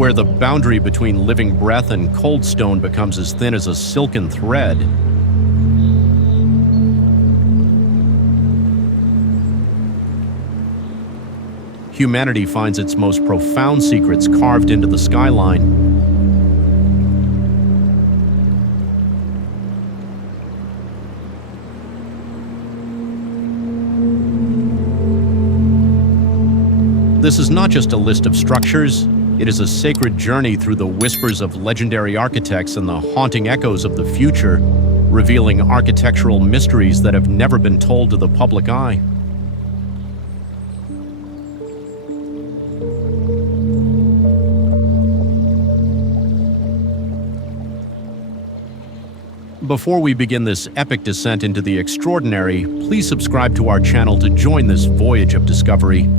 where the boundary between living breath and cold stone becomes as thin as a silken thread. Humanity finds its most profound secrets carved into the skyline. This is not just a list of structures, it is a sacred journey through the whispers of legendary architects and the haunting echoes of the future, revealing architectural mysteries that have never been told to the public eye. Before we begin this epic descent into the extraordinary, please subscribe to our channel to join this voyage of discovery.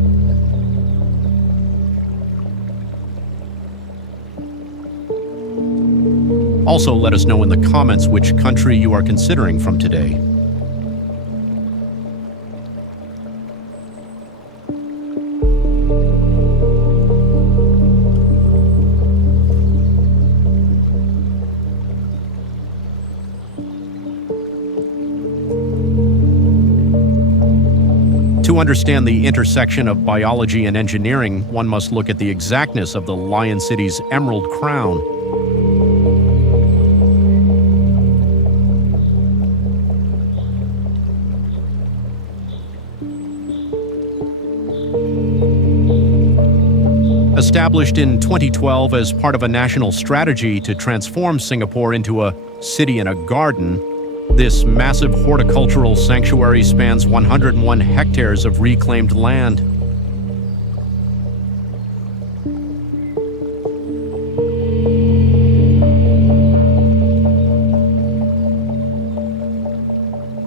Also, let us know in the comments which country you are considering from today. To understand the intersection of biology and engineering, one must look at the exactness of the Lion City's emerald crown. Established in 2012 as part of a national strategy to transform Singapore into a city in a garden, this massive horticultural sanctuary spans 101 hectares of reclaimed land.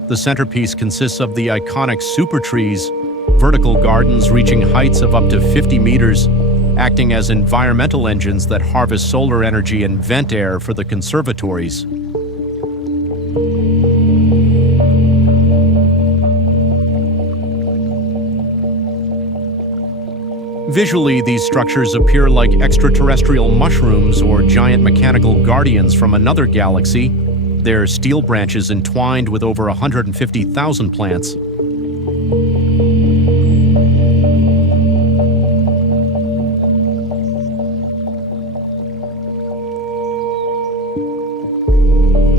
The centerpiece consists of the iconic super trees, vertical gardens reaching heights of up to 50 meters, acting as environmental engines that harvest solar energy and vent air for the conservatories. Visually, these structures appear like extraterrestrial mushrooms or giant mechanical guardians from another galaxy, their steel branches entwined with over 150,000 plants.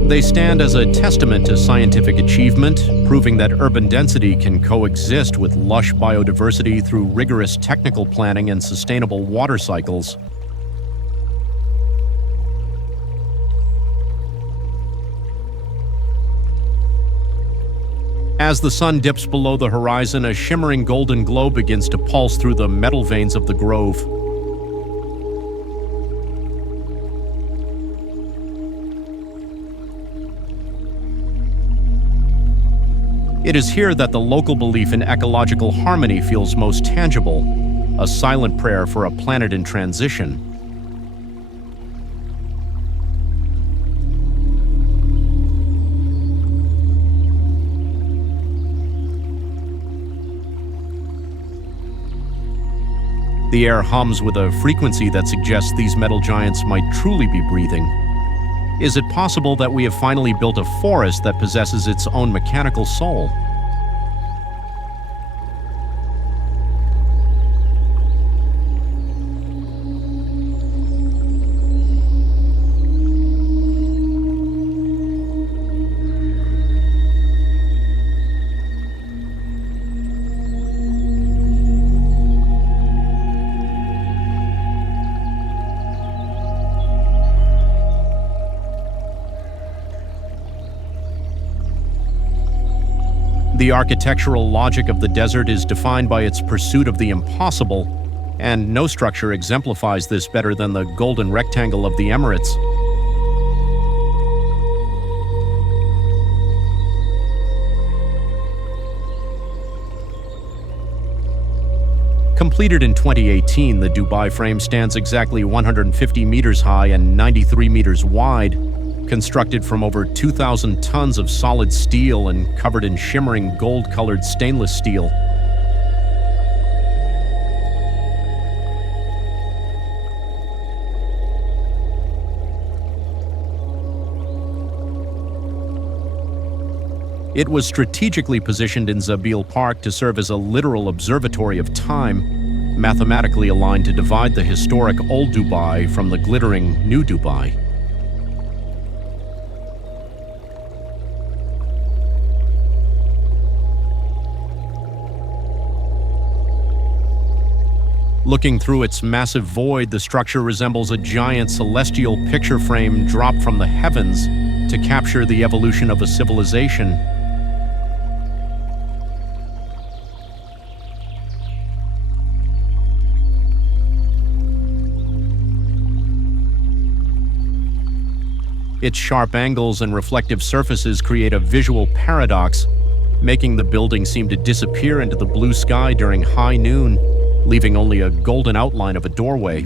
They stand as a testament to scientific achievement, proving that urban density can coexist with lush biodiversity through rigorous technical planning and sustainable water cycles. As the sun dips below the horizon, a shimmering golden glow begins to pulse through the metal veins of the grove. It is here that the local belief in ecological harmony feels most tangible, a silent prayer for a planet in transition. The air hums with a frequency that suggests these metal giants might truly be breathing. Is it possible that we have finally built a forest that possesses its own mechanical soul? The architectural logic of the desert is defined by its pursuit of the impossible, and no structure exemplifies this better than the golden rectangle of the Emirates. Completed in 2018, the Dubai frame stands exactly 150 meters high and 93 meters wide, constructed from over 2,000 tons of solid steel and covered in shimmering gold-colored stainless steel. It was strategically positioned in Zabil Park to serve as a literal observatory of time, mathematically aligned to divide the historic Old Dubai from the glittering New Dubai. Looking through its massive void, the structure resembles a giant celestial picture frame dropped from the heavens to capture the evolution of a civilization. Its sharp angles and reflective surfaces create a visual paradox, making the building seem to disappear into the blue sky during high noon, leaving only a golden outline of a doorway.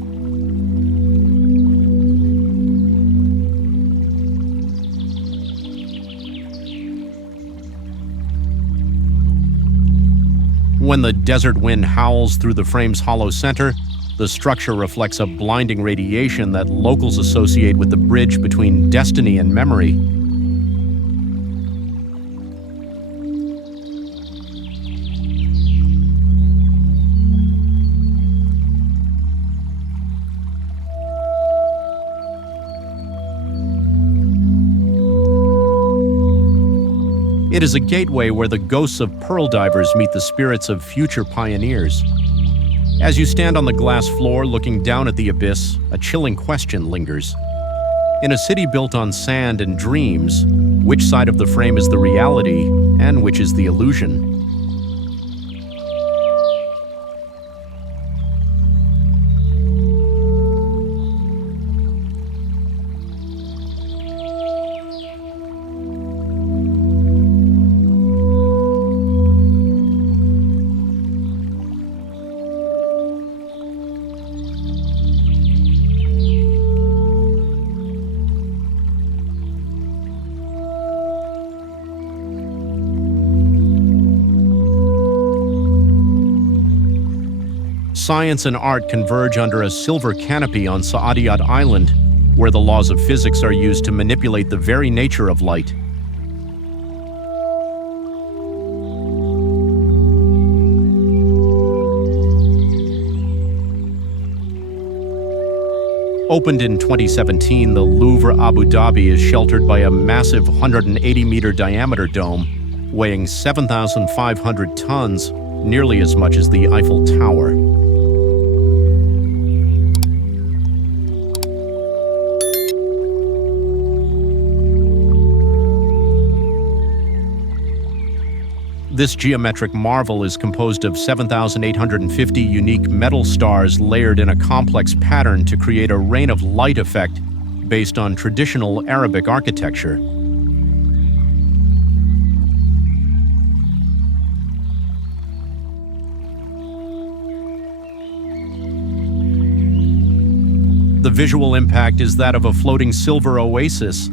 When the desert wind howls through the frame's hollow center, the structure reflects a blinding radiation that locals associate with the bridge between destiny and memory. It is a gateway where the ghosts of pearl divers meet the spirits of future pioneers. As you stand on the glass floor looking down at the abyss, a chilling question lingers. In a city built on sand and dreams, which side of the frame is the reality and which is the illusion? Science and art converge under a silver canopy on Saadiyat Island, where the laws of physics are used to manipulate the very nature of light. Opened in 2017, the Louvre Abu Dhabi is sheltered by a massive 180-meter diameter dome, weighing 7,500 tons, nearly as much as the Eiffel Tower. This geometric marvel is composed of 7,850 unique metal stars layered in a complex pattern to create a rain of light effect based on traditional Arabic architecture. The visual impact is that of a floating silver oasis,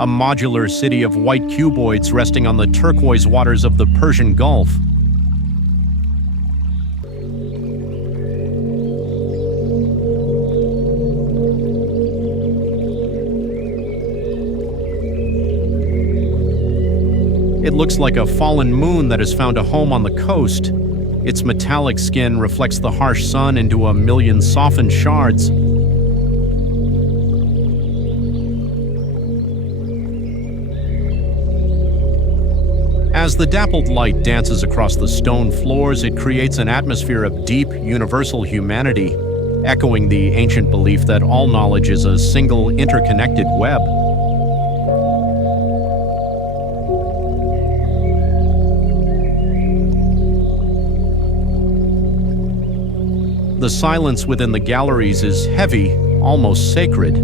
a modular city of white cuboids resting on the turquoise waters of the Persian Gulf. It looks like a fallen moon that has found a home on the coast. Its metallic skin reflects the harsh sun into a million softened shards. As the dappled light dances across the stone floors, it creates an atmosphere of deep, universal humanity, echoing the ancient belief that all knowledge is a single, interconnected web. The silence within the galleries is heavy, almost sacred,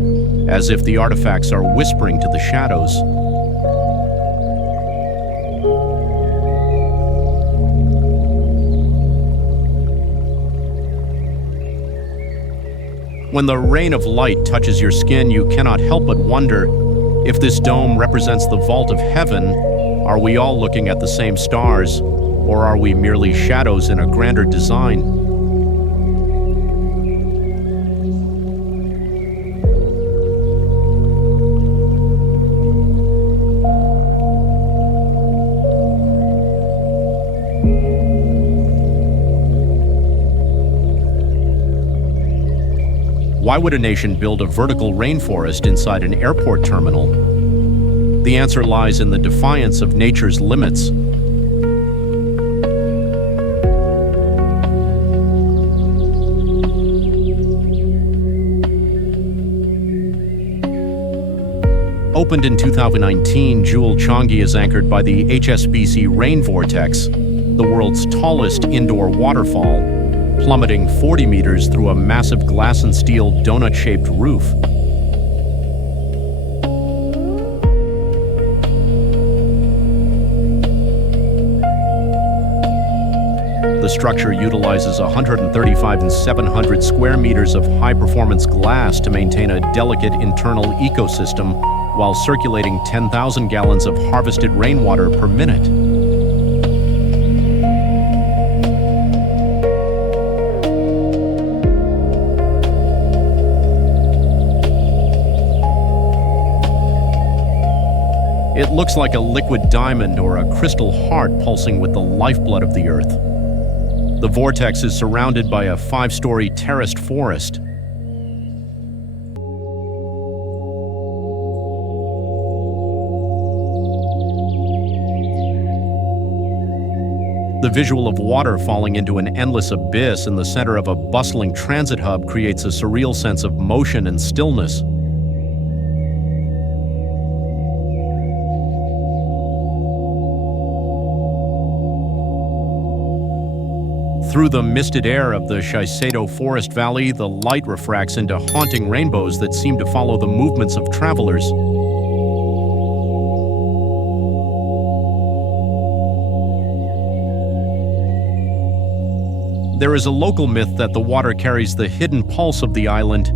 as if the artifacts are whispering to the shadows. When the rain of light touches your skin, you cannot help but wonder, if this dome represents the vault of heaven, are we all looking at the same stars, or are we merely shadows in a grander design? Why would a nation build a vertical rainforest inside an airport terminal? The answer lies in the defiance of nature's limits. Opened in 2019, Jewel Changi is anchored by the HSBC Rain Vortex, the world's tallest indoor waterfall, plummeting 40 meters through a massive glass and steel donut-shaped roof. The structure utilizes 135 and 700 square meters of high-performance glass to maintain a delicate internal ecosystem while circulating 10,000 gallons of harvested rainwater per minute. It looks like a liquid diamond or a crystal heart pulsing with the lifeblood of the earth. The vortex is surrounded by a 5-story terraced forest. The visual of water falling into an endless abyss in the center of a bustling transit hub creates a surreal sense of motion and stillness. Through the misted air of the Shiseido Forest Valley, the light refracts into haunting rainbows that seem to follow the movements of travelers. There is a local myth that the water carries the hidden pulse of the island,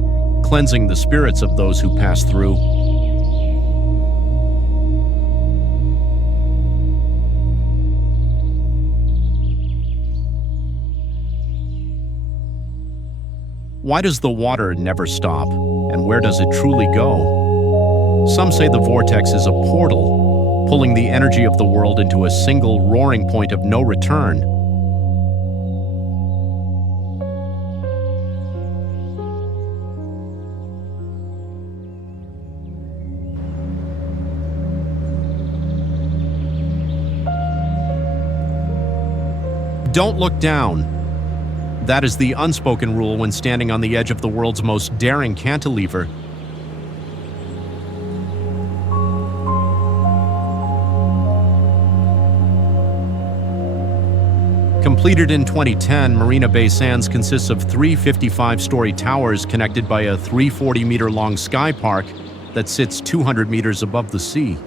cleansing the spirits of those who pass through. Why does the water never stop, and where does it truly go? Some say the vortex is a portal, pulling the energy of the world into a single roaring point of no return. Don't look down. That is the unspoken rule when standing on the edge of the world's most daring cantilever. Completed in 2010, Marina Bay Sands consists of 3 55-story towers connected by a 340-meter-long sky park that sits 200 meters above the sea.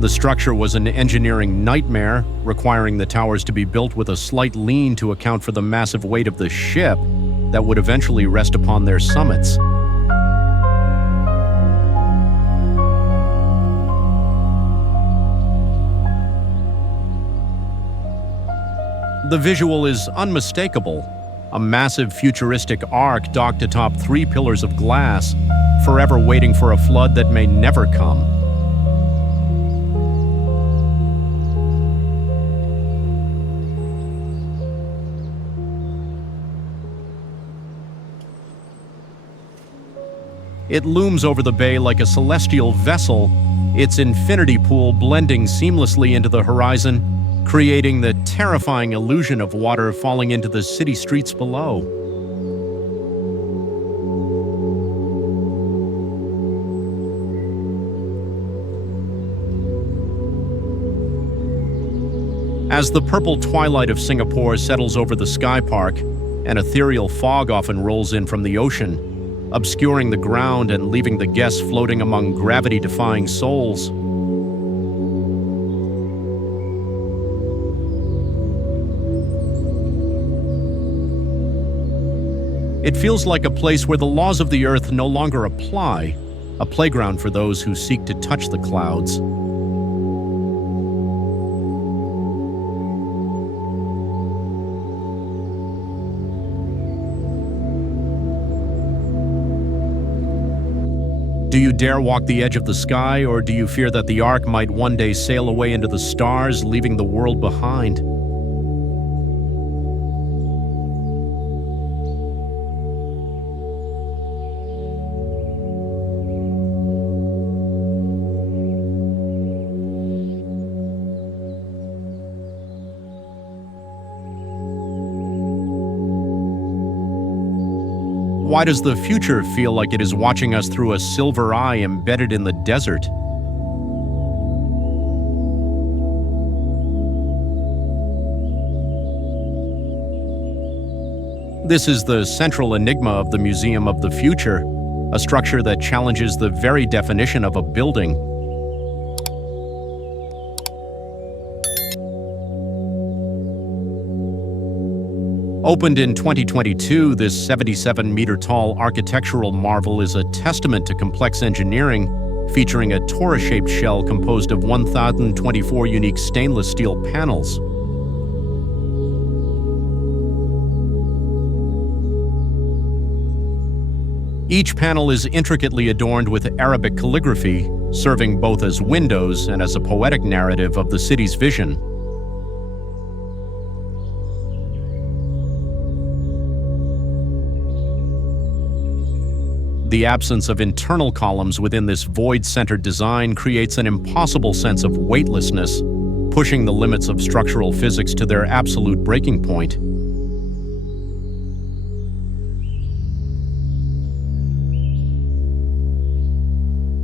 The structure was an engineering nightmare, requiring the towers to be built with a slight lean to account for the massive weight of the ship that would eventually rest upon their summits. The visual is unmistakable. A massive futuristic ark docked atop 3 pillars of glass, forever waiting for a flood that may never come. It looms over the bay like a celestial vessel, its infinity pool blending seamlessly into the horizon, creating the terrifying illusion of water falling into the city streets below. As the purple twilight of Singapore settles over the sky park, an ethereal fog often rolls in from the ocean, obscuring the ground and leaving the guests floating among gravity-defying souls. It feels like a place where the laws of the earth no longer apply, a playground for those who seek to touch the clouds. Do you dare walk the edge of the sky, or do you fear that the Ark might one day sail away into the stars, leaving the world behind? Why does the future feel like it is watching us through a silver eye embedded in the desert? This is the central enigma of the Museum of the Future, a structure that challenges the very definition of a building. Opened in 2022, this 77-meter-tall architectural marvel is a testament to complex engineering, featuring a torus-shaped shell composed of 1,024 unique stainless steel panels. Each panel is intricately adorned with Arabic calligraphy, serving both as windows and as a poetic narrative of the city's vision. The absence of internal columns within this void-centered design creates an impossible sense of weightlessness, pushing the limits of structural physics to their absolute breaking point.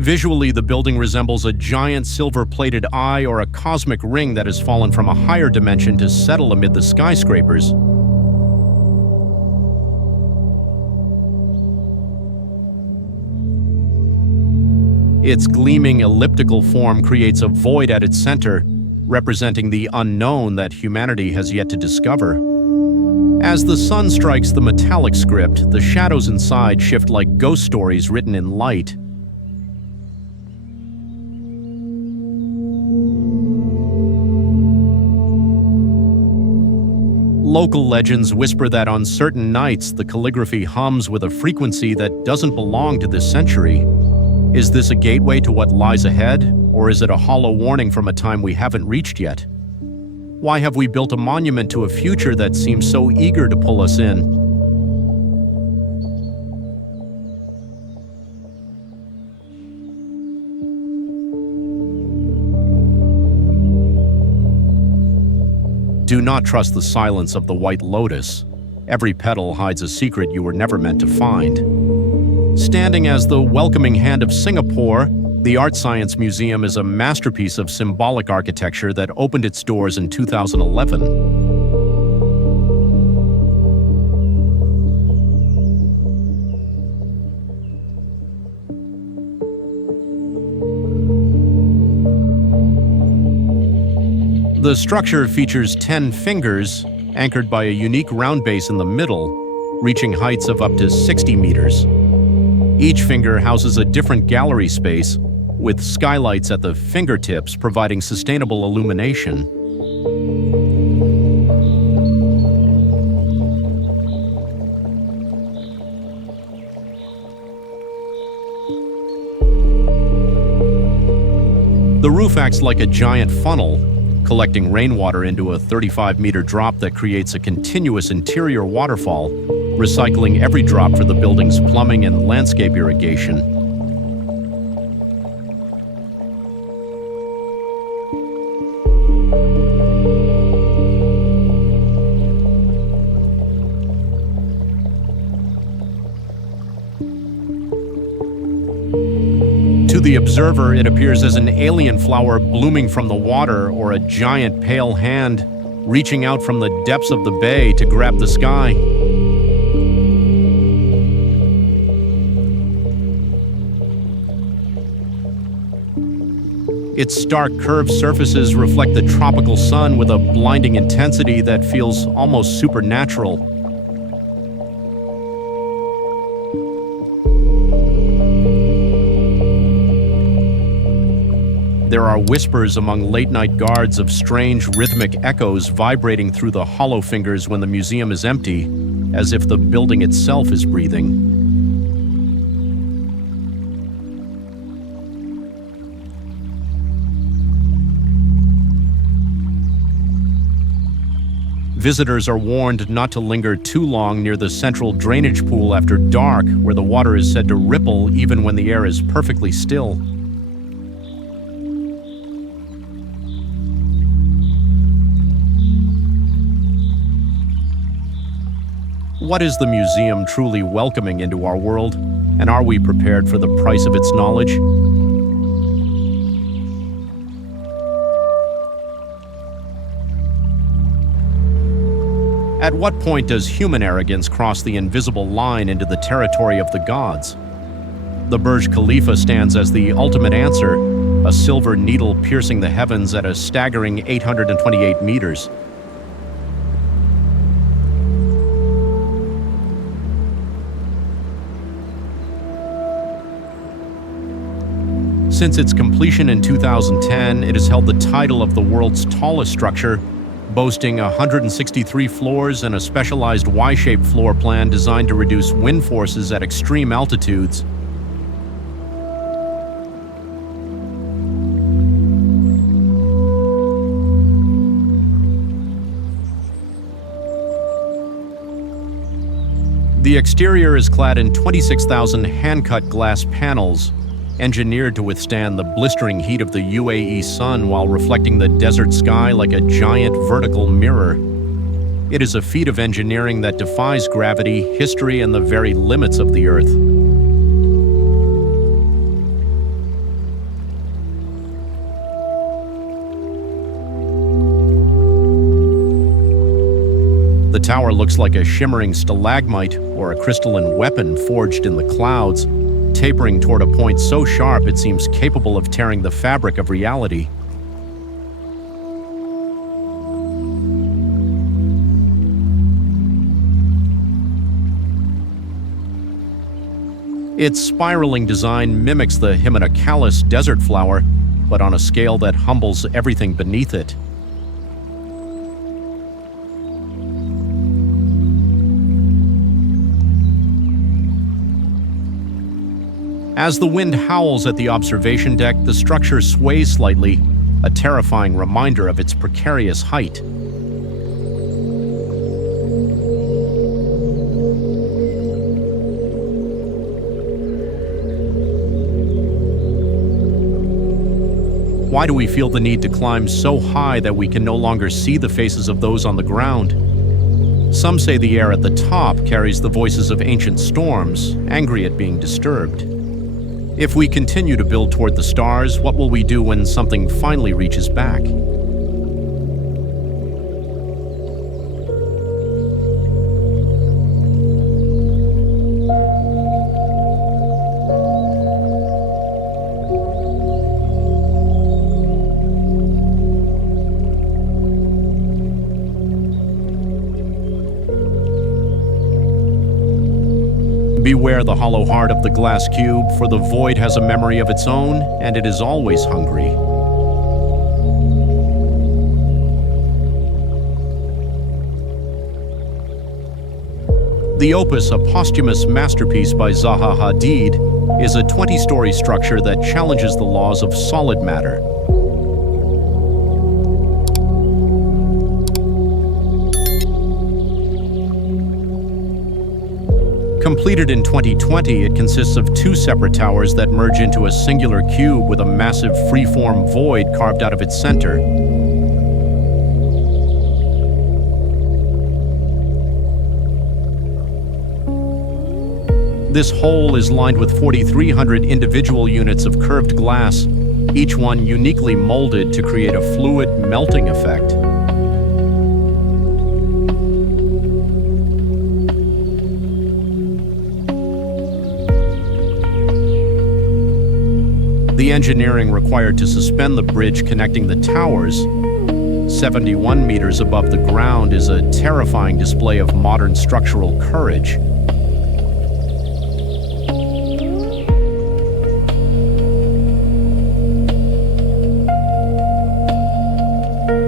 Visually, the building resembles a giant silver-plated eye or a cosmic ring that has fallen from a higher dimension to settle amid the skyscrapers. Its gleaming elliptical form creates a void at its center, representing the unknown that humanity has yet to discover. As the sun strikes the metallic script, the shadows inside shift like ghost stories written in light. Local legends whisper that on certain nights, the calligraphy hums with a frequency that doesn't belong to this century. Is this a gateway to what lies ahead, or is it a hollow warning from a time we haven't reached yet? Why have we built a monument to a future that seems so eager to pull us in? Do not trust the silence of the White Lotus. Every petal hides a secret you were never meant to find. Standing as the welcoming hand of Singapore, the Art Science Museum is a masterpiece of symbolic architecture that opened its doors in 2011. The structure features 10 fingers, anchored by a unique round base in the middle, reaching heights of up to 60 meters. Each finger houses a different gallery space, with skylights at the fingertips providing sustainable illumination. The roof acts like a giant funnel, collecting rainwater into a 35-meter drop that creates a continuous interior waterfall, recycling every drop for the building's plumbing and landscape irrigation. To the observer, it appears as an alien flower blooming from the water, or a giant pale hand reaching out from the depths of the bay to grab the sky. Its stark curved surfaces reflect the tropical sun with a blinding intensity that feels almost supernatural. There are whispers among late-night guards of strange rhythmic echoes vibrating through the hollow fingers when the museum is empty, as if the building itself is breathing. Visitors are warned not to linger too long near the central drainage pool after dark, where the water is said to ripple even when the air is perfectly still. What is the museum truly welcoming into our world, and are we prepared for the price of its knowledge? At what point does human arrogance cross the invisible line into the territory of the gods? The Burj Khalifa stands as the ultimate answer, a silver needle piercing the heavens at a staggering 828 meters. Since its completion in 2010, it has held the title of the world's tallest structure, boasting 163 floors and a specialized Y-shaped floor plan designed to reduce wind forces at extreme altitudes. The exterior is clad in 26,000 hand-cut glass panels, engineered to withstand the blistering heat of the UAE sun while reflecting the desert sky like a giant vertical mirror. It is a feat of engineering that defies gravity, history, and the very limits of the Earth. The tower looks like a shimmering stalagmite or a crystalline weapon forged in the clouds, tapering toward a point so sharp it seems capable of tearing the fabric of reality. Its spiraling design mimics the Himinocalis desert flower, but on a scale that humbles everything beneath it. As the wind howls at the observation deck, the structure sways slightly, a terrifying reminder of its precarious height. Why do we feel the need to climb so high that we can no longer see the faces of those on the ground? Some say the air at the top carries the voices of ancient storms, angry at being disturbed. If we continue to build toward the stars, what will we do when something finally reaches back? Beware the hollow heart of the glass cube, for the void has a memory of its own, and it is always hungry. The Opus, a posthumous masterpiece by Zaha Hadid, is a 20-story structure that challenges the laws of solid matter. Completed in 2020, it consists of two separate towers that merge into a singular cube with a massive free-form void carved out of its center. This hole is lined with 4,300 individual units of curved glass, each one uniquely molded to create a fluid melting effect. The engineering required to suspend the bridge connecting the towers, 71 meters above the ground, is a terrifying display of modern structural courage.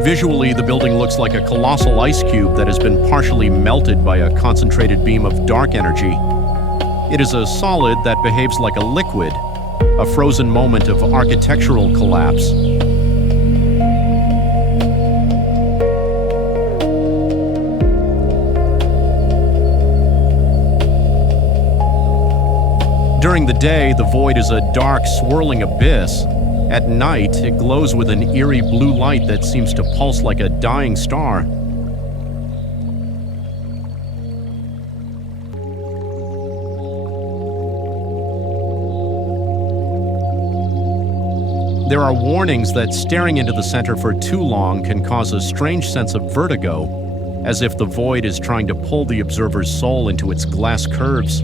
Visually, the building looks like a colossal ice cube that has been partially melted by a concentrated beam of dark energy. It is a solid that behaves like a liquid, a frozen moment of architectural collapse. During the day, the void is a dark, swirling abyss. At night, it glows with an eerie blue light that seems to pulse like a dying star. There are warnings that staring into the center for too long can cause a strange sense of vertigo, as if the void is trying to pull the observer's soul into its glass curves.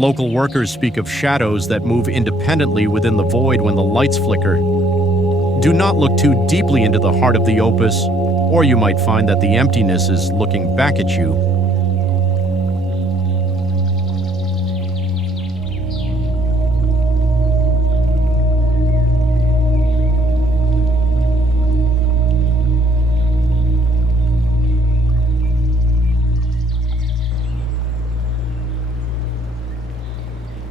Local workers speak of shadows that move independently within the void when the lights flicker. Do not look too deeply into the heart of the opus, or you might find that the emptiness is looking back at you.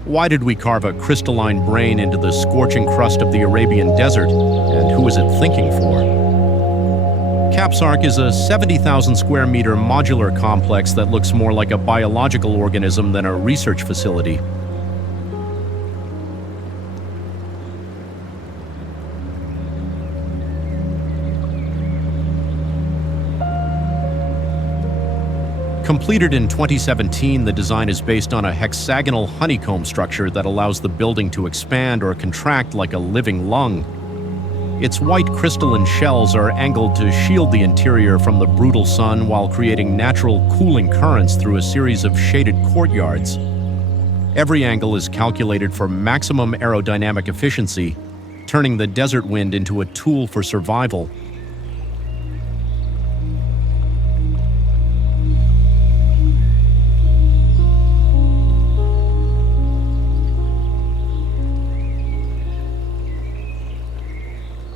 Why did we carve a crystalline brain into the scorching crust of the Arabian desert, and who is it thinking for? Capsark is a 70,000 square meter modular complex that looks more like a biological organism than a research facility. Completed in 2017, the design is based on a hexagonal honeycomb structure that allows the building to expand or contract like a living lung. Its white crystalline shells are angled to shield the interior from the brutal sun while creating natural cooling currents through a series of shaded courtyards. Every angle is calculated for maximum aerodynamic efficiency, turning the desert wind into a tool for survival.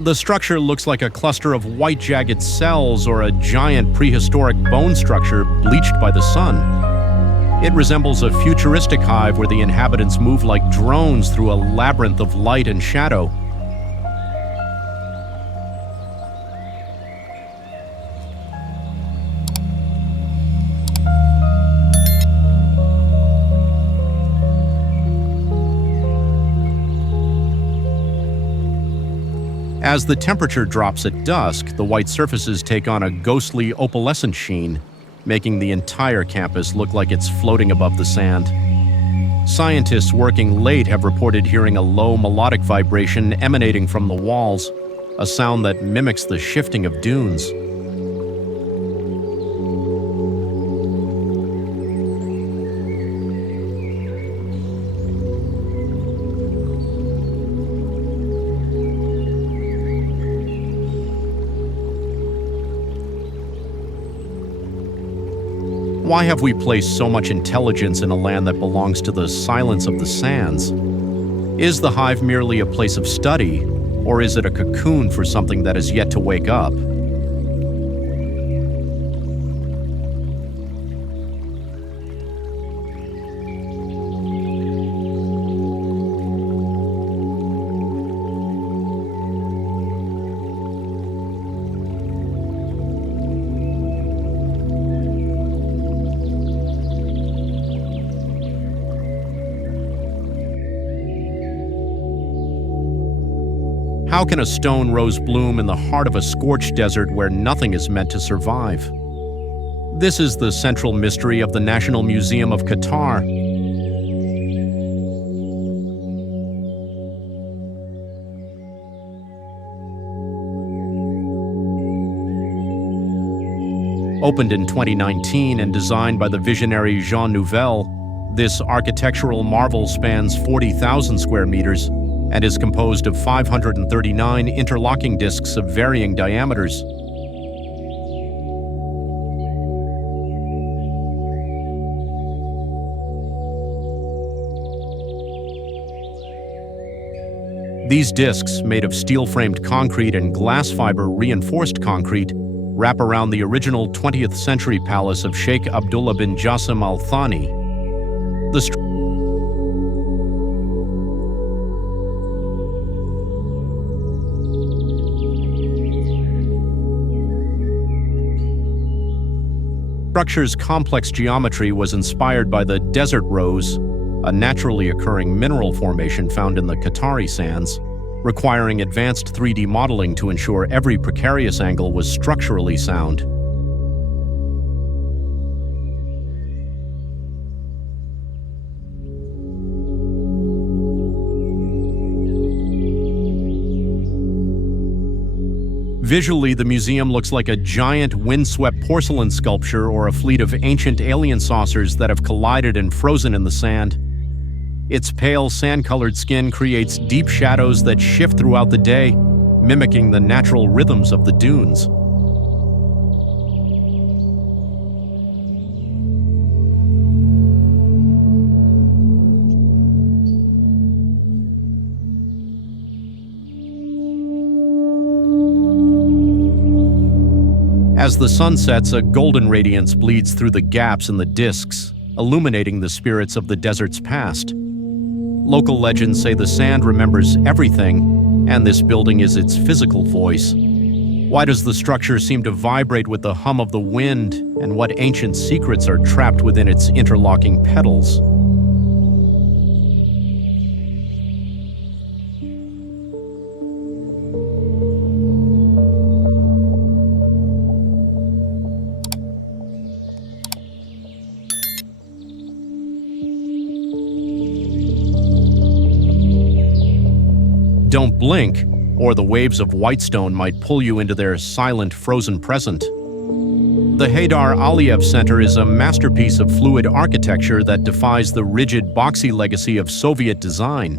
The structure looks like a cluster of white jagged cells or a giant prehistoric bone structure bleached by the sun. It resembles a futuristic hive where the inhabitants move like drones through a labyrinth of light and shadow. As the temperature drops at dusk, the white surfaces take on a ghostly opalescent sheen, making the entire campus look like it's floating above the sand. Scientists working late have reported hearing a low melodic vibration emanating from the walls, a sound that mimics the shifting of dunes. Why have we placed so much intelligence in a land that belongs to the silence of the sands? Is the hive merely a place of study, or is it a cocoon for something that is yet to wake up? How can a stone rose bloom in the heart of a scorched desert where nothing is meant to survive? This is the central mystery of the National Museum of Qatar. Opened in 2019 and designed by the visionary Jean Nouvel, this architectural marvel spans 40,000 square meters and is composed of 539 interlocking discs of varying diameters. These discs, made of steel-framed concrete and glass fiber reinforced concrete, wrap around the original 20th century palace of Sheikh Abdullah bin Jassim Al Thani. Structure's complex geometry was inspired by the desert rose, a naturally occurring mineral formation found in the Qatari sands, requiring advanced 3D modeling to ensure every precarious angle was structurally sound. Visually, the museum looks like a giant windswept porcelain sculpture or a fleet of ancient alien saucers that have collided and frozen in the sand. Its pale, sand-colored skin creates deep shadows that shift throughout the day, mimicking the natural rhythms of the dunes. As the sun sets, a golden radiance bleeds through the gaps in the discs, illuminating the spirits of the desert's past. Local legends say the sand remembers everything, and this building is its physical voice. Why does the structure seem to vibrate with the hum of the wind, and what ancient secrets are trapped within its interlocking petals? Don't blink, or the waves of Whitestone might pull you into their silent, frozen present. The Haydar Aliyev Center is a masterpiece of fluid architecture that defies the rigid, boxy legacy of Soviet design.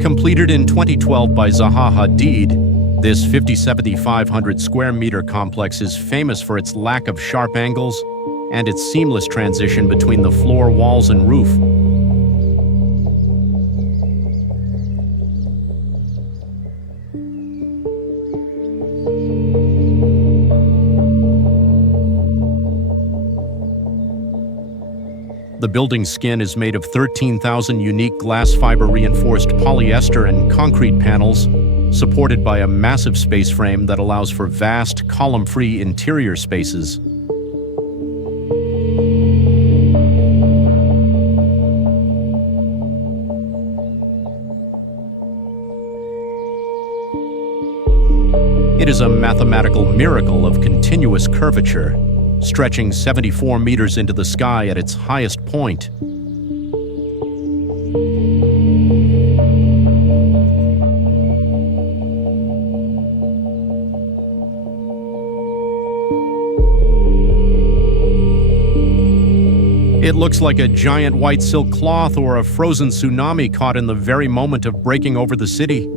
Completed in 2012 by Zaha Hadid, this 5,500 square meter complex is famous for its lack of sharp angles and its seamless transition between the floor, walls, and roof. The building's skin is made of 13,000 unique glass fiber reinforced polyester and concrete panels, supported by a massive space frame that allows for vast, column-free interior spaces. It is a mathematical miracle of continuous curvature, stretching 74 meters into the sky at its highest point. It looks like a giant white silk cloth or a frozen tsunami caught in the very moment of breaking over the city.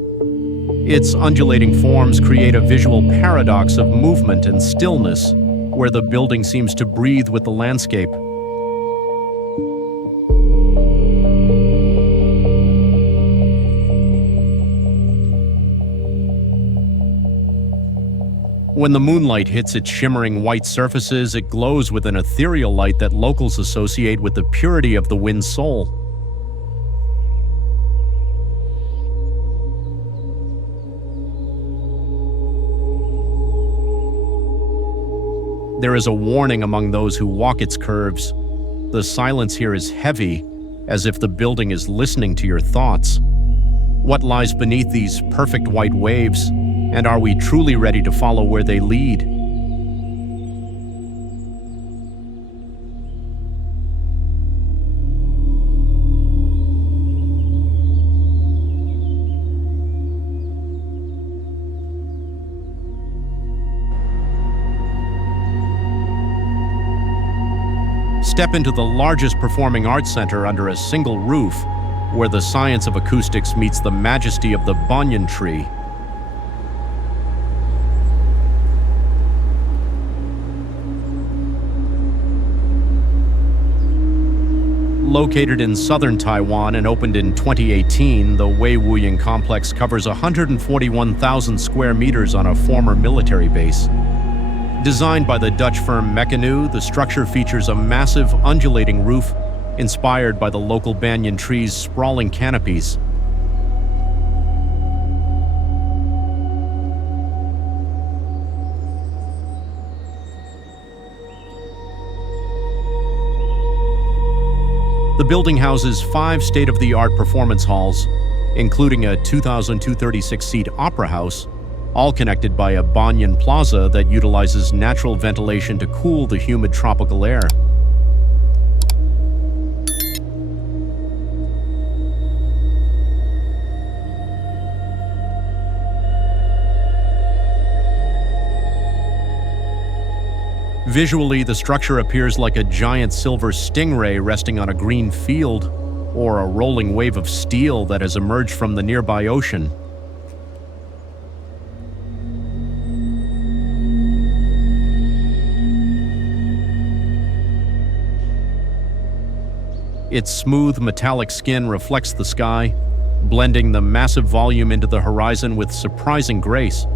Its undulating forms create a visual paradox of movement and stillness, where the building seems to breathe with the landscape. When the moonlight hits its shimmering white surfaces, it glows with an ethereal light that locals associate with the purity of the wind's soul. There is a warning among those who walk its curves. The silence here is heavy, as if the building is listening to your thoughts. What lies beneath these perfect white waves? And are we truly ready to follow where they lead? Step into the largest performing arts center under a single roof, where the science of acoustics meets the majesty of the banyan tree. Located in southern Taiwan and opened in 2018, the Wei Wuying complex covers 141,000 square meters on a former military base. Designed by the Dutch firm Meccanu, the structure features a massive undulating roof, inspired by the local banyan trees' sprawling canopies. The building houses 5 state-of-the-art performance halls, including a 2,236-seat opera house, all connected by a banyan plaza that utilizes natural ventilation to cool the humid tropical air. Visually, the structure appears like a giant silver stingray resting on a green field, or a rolling wave of steel that has emerged from the nearby ocean. Its smooth, metallic skin reflects the sky, blending the massive volume into the horizon with surprising grace.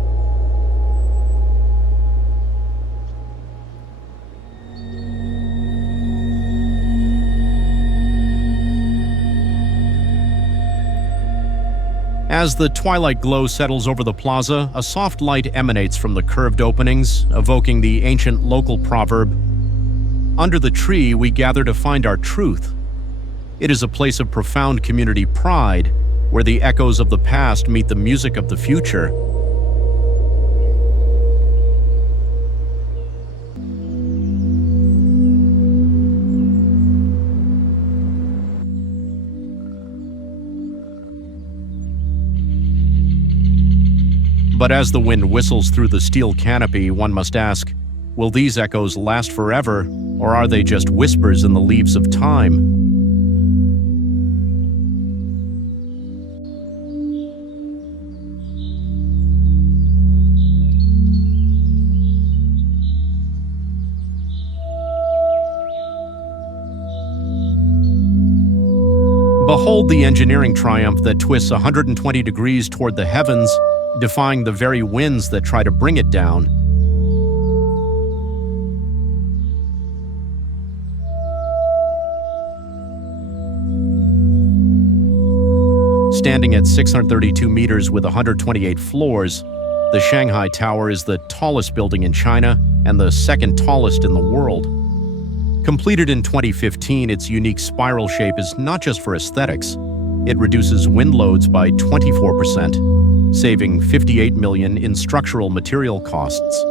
As the twilight glow settles over the plaza, a soft light emanates from the curved openings, evoking the ancient local proverb, "Under the tree we gather to find our truth." It is a place of profound community pride, where the echoes of the past meet the music of the future. But as the wind whistles through the steel canopy, one must ask, will these echoes last forever, or are they just whispers in the leaves of time? Behold the engineering triumph that twists 120 degrees toward the heavens, defying the very winds that try to bring it down. Standing at 632 meters with 128 floors, the Shanghai Tower is the tallest building in China and the second tallest in the world. Completed in 2015, its unique spiral shape is not just for aesthetics. It reduces wind loads by 24%. Saving $58 million in structural material costs.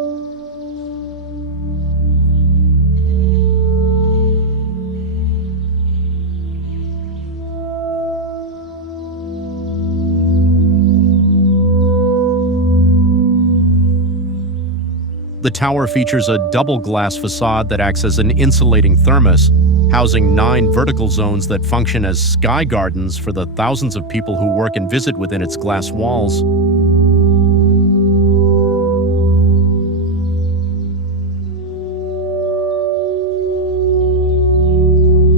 The tower features a double glass facade that acts as an insulating thermos, housing 9 vertical zones that function as sky gardens for the thousands of people who work and visit within its glass walls.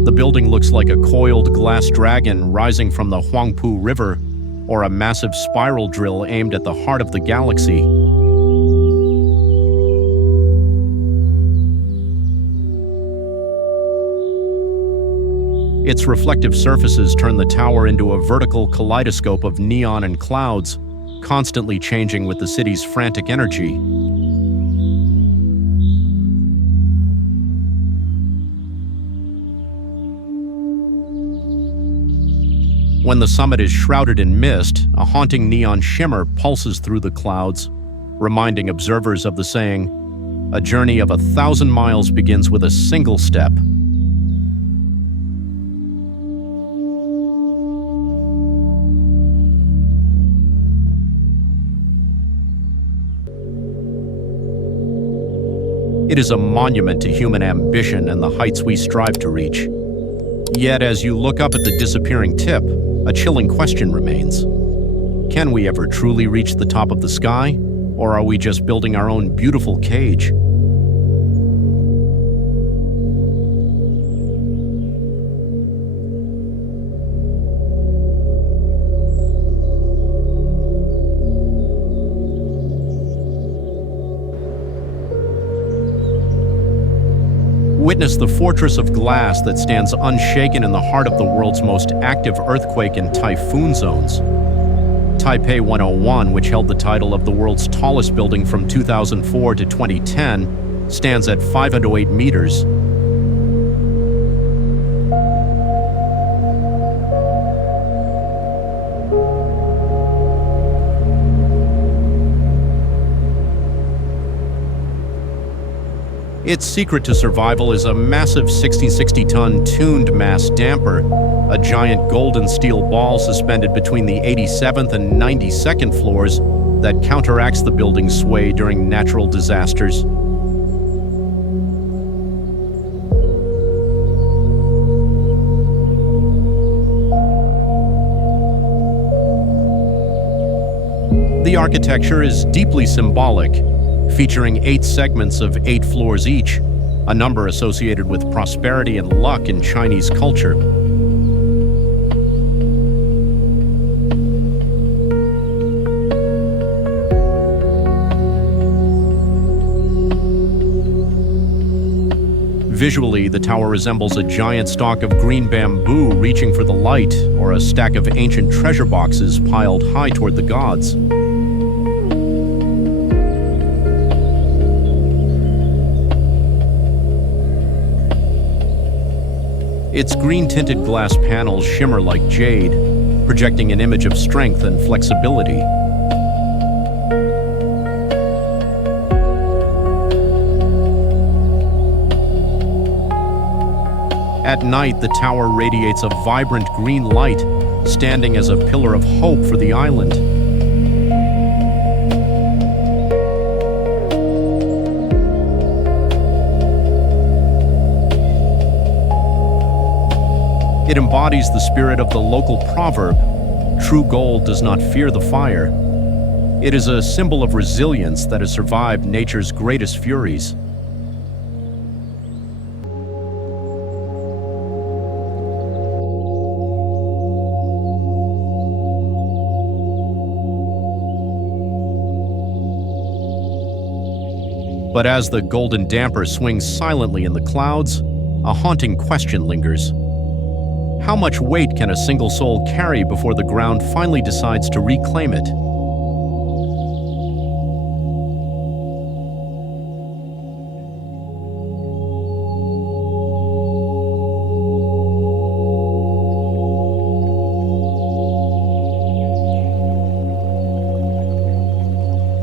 The building looks like a coiled glass dragon rising from the Huangpu River, or a massive spiral drill aimed at the heart of the galaxy. Its reflective surfaces turn the tower into a vertical kaleidoscope of neon and clouds, constantly changing with the city's frantic energy. When the summit is shrouded in mist, a haunting neon shimmer pulses through the clouds, reminding observers of the saying, "A journey of 1,000 miles begins with a single step." It is a monument to human ambition and the heights we strive to reach. Yet, as you look up at the disappearing tip, a chilling question remains. Can we ever truly reach the top of the sky, or are we just building our own beautiful cage? is the fortress of glass that stands unshaken in the heart of the world's most active earthquake and typhoon zones. Taipei 101, which held the title of the world's tallest building from 2004 to 2010, stands at 508 meters. Its secret to survival is a massive 60-ton tuned mass damper, a giant golden steel ball suspended between the 87th and 92nd floors that counteracts the building's sway during natural disasters. The architecture is deeply symbolic, featuring 8 segments of 8 floors each, a number associated with prosperity and luck in Chinese culture. Visually, the tower resembles a giant stalk of green bamboo reaching for the light, or a stack of ancient treasure boxes piled high toward the gods. Its green-tinted glass panels shimmer like jade, projecting an image of strength and flexibility. At night, the tower radiates a vibrant green light, standing as a pillar of hope for the island. It embodies the spirit of the local proverb, "True gold does not fear the fire." It is a symbol of resilience that has survived nature's greatest furies. But as the golden damper swings silently in the clouds, a haunting question lingers. How much weight can a single soul carry before the ground finally decides to reclaim it?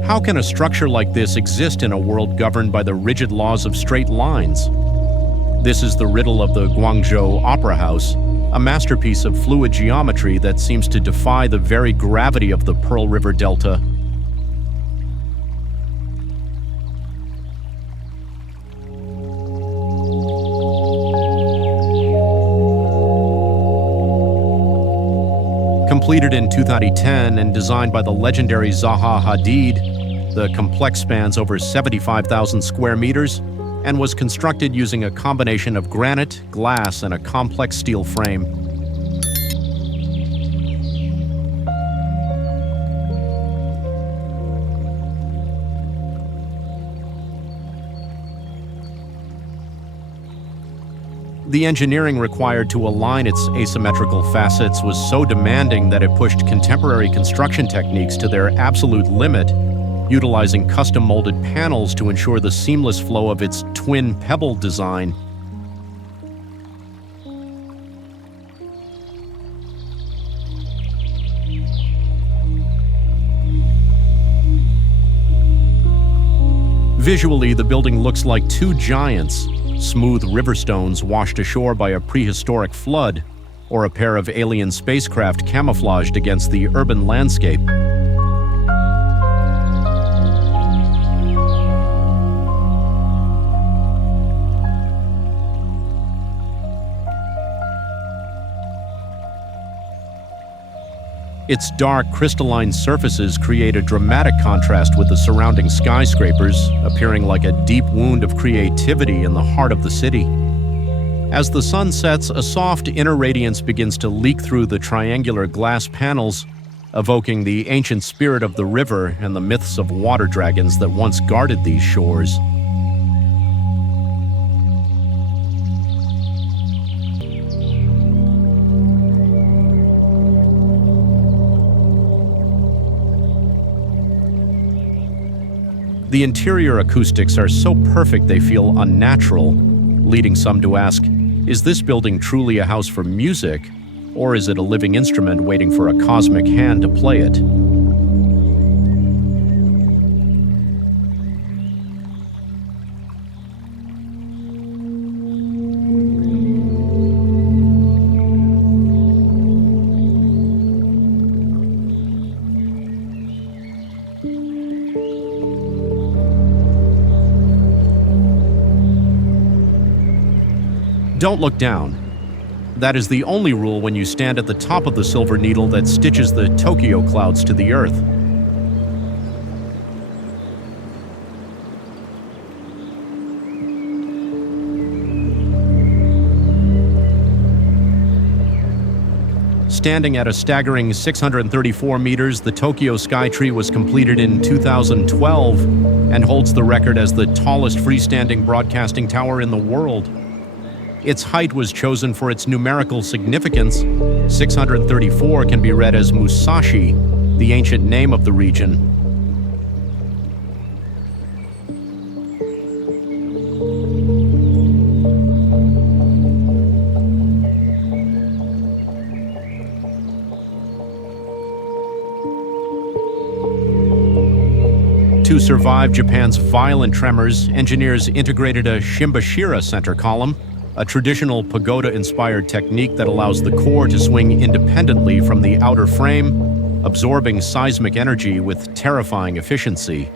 How can a structure like this exist in a world governed by the rigid laws of straight lines? This is the riddle of the Guangzhou Opera House, a masterpiece of fluid geometry that seems to defy the very gravity of the Pearl River Delta. Completed in 2010 and designed by the legendary Zaha Hadid, the complex spans over 75,000 square meters and was constructed using a combination of granite, glass, and a complex steel frame. The engineering required to align its asymmetrical facets was so demanding that it pushed contemporary construction techniques to their absolute limit, utilizing custom-molded panels to ensure the seamless flow of its twin pebble design. Visually, the building looks like two giants, smooth river stones washed ashore by a prehistoric flood, or a pair of alien spacecraft camouflaged against the urban landscape. Its dark, crystalline surfaces create a dramatic contrast with the surrounding skyscrapers, appearing like a deep wound of creativity in the heart of the city. As the sun sets, a soft inner radiance begins to leak through the triangular glass panels, evoking the ancient spirit of the river and the myths of water dragons that once guarded these shores. The interior acoustics are so perfect they feel unnatural, leading some to ask, is this building truly a house for music, or is it a living instrument waiting for a cosmic hand to play it? Don't look down. That is the only rule when you stand at the top of the silver needle that stitches the Tokyo clouds to the earth. Standing at a staggering 634 meters, the Tokyo Skytree was completed in 2012 and holds the record as the tallest freestanding broadcasting tower in the world. Its height was chosen for its numerical significance. 634 can be read as Musashi, the ancient name of the region. To survive Japan's violent tremors, engineers integrated a Shimbashira center column, a traditional pagoda-inspired technique that allows the core to swing independently from the outer frame, absorbing seismic energy with terrifying efficiency.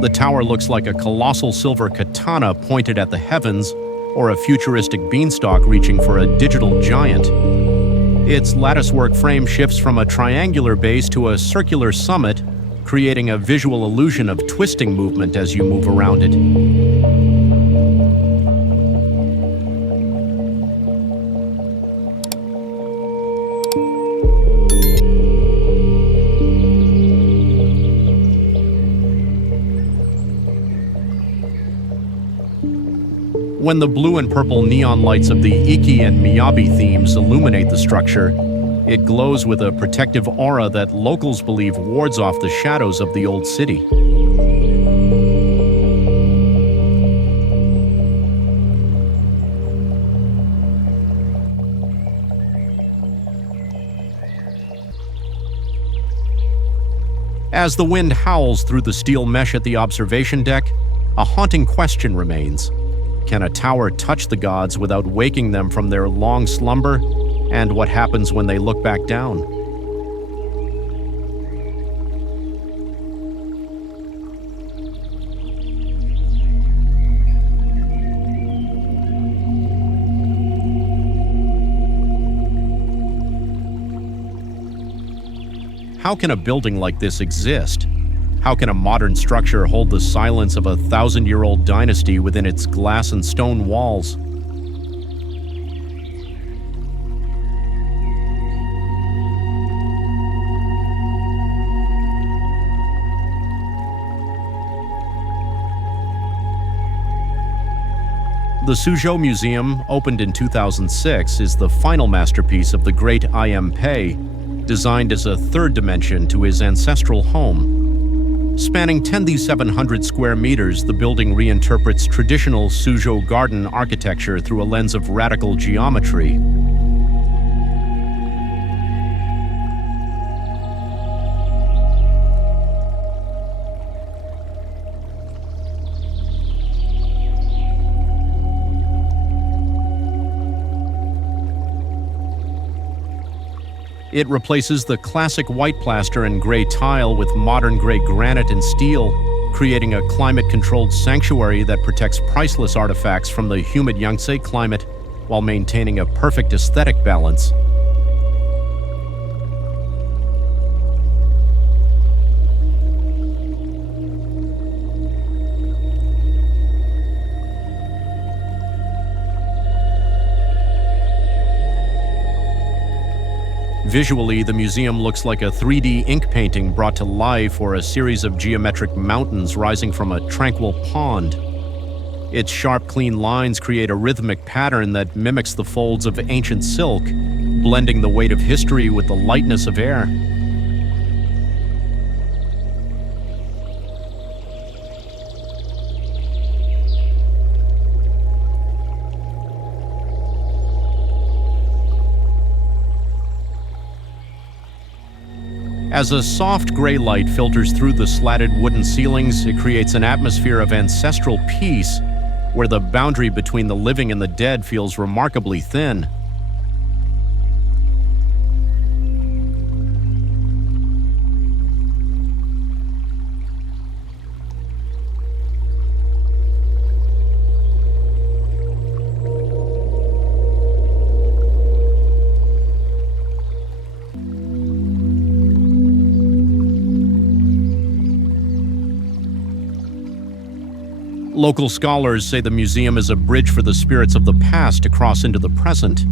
The tower looks like a colossal silver katana pointed at the heavens, or a futuristic beanstalk reaching for a digital giant. Its latticework frame shifts from a triangular base to a circular summit, creating a visual illusion of twisting movement as you move around it. When the blue and purple neon lights of the Iki and Miyabi themes illuminate the structure, it glows with a protective aura that locals believe wards off the shadows of the old city. As the wind howls through the steel mesh at the observation deck, a haunting question remains. Can a tower touch the gods without waking them from their long slumber? And what happens when they look back down? How can a building like this exist? How can a modern structure hold the silence of a 1,000-year-old dynasty within its glass and stone walls? The Suzhou Museum, opened in 2006, is the final masterpiece of the great I.M. Pei, designed as a third dimension to his ancestral home. Spanning 10,700 square meters, the building reinterprets traditional Suzhou garden architecture through a lens of radical geometry. It replaces the classic white plaster and gray tile with modern gray granite and steel, creating a climate-controlled sanctuary that protects priceless artifacts from the humid Yangtze climate while maintaining a perfect aesthetic balance. Visually, the museum looks like a 3D ink painting brought to life or a series of geometric mountains rising from a tranquil pond. Its sharp, clean lines create a rhythmic pattern that mimics the folds of ancient silk, blending the weight of history with the lightness of air. As a soft gray light filters through the slatted wooden ceilings, it creates an atmosphere of ancestral peace, where the boundary between the living and the dead feels remarkably thin. Local scholars say the museum is a bridge for the spirits of the past to cross into the present.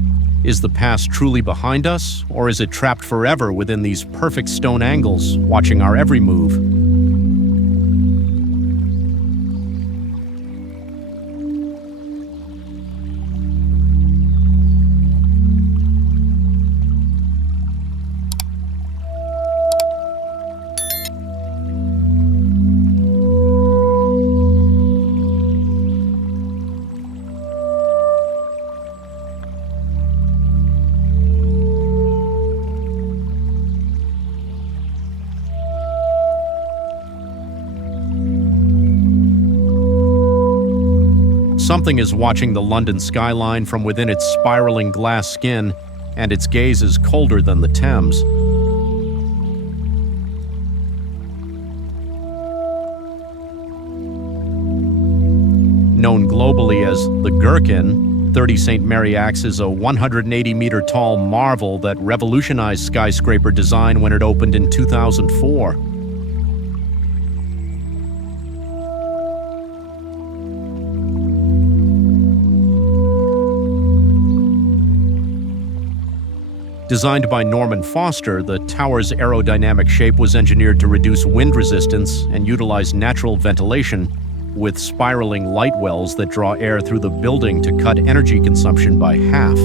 Is the past truly behind us, or is it trapped forever within these perfect stone angles, watching our every move? Something is watching the London skyline from within its spiraling glass skin, and its gaze is colder than the Thames. Known globally as the Gherkin, 30 St. Mary Axe is a 180-meter-tall marvel that revolutionized skyscraper design when it opened in 2004. Designed by Norman Foster, the tower's aerodynamic shape was engineered to reduce wind resistance and utilize natural ventilation, with spiraling light wells that draw air through the building to cut energy consumption by half.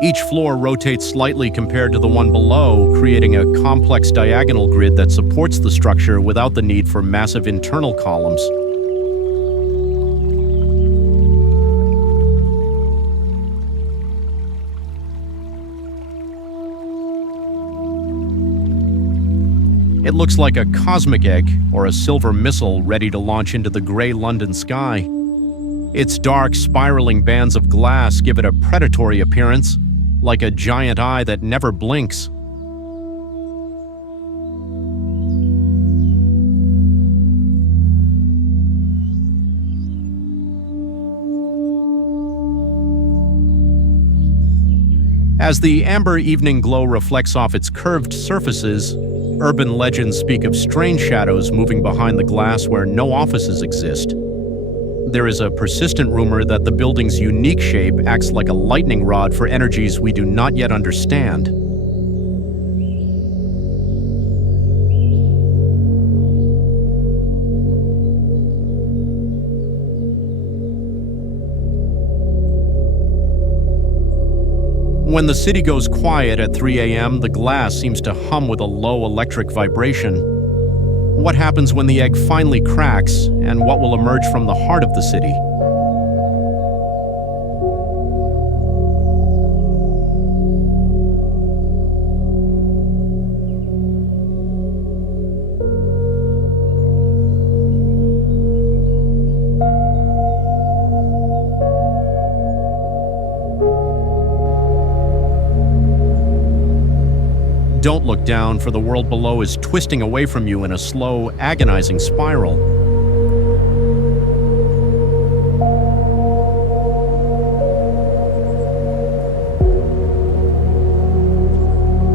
Each floor rotates slightly compared to the one below, creating a complex diagonal grid that supports the structure without the need for massive internal columns. It looks like a cosmic egg or a silver missile ready to launch into the gray London sky. Its dark, spiraling bands of glass give it a predatory appearance, like a giant eye that never blinks. As the amber evening glow reflects off its curved surfaces, urban legends speak of strange shadows moving behind the glass where no offices exist. There is a persistent rumor that the building's unique shape acts like a lightning rod for energies we do not yet understand. When the city goes quiet at 3 a.m., the glass seems to hum with a low electric vibration. What happens when the egg finally cracks, and what will emerge from the heart of the city? Don't look down, for the world below is twisting away from you in a slow, agonizing spiral.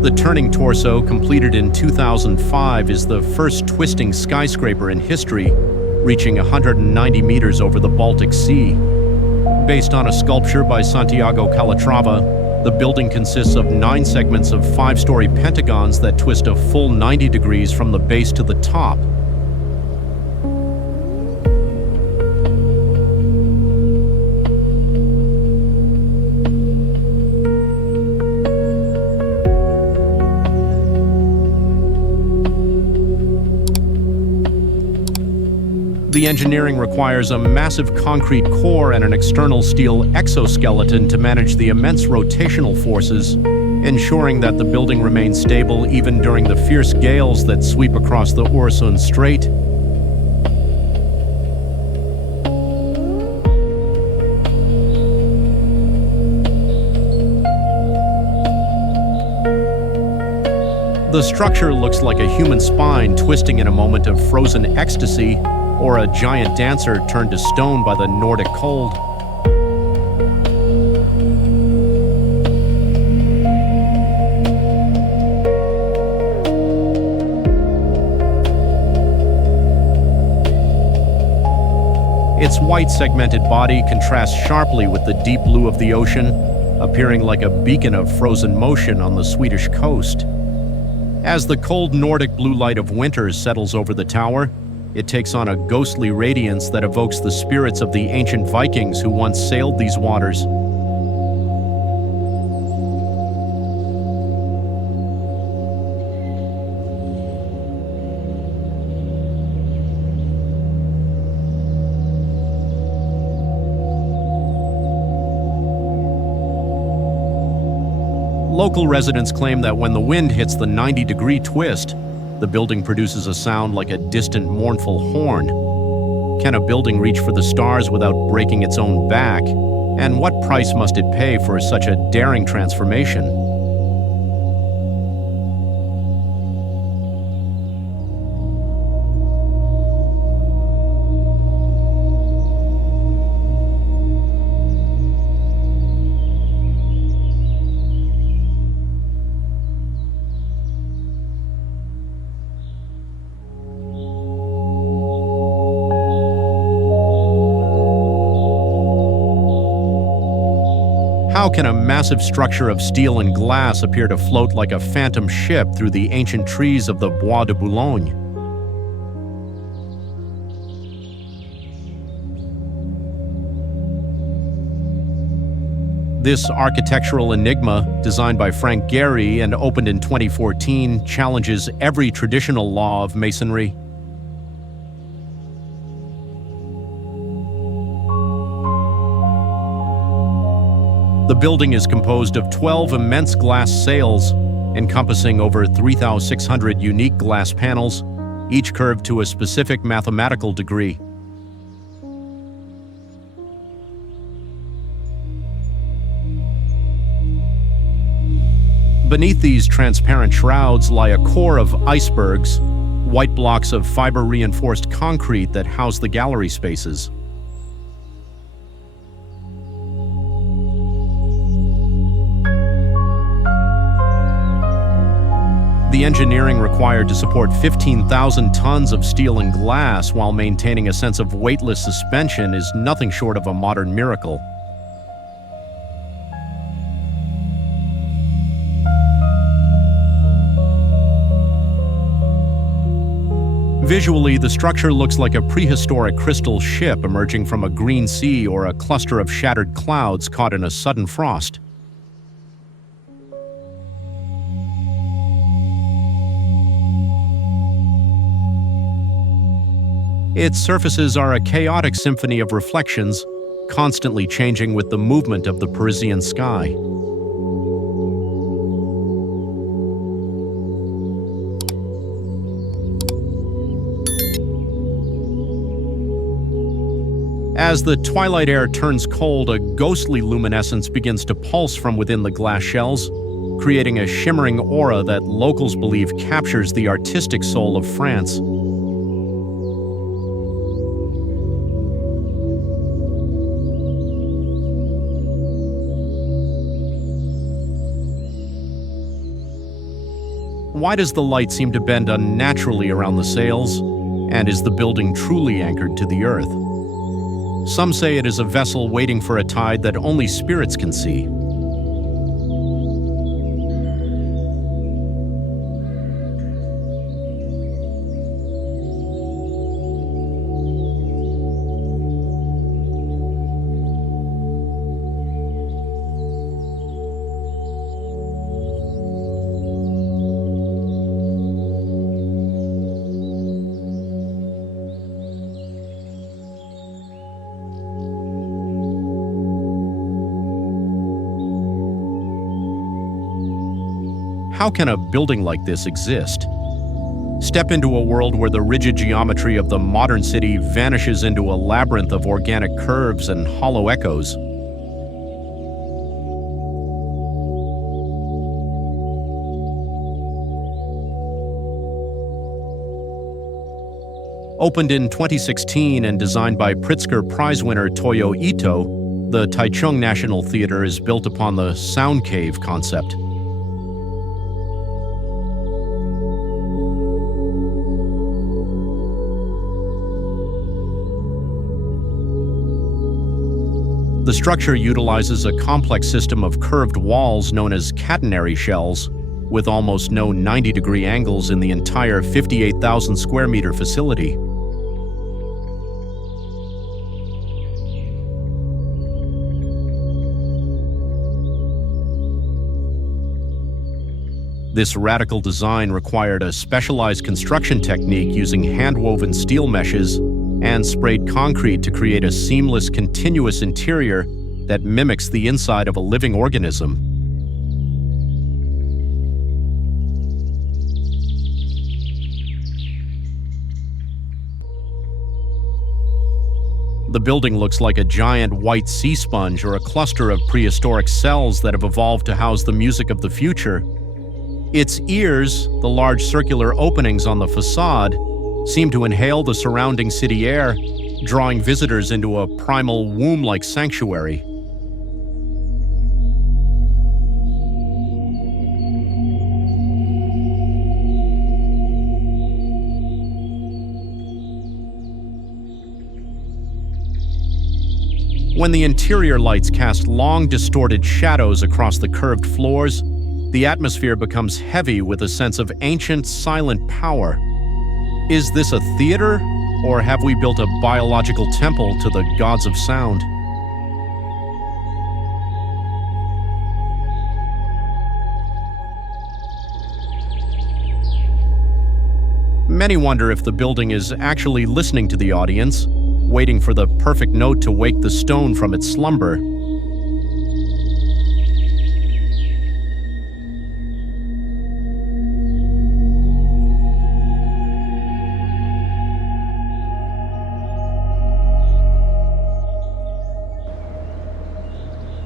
The turning torso, completed in 2005, is the first twisting skyscraper in history, reaching 190 meters over the Baltic Sea. Based on a sculpture by Santiago Calatrava, the building consists of 9 segments of 5-story pentagons that twist a full 90 degrees from the base to the top. The engineering requires a massive concrete core and an external steel exoskeleton to manage the immense rotational forces, ensuring that the building remains stable even during the fierce gales that sweep across the Øresund Strait. The structure looks like a human spine twisting in a moment of frozen ecstasy, or a giant dancer turned to stone by the Nordic cold. Its white segmented body contrasts sharply with the deep blue of the ocean, appearing like a beacon of frozen motion on the Swedish coast. As the cold Nordic blue light of winter settles over the tower, it takes on a ghostly radiance that evokes the spirits of the ancient Vikings who once sailed these waters. Local residents claim that when the wind hits the 90-degree twist, the building produces a sound like a distant, mournful horn. Can a building reach for the stars without breaking its own back? And what price must it pay for such a daring transformation? How can a massive structure of steel and glass appear to float like a phantom ship through the ancient trees of the Bois de Boulogne? This architectural enigma, designed by Frank Gehry and opened in 2014, challenges every traditional law of masonry. The building is composed of 12 immense glass sails, encompassing over 3,600 unique glass panels, each curved to a specific mathematical degree. Beneath these transparent shrouds lie a core of icebergs, white blocks of fiber-reinforced concrete that house the gallery spaces. The engineering required to support 15,000 tons of steel and glass while maintaining a sense of weightless suspension is nothing short of a modern miracle. Visually, the structure looks like a prehistoric crystal ship emerging from a green sea or a cluster of shattered clouds caught in a sudden frost. Its surfaces are a chaotic symphony of reflections, constantly changing with the movement of the Parisian sky. As the twilight air turns cold, a ghostly luminescence begins to pulse from within the glass shells, creating a shimmering aura that locals believe captures the artistic soul of France. Why does the light seem to bend unnaturally around the sails? And is the building truly anchored to the earth? Some say it is a vessel waiting for a tide that only spirits can see. How can a building like this exist? Step into a world where the rigid geometry of the modern city vanishes into a labyrinth of organic curves and hollow echoes. Opened in 2016 and designed by Pritzker Prize winner Toyo Ito, the Taichung National Theater is built upon the sound cave concept. The structure utilizes a complex system of curved walls known as catenary shells, with almost no 90-degree angles in the entire 58,000 square meter facility. This radical design required a specialized construction technique using hand-woven steel meshes and sprayed concrete to create a seamless, continuous interior that mimics the inside of a living organism. The building looks like a giant white sea sponge or a cluster of prehistoric cells that have evolved to house the music of the future. Its ears, the large circular openings on the facade, seem to inhale the surrounding city air, drawing visitors into a primal womb-like sanctuary. When the interior lights cast long, distorted shadows across the curved floors, the atmosphere becomes heavy with a sense of ancient, silent power. Is this a theater, or have we built a biological temple to the gods of sound? Many wonder if the building is actually listening to the audience, waiting for the perfect note to wake the stone from its slumber.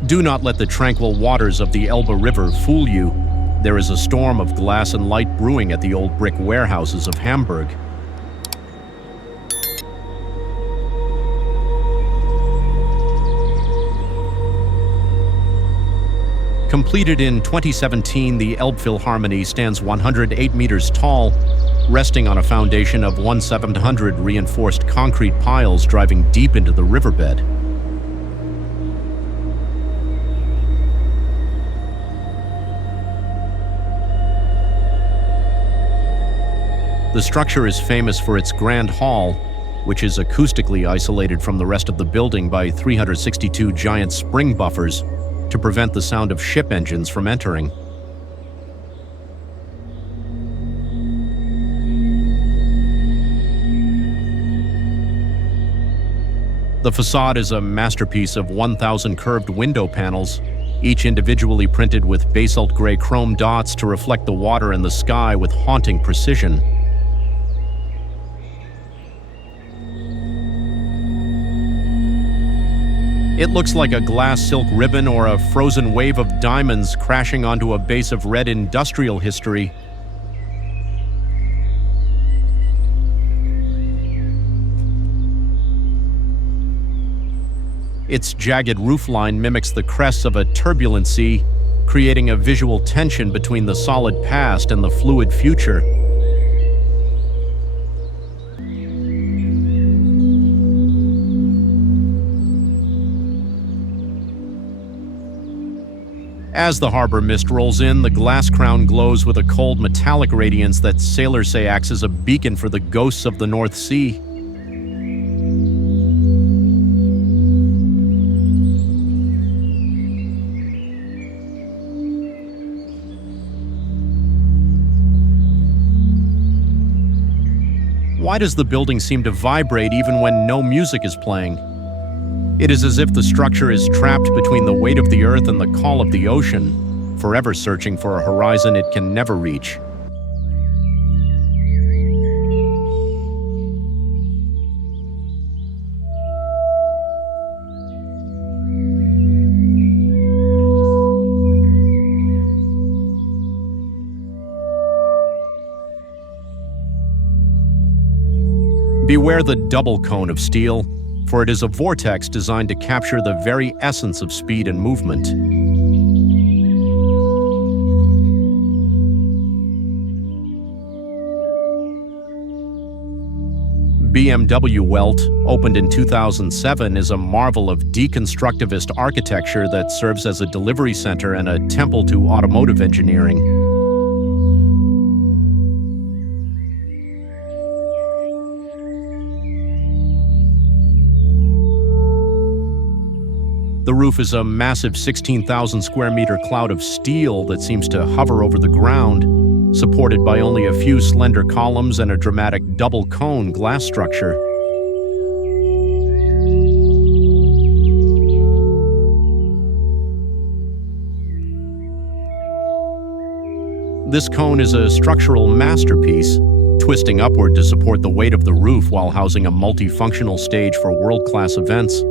Do not let the tranquil waters of the Elbe River fool you. There is a storm of glass and light brewing at the old brick warehouses of Hamburg. Completed in 2017, the Elbphilharmonie stands 108 meters tall, resting on a foundation of 1/700 reinforced concrete piles driving deep into the riverbed. The structure is famous for its grand hall, which is acoustically isolated from the rest of the building by 362 giant spring buffers to prevent the sound of ship engines from entering. The facade is a masterpiece of 1,000 curved window panels, each individually printed with basalt gray chrome dots to reflect the water and the sky with haunting precision. It looks like a glass silk ribbon or a frozen wave of diamonds crashing onto a base of red industrial history. Its jagged roofline mimics the crests of a turbulent sea, creating a visual tension between the solid past and the fluid future. As the harbor mist rolls in, the glass crown glows with a cold metallic radiance that sailors say acts as a beacon for the ghosts of the North Sea. Why does the building seem to vibrate even when no music is playing? It is as if the structure is trapped between the weight of the earth and the call of the ocean, forever searching for a horizon it can never reach. Beware the double cone of steel, for it is a vortex designed to capture the very essence of speed and movement. BMW Welt, opened in 2007, is a marvel of deconstructivist architecture that serves as a delivery center and a temple to automotive engineering. The roof is a massive 16,000 square meter cloud of steel that seems to hover over the ground, supported by only a few slender columns and a dramatic double cone glass structure. This cone is a structural masterpiece, twisting upward to support the weight of the roof while housing a multifunctional stage for world-class events.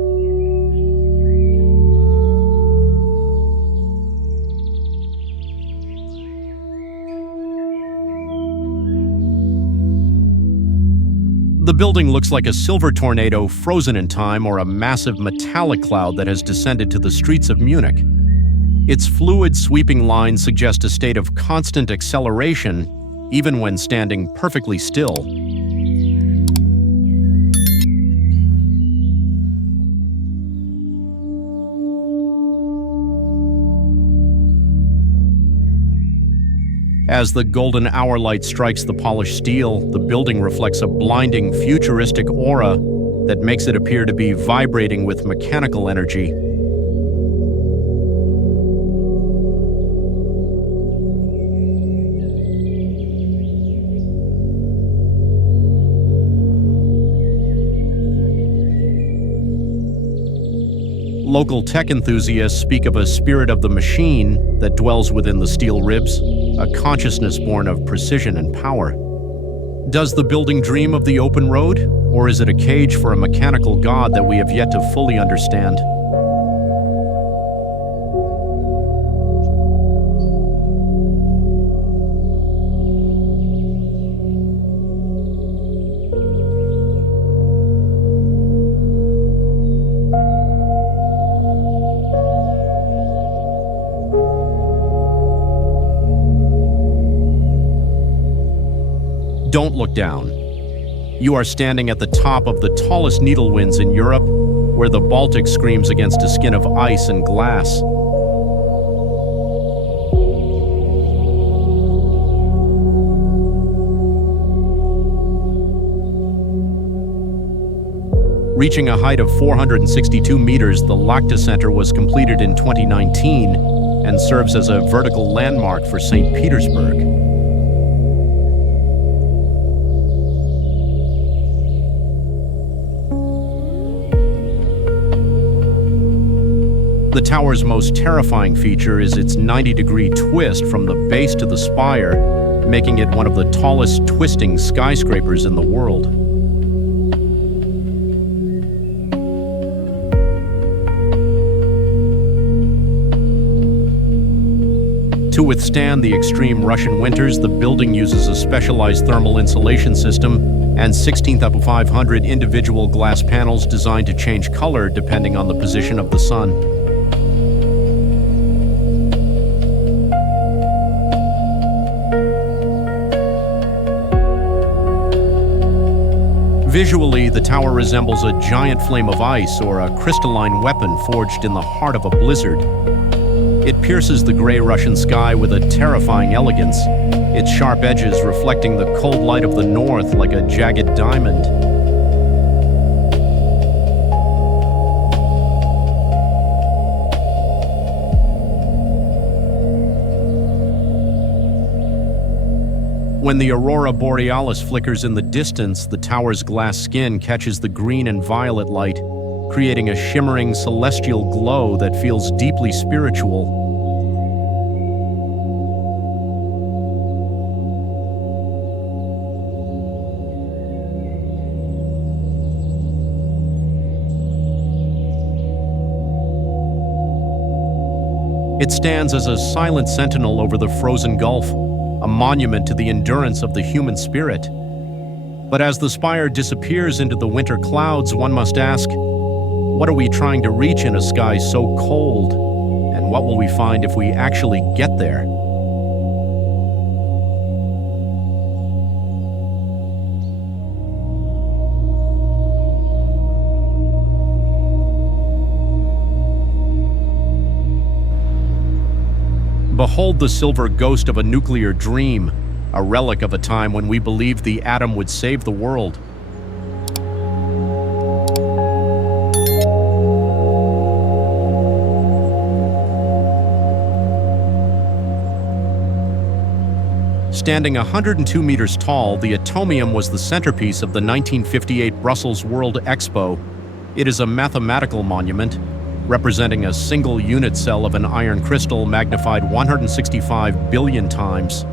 The building looks like a silver tornado frozen in time or a massive metallic cloud that has descended to the streets of Munich. Its fluid, sweeping lines suggest a state of constant acceleration, even when standing perfectly still. As the golden hour light strikes the polished steel, the building reflects a blinding, futuristic aura that makes it appear to be vibrating with mechanical energy. Local tech enthusiasts speak of a spirit of the machine that dwells within the steel ribs, a consciousness born of precision and power. Does the building dream of the open road, or is it a cage for a mechanical god that we have yet to fully understand? Don't look down. You are standing at the top of the tallest needle winds in Europe, where the Baltic screams against a skin of ice and glass. Reaching a height of 462 meters, the Lacta Center was completed in 2019 and serves as a vertical landmark for St. Petersburg. The tower's most terrifying feature is its 90-degree twist from the base to the spire, making it one of the tallest twisting skyscrapers in the world. To withstand the extreme Russian winters, the building uses a specialized thermal insulation system and 16,500 individual glass panels designed to change color depending on the position of the sun. Visually, the tower resembles a giant flame of ice or a crystalline weapon forged in the heart of a blizzard. It pierces the gray Russian sky with a terrifying elegance, its sharp edges reflecting the cold light of the north like a jagged diamond. When the aurora borealis flickers in the distance, the tower's glass skin catches the green and violet light, creating a shimmering celestial glow that feels deeply spiritual. It stands as a silent sentinel over the frozen gulf, a monument to the endurance of the human spirit. But as the spire disappears into the winter clouds, one must ask, what are we trying to reach in a sky so cold? And what will we find if we actually get there? Behold the silver ghost of a nuclear dream, a relic of a time when we believed the atom would save the world. Standing 102 meters tall, the atomium was the centerpiece of the 1958 Brussels World Expo. It is a mathematical monument, representing a single unit cell of an iron crystal magnified 165 billion times.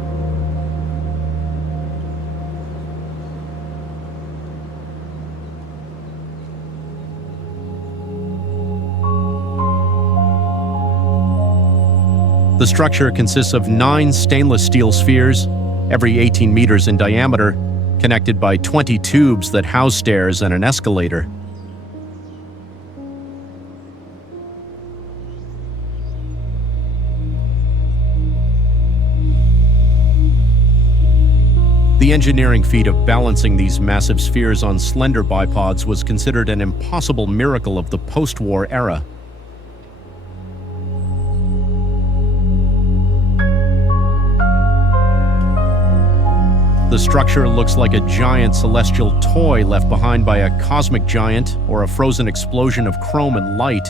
The structure consists of 9 stainless steel spheres, every 18 meters in diameter, connected by 20 tubes that house stairs and an escalator. The engineering feat of balancing these massive spheres on slender bipods was considered an impossible miracle of the post-war era. The structure looks like a giant celestial toy left behind by a cosmic giant or a frozen explosion of chrome and light.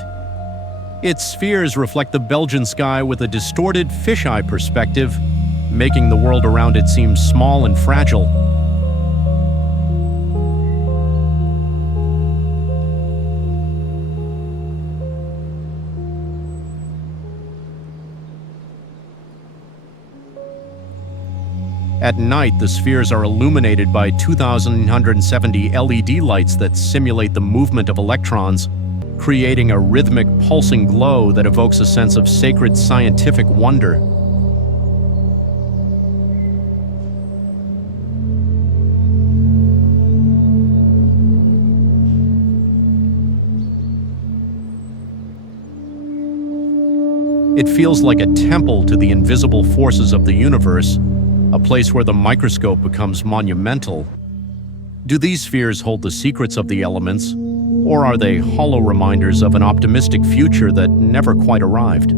Its spheres reflect the Belgian sky with a distorted fisheye perspective, making the world around it seem small and fragile. At night, the spheres are illuminated by 2,970 LED lights that simulate the movement of electrons, creating a rhythmic pulsing glow that evokes a sense of sacred scientific wonder. It feels like a temple to the invisible forces of the universe, a place where the microscope becomes monumental. Do these spheres hold the secrets of the elements, or are they hollow reminders of an optimistic future that never quite arrived?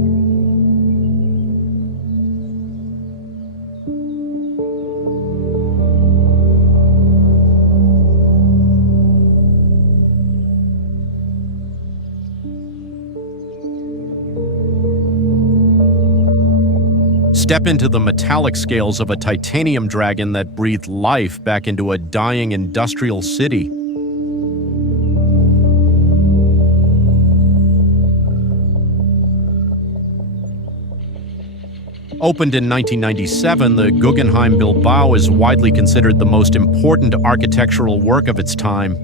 Step into the metallic scales of a titanium dragon that breathed life back into a dying industrial city. Opened in 1997, the Guggenheim Bilbao is widely considered the most important architectural work of its time.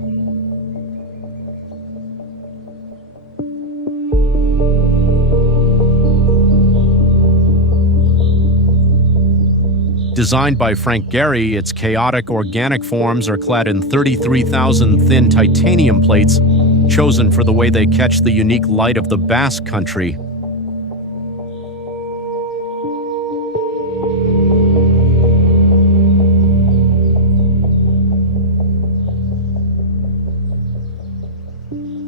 Designed by Frank Gehry, its chaotic organic forms are clad in 33,000 thin titanium plates, chosen for the way they catch the unique light of the Basque Country.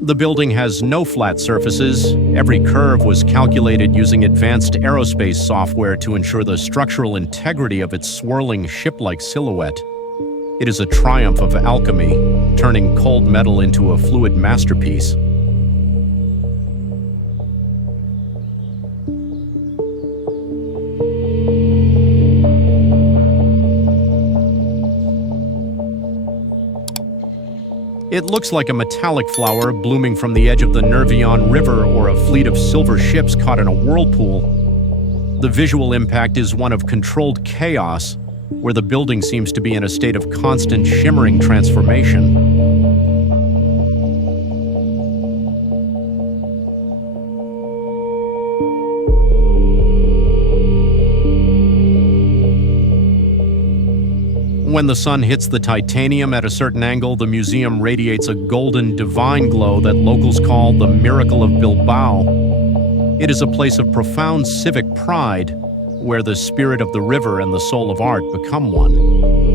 The building has no flat surfaces. Every curve was calculated using advanced aerospace software to ensure the structural integrity of its swirling ship-like silhouette. It is a triumph of alchemy, turning cold metal into a fluid masterpiece. It looks like a metallic flower blooming from the edge of the Nervion River or a fleet of silver ships caught in a whirlpool. The visual impact is one of controlled chaos, where the building seems to be in a state of constant shimmering transformation. When the sun hits the titanium at a certain angle, the museum radiates a golden, divine glow that locals call the Miracle of Bilbao. It is a place of profound civic pride, where the spirit of the river and the soul of art become one.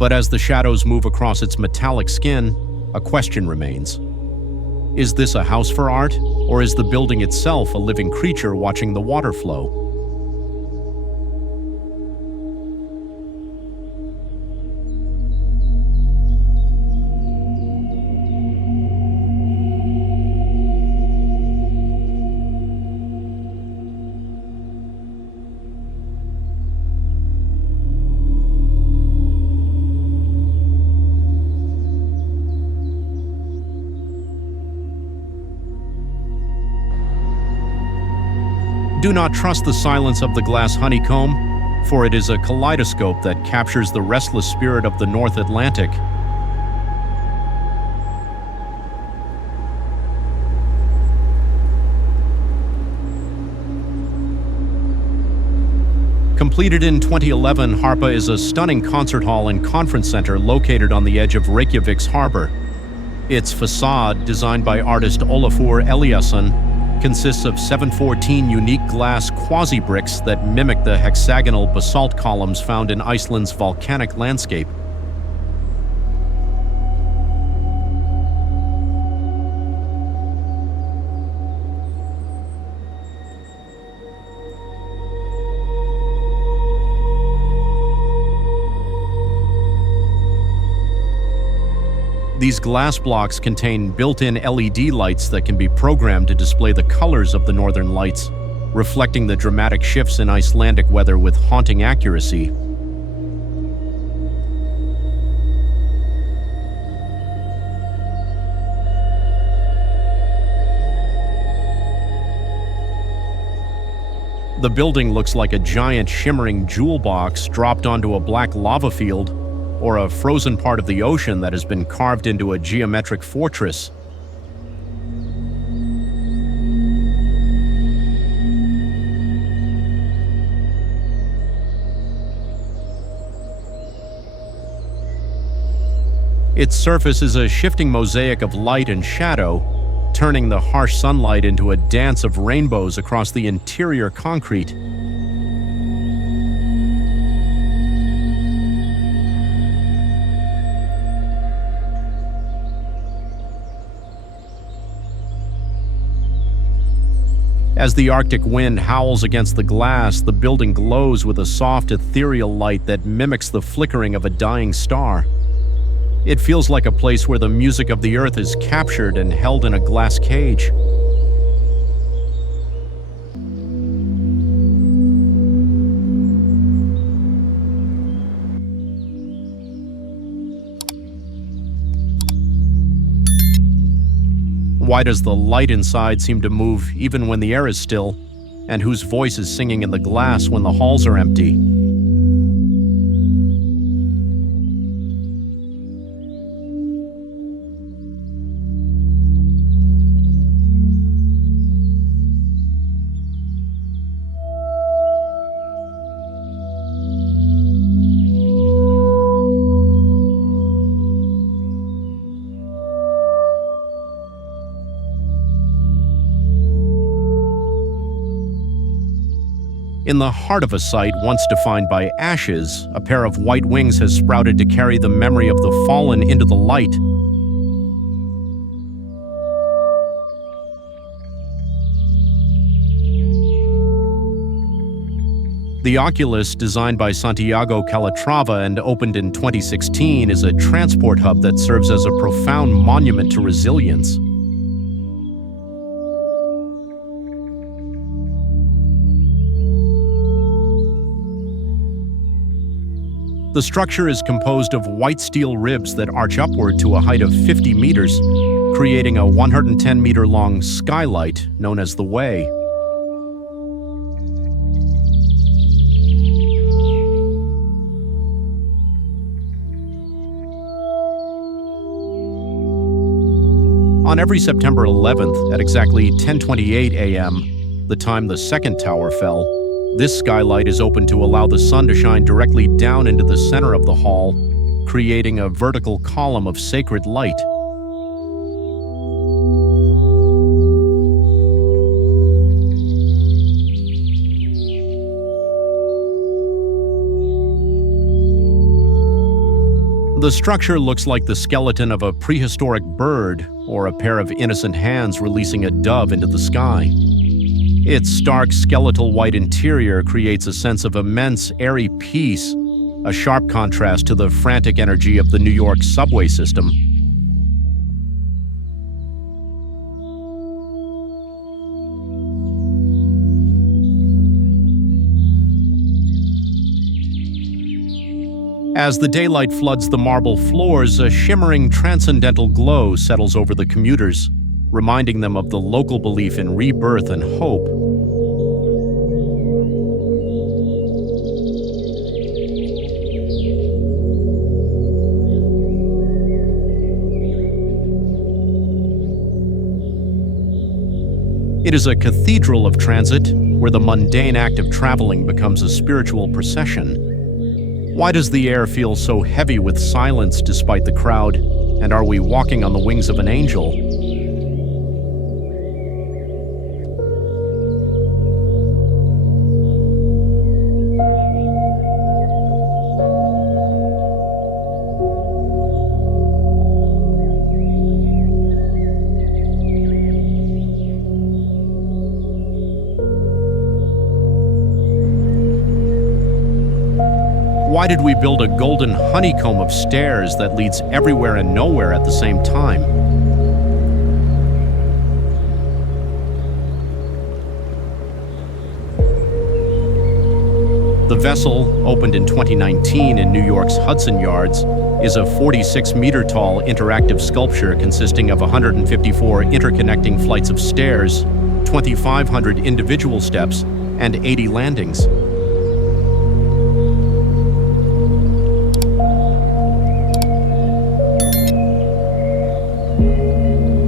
But as the shadows move across its metallic skin, a question remains. Is this a house for art, or is the building itself a living creature watching the water flow? Do not trust the silence of the glass honeycomb, for it is a kaleidoscope that captures the restless spirit of the North Atlantic. Completed in 2011, Harpa is a stunning concert hall and conference center located on the edge of Reykjavik's harbor. Its facade, designed by artist Olafur Eliasson, consists of 714 unique glass quasi-bricks that mimic the hexagonal basalt columns found in Iceland's volcanic landscape. These glass blocks contain built-in LED lights that can be programmed to display the colors of the northern lights, reflecting the dramatic shifts in Icelandic weather with haunting accuracy. The building looks like a giant shimmering jewel box dropped onto a black lava field, or a frozen part of the ocean that has been carved into a geometric fortress. Its surface is a shifting mosaic of light and shadow, turning the harsh sunlight into a dance of rainbows across the interior concrete. As the Arctic wind howls against the glass, the building glows with a soft, ethereal light that mimics the flickering of a dying star. It feels like a place where the music of the earth is captured and held in a glass cage. Why does the light inside seem to move even when the air is still? And whose voice is singing in the glass when the halls are empty? In the heart of a site once defined by ashes, a pair of white wings has sprouted to carry the memory of the fallen into the light. The Oculus, designed by Santiago Calatrava and opened in 2016, is a transport hub that serves as a profound monument to resilience. The structure is composed of white steel ribs that arch upward to a height of 50 meters, creating a 110-meter-long skylight known as the Way. On every September 11th, at exactly 10:28 a.m., the time the second tower fell, this skylight is open to allow the sun to shine directly down into the center of the hall, creating a vertical column of sacred light. The structure looks like the skeleton of a prehistoric bird or a pair of innocent hands releasing a dove into the sky. Its stark skeletal white interior creates a sense of immense, airy peace, a sharp contrast to the frantic energy of the New York subway system. As the daylight floods the marble floors, a shimmering transcendental glow settles over the commuters, reminding them of the local belief in rebirth and hope. It is a cathedral of transit, where the mundane act of traveling becomes a spiritual procession. Why does the air feel so heavy with silence despite the crowd, and are we walking on the wings of an angel? Why did we build a golden honeycomb of stairs that leads everywhere and nowhere at the same time? The vessel, opened in 2019 in New York's Hudson Yards, is a 46-meter-tall interactive sculpture consisting of 154 interconnecting flights of stairs, 2,500 individual steps, and 80 landings.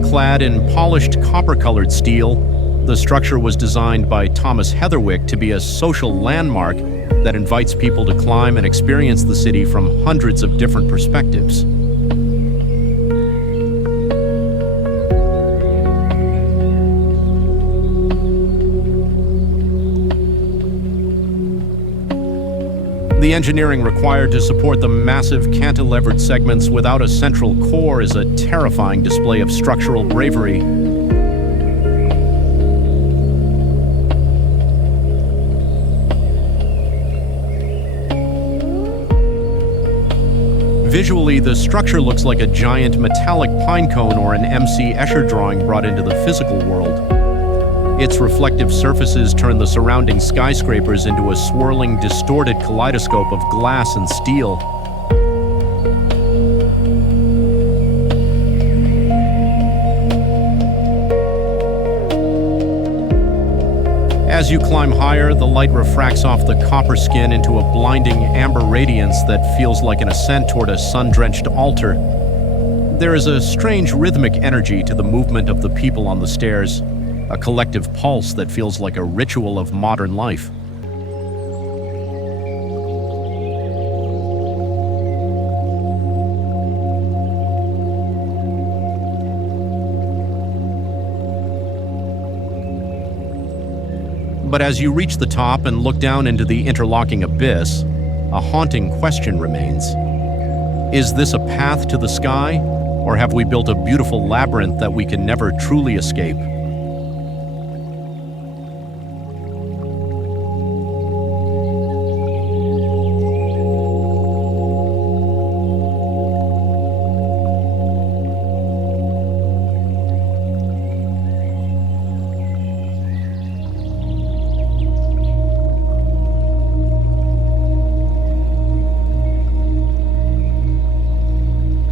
Clad in polished copper-colored steel, the structure was designed by Thomas Heatherwick to be a social landmark that invites people to climb and experience the city from hundreds of different perspectives. The engineering required to support the massive cantilevered segments without a central core is a terrifying display of structural bravery. Visually, the structure looks like a giant metallic pine cone or an M.C. Escher drawing brought into the physical world. Its reflective surfaces turn the surrounding skyscrapers into a swirling, distorted kaleidoscope of glass and steel. As you climb higher, the light refracts off the copper skin into a blinding amber radiance that feels like an ascent toward a sun-drenched altar. There is a strange rhythmic energy to the movement of the people on the stairs, a collective pulse that feels like a ritual of modern life. But as you reach the top and look down into the interlocking abyss, a haunting question remains. Is this a path to the sky, or have we built a beautiful labyrinth that we can never truly escape?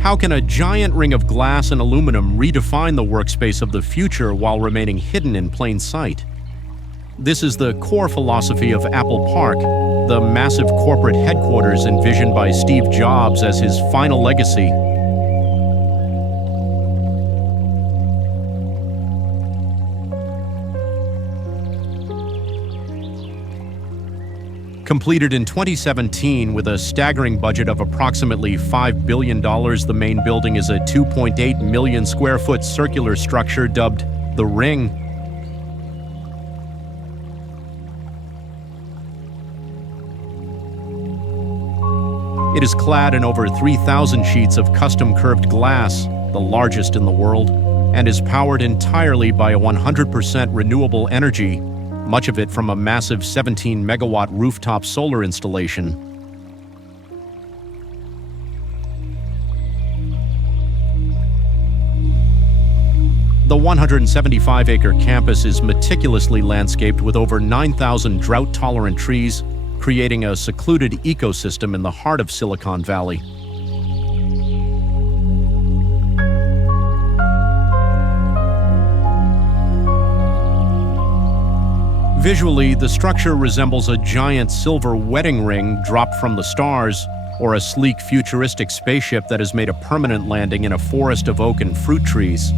How can a giant ring of glass and aluminum redefine the workspace of the future while remaining hidden in plain sight? This is the core philosophy of Apple Park, the massive corporate headquarters envisioned by Steve Jobs as his final legacy. Completed in 2017 with a staggering budget of approximately $5 billion, the main building is a 2.8 million square foot circular structure dubbed the Ring. It is clad in over 3,000 sheets of custom curved glass, the largest in the world, and is powered entirely by a 100% renewable energy, much of it from a massive 17-megawatt rooftop solar installation. The 175-acre campus is meticulously landscaped with over 9,000 drought-tolerant trees, creating a secluded ecosystem in the heart of Silicon Valley. Visually, the structure resembles a giant silver wedding ring dropped from the stars, or a sleek futuristic spaceship that has made a permanent landing in a forest of oak and fruit trees.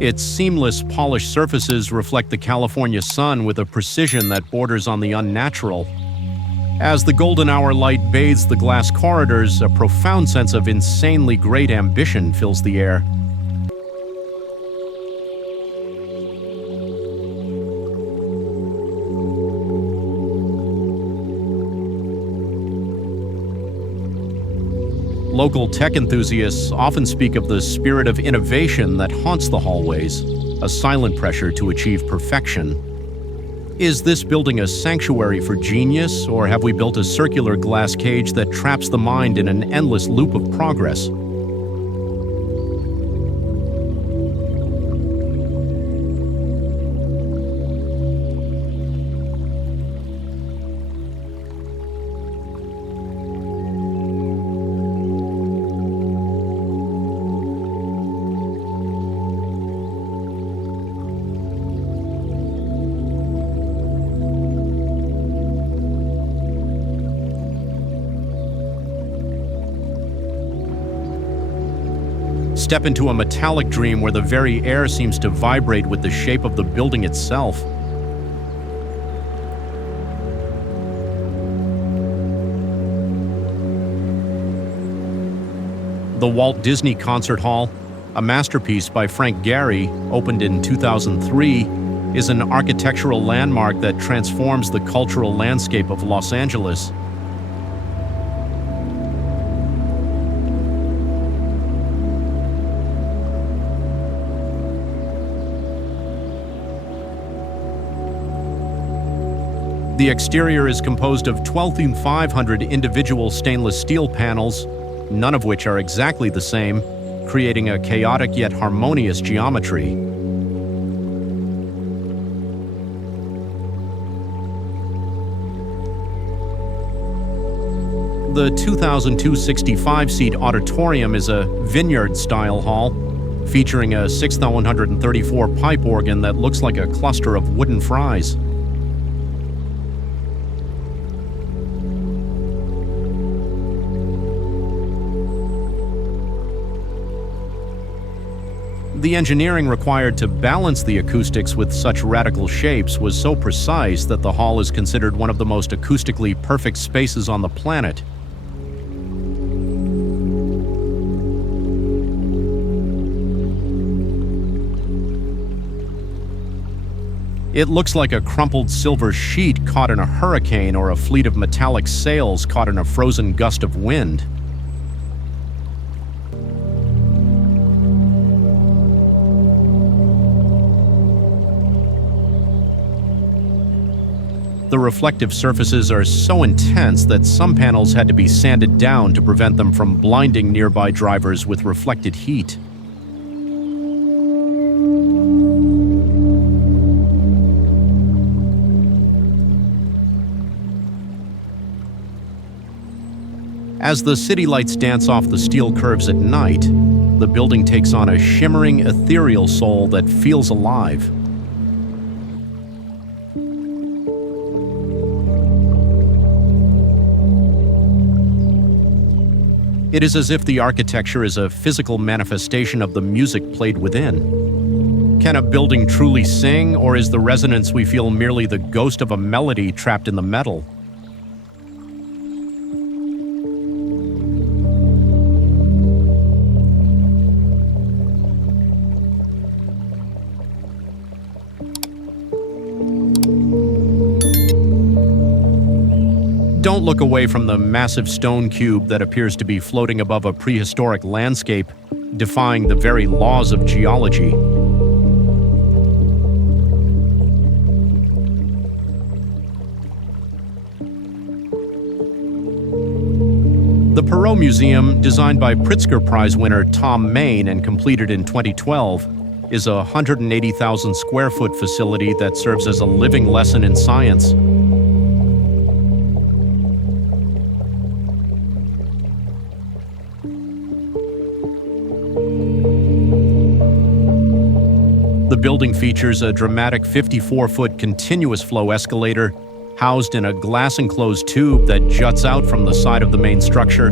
Its seamless, polished surfaces reflect the California sun with a precision that borders on the unnatural. As the golden hour light bathes the glass corridors, a profound sense of insanely great ambition fills the air. Local tech enthusiasts often speak of the spirit of innovation that haunts the hallways, a silent pressure to achieve perfection. Is this building a sanctuary for genius, or have we built a circular glass cage that traps the mind in an endless loop of progress? Step into a metallic dream where the very air seems to vibrate with the shape of the building itself. The Walt Disney Concert Hall, a masterpiece by Frank Gehry, opened in 2003, is an architectural landmark that transforms the cultural landscape of Los Angeles. The exterior is composed of 12,500 individual stainless steel panels, none of which are exactly the same, creating a chaotic yet harmonious geometry. The 2,265-seat auditorium is a vineyard-style hall, featuring a 6,134 pipe organ that looks like a cluster of wooden fries. The engineering required to balance the acoustics with such radical shapes was so precise that the hall is considered one of the most acoustically perfect spaces on the planet. It looks like a crumpled silver sheet caught in a hurricane or a fleet of metallic sails caught in a frozen gust of wind. The reflective surfaces are so intense that some panels had to be sanded down to prevent them from blinding nearby drivers with reflected heat. As the city lights dance off the steel curves at night, the building takes on a shimmering, ethereal soul that feels alive. It is as if the architecture is a physical manifestation of the music played within. Can a building truly sing, or is the resonance we feel merely the ghost of a melody trapped in the metal? Don't look away from the massive stone cube that appears to be floating above a prehistoric landscape, defying the very laws of geology. The Perot Museum, designed by Pritzker Prize winner Tom Main and completed in 2012, is a 180,000 square foot facility that serves as a living lesson in science. The building features a dramatic 54-foot continuous flow escalator housed in a glass-enclosed tube that juts out from the side of the main structure.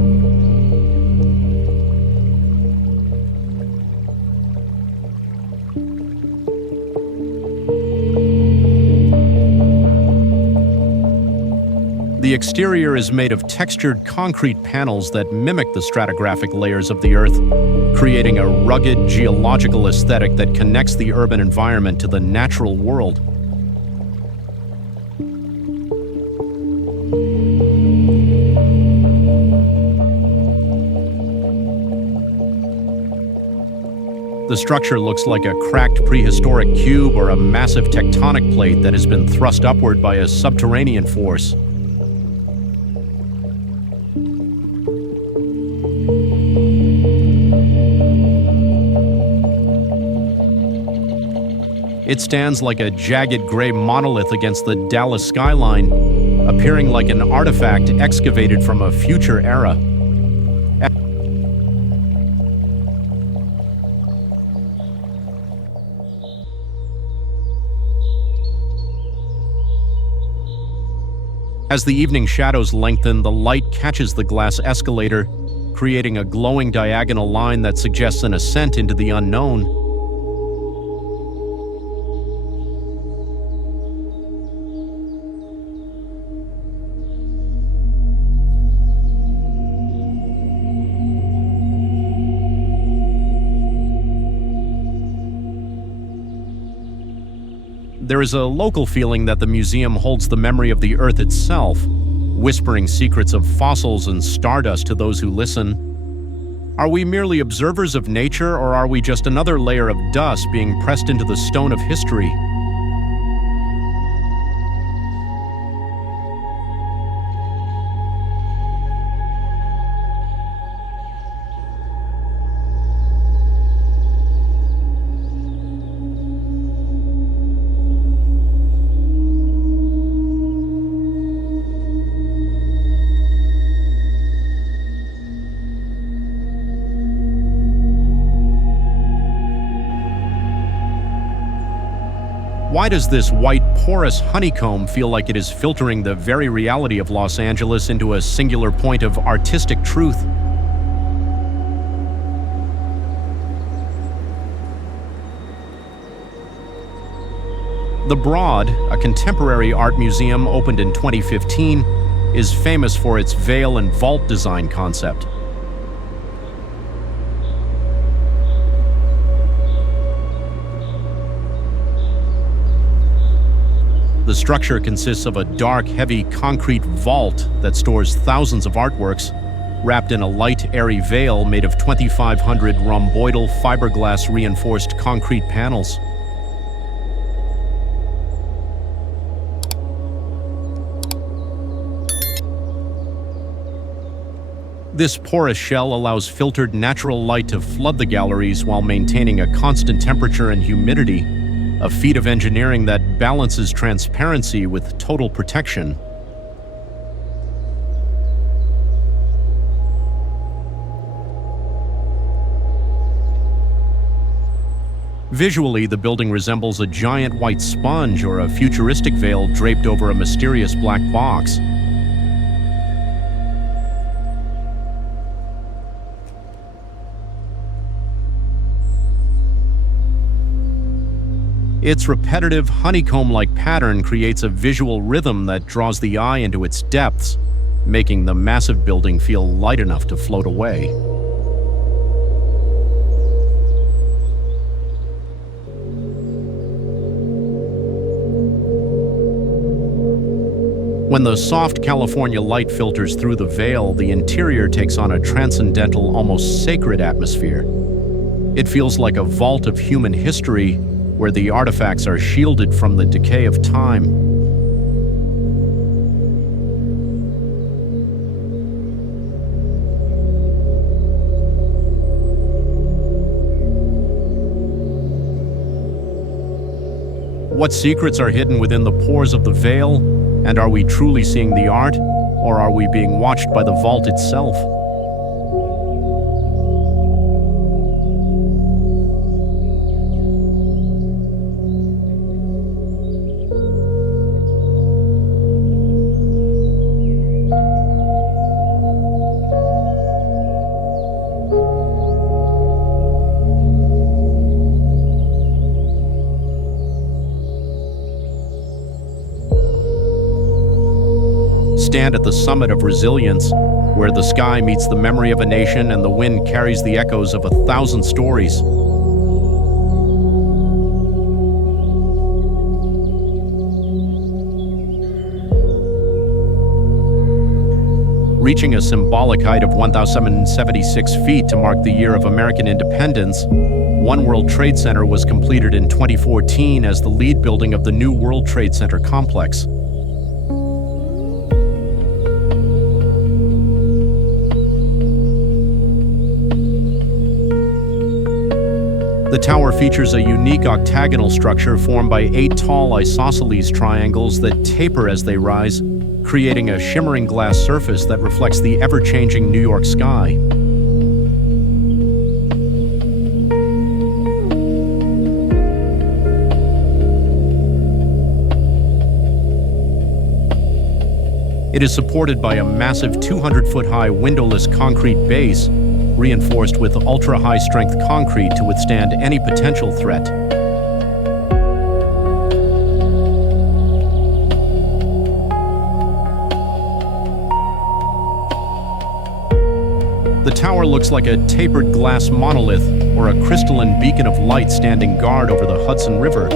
The exterior is made of textured concrete panels that mimic the stratigraphic layers of the Earth, creating a rugged geological aesthetic that connects the urban environment to the natural world. The structure looks like a cracked prehistoric cube or a massive tectonic plate that has been thrust upward by a subterranean force. It stands like a jagged gray monolith against the Dallas skyline, appearing like an artifact excavated from a future era. As the evening shadows lengthen, the light catches the glass escalator, creating a glowing diagonal line that suggests an ascent into the unknown. There is a local feeling that the museum holds the memory of the Earth itself, whispering secrets of fossils and stardust to those who listen. Are we merely observers of nature, or are we just another layer of dust being pressed into the stone of history? Why does this white, porous honeycomb feel like it is filtering the very reality of Los Angeles into a singular point of artistic truth? The Broad, a contemporary art museum opened in 2015, is famous for its veil and vault design concept. The structure consists of a dark, heavy concrete vault that stores thousands of artworks, wrapped in a light, airy veil made of 2,500 rhomboidal fiberglass reinforced concrete panels. This porous shell allows filtered natural light to flood the galleries while maintaining a constant temperature and humidity, a feat of engineering that balances transparency with total protection. Visually, the building resembles a giant white sponge or a futuristic veil draped over a mysterious black box. Its repetitive, honeycomb-like pattern creates a visual rhythm that draws the eye into its depths, making the massive building feel light enough to float away. When the soft California light filters through the veil, the interior takes on a transcendental, almost sacred atmosphere. It feels like a vault of human history, where the artifacts are shielded from the decay of time. What secrets are hidden within the pores of the veil? And are we truly seeing the art, or are we being watched by the vault itself? Stand at the summit of resilience, where the sky meets the memory of a nation and the wind carries the echoes of 1,000 stories. Reaching a symbolic height of 1,076 feet to mark the year of American independence, One World Trade Center was completed in 2014 as the lead building of the new World Trade Center complex. The tower features a unique octagonal structure formed by 8 tall isosceles triangles that taper as they rise, creating a shimmering glass surface that reflects the ever-changing New York sky. It is supported by a massive 200-foot-high windowless concrete base, reinforced with ultra-high-strength concrete to withstand any potential threat. The tower looks like a tapered glass monolith or a crystalline beacon of light standing guard over the Hudson River.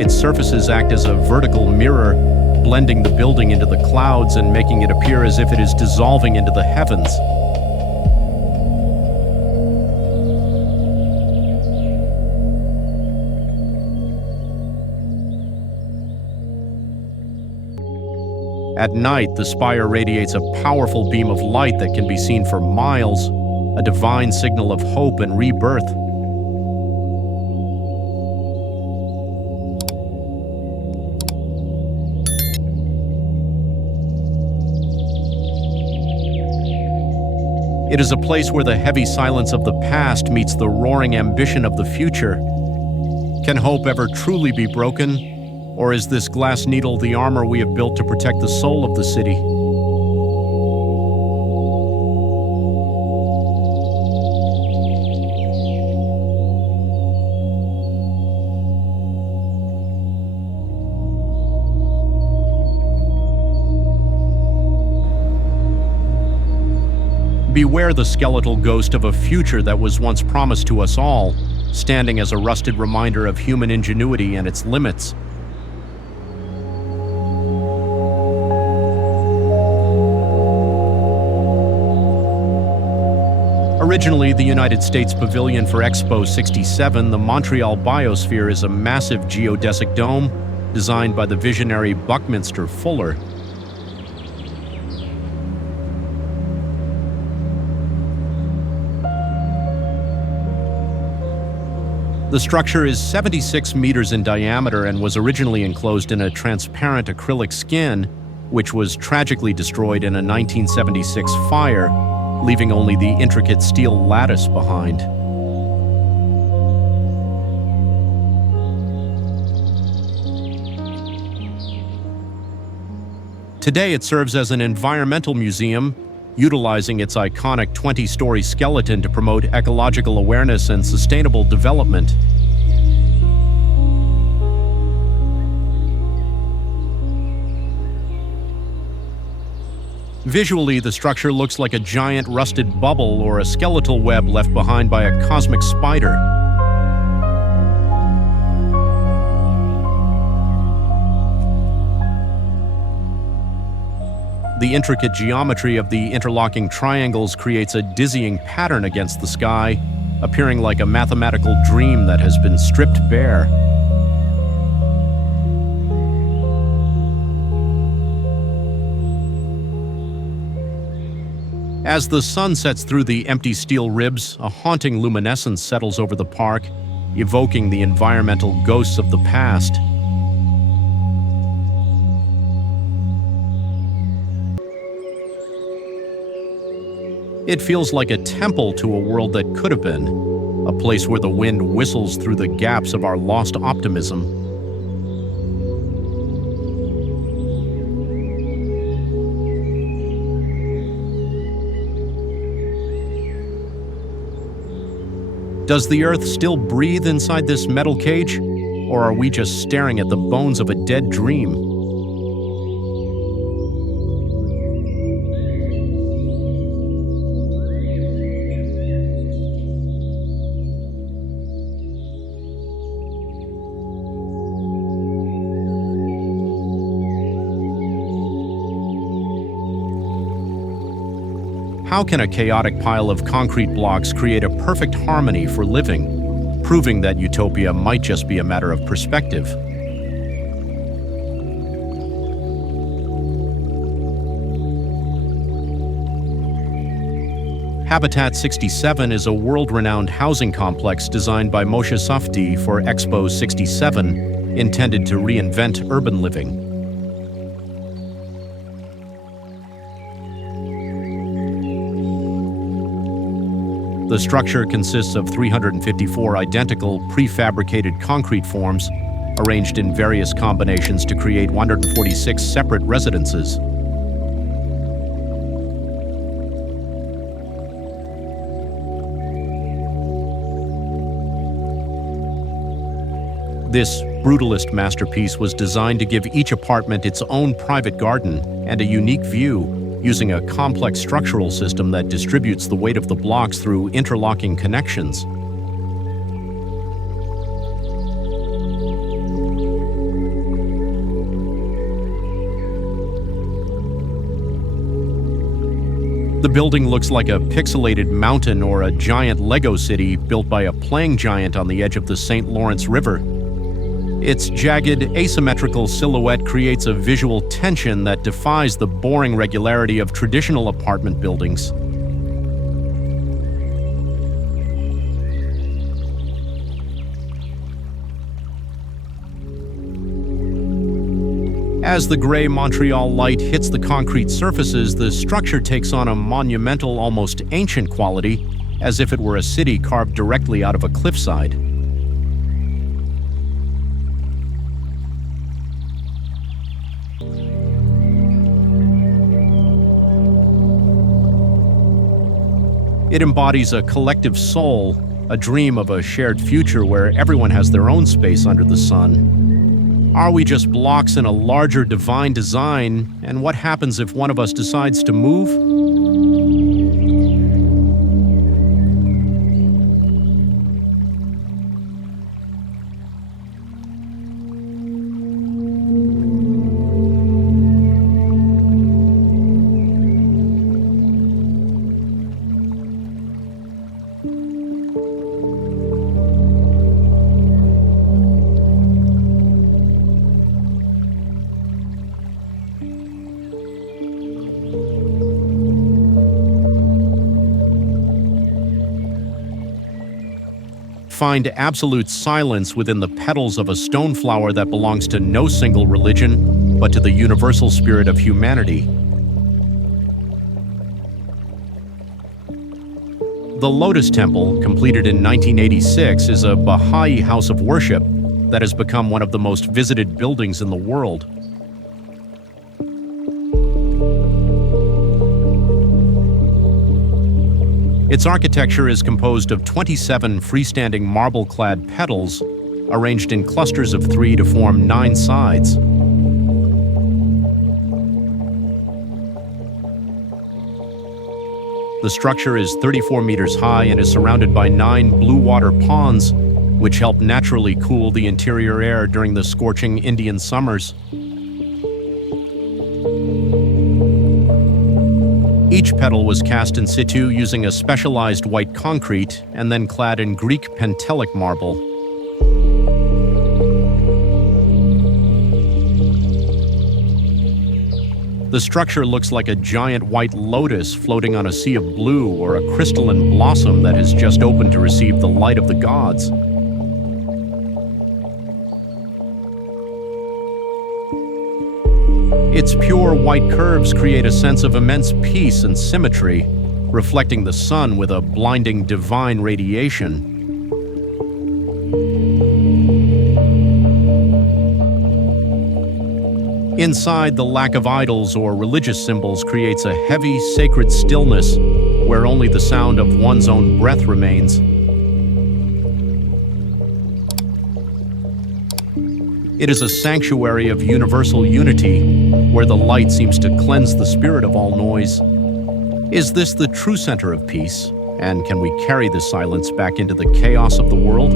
Its surfaces act as a vertical mirror, blending the building into the clouds and making it appear as if it is dissolving into the heavens. At night, the spire radiates a powerful beam of light that can be seen for miles, a divine signal of hope and rebirth. It is a place where the heavy silence of the past meets the roaring ambition of the future. Can hope ever truly be broken? Or is this glass needle the armor we have built to protect the soul of the city? Beware the skeletal ghost of a future that was once promised to us all, standing as a rusted reminder of human ingenuity and its limits. Originally the United States Pavilion for Expo 67, the Montreal Biosphere is a massive geodesic dome designed by the visionary Buckminster Fuller. The structure is 76 meters in diameter and was originally enclosed in a transparent acrylic skin, which was tragically destroyed in a 1976 fire, leaving only the intricate steel lattice behind. Today it serves as an environmental museum, utilizing its iconic 20-story skeleton to promote ecological awareness and sustainable development. Visually, the structure looks like a giant rusted bubble or a skeletal web left behind by a cosmic spider. The intricate geometry of the interlocking triangles creates a dizzying pattern against the sky, appearing like a mathematical dream that has been stripped bare. As the sun sets through the empty steel ribs, a haunting luminescence settles over the park, evoking the environmental ghosts of the past. It feels like a temple to a world that could have been, a place where the wind whistles through the gaps of our lost optimism. Does the Earth still breathe inside this metal cage, or are we just staring at the bones of a dead dream? How can a chaotic pile of concrete blocks create a perfect harmony for living, proving that utopia might just be a matter of perspective? Habitat 67 is a world-renowned housing complex designed by Moshe Safdie for Expo 67, intended to reinvent urban living. The structure consists of 354 identical, prefabricated concrete forms, arranged in various combinations to create 146 separate residences. This brutalist masterpiece was designed to give each apartment its own private garden and a unique view, using a complex structural system that distributes the weight of the blocks through interlocking connections. The building looks like a pixelated mountain or a giant Lego city built by a playing giant on the edge of the St. Lawrence River. Its jagged, asymmetrical silhouette creates a visual tension that defies the boring regularity of traditional apartment buildings. As the gray Montreal light hits the concrete surfaces, the structure takes on a monumental, almost ancient quality, as if it were a city carved directly out of a cliffside. It embodies a collective soul, a dream of a shared future where everyone has their own space under the sun. Are we just blocks in a larger divine design, and what happens if one of us decides to move? find absolute silence within the petals of a stone flower that belongs to no single religion, but to the universal spirit of humanity. The Lotus Temple, completed in 1986, is a Baha'i house of worship that has become one of the most visited buildings in the world. Its architecture is composed of 27 freestanding marble-clad petals arranged in clusters of 3 to form 9 sides. The structure is 34 meters high and is surrounded by 9 blue water ponds, which help naturally cool the interior air during the scorching Indian summers. Each petal was cast in situ using a specialized white concrete and then clad in Greek Pentelic marble. The structure looks like a giant white lotus floating on a sea of blue, or a crystalline blossom that has just opened to receive the light of the gods. Its pure white curves create a sense of immense peace and symmetry, reflecting the sun with a blinding divine radiation. Inside, the lack of idols or religious symbols creates a heavy, sacred stillness where only the sound of one's own breath remains. It is a sanctuary of universal unity, where the light seems to cleanse the spirit of all noise. Is this the true center of peace? And can we carry this silence back into the chaos of the world?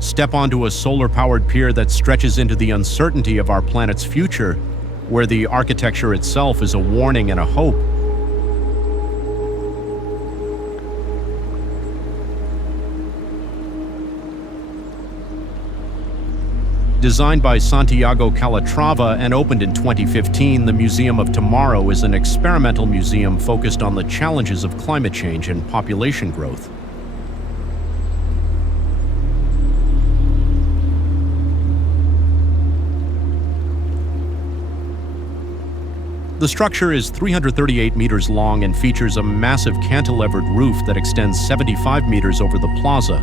Step onto a solar-powered pier that stretches into the uncertainty of our planet's future, where the architecture itself is a warning and a hope. Designed by Santiago Calatrava and opened in 2015, the Museum of Tomorrow is an experimental museum focused on the challenges of climate change and population growth. The structure is 338 meters long and features a massive cantilevered roof that extends 75 meters over the plaza.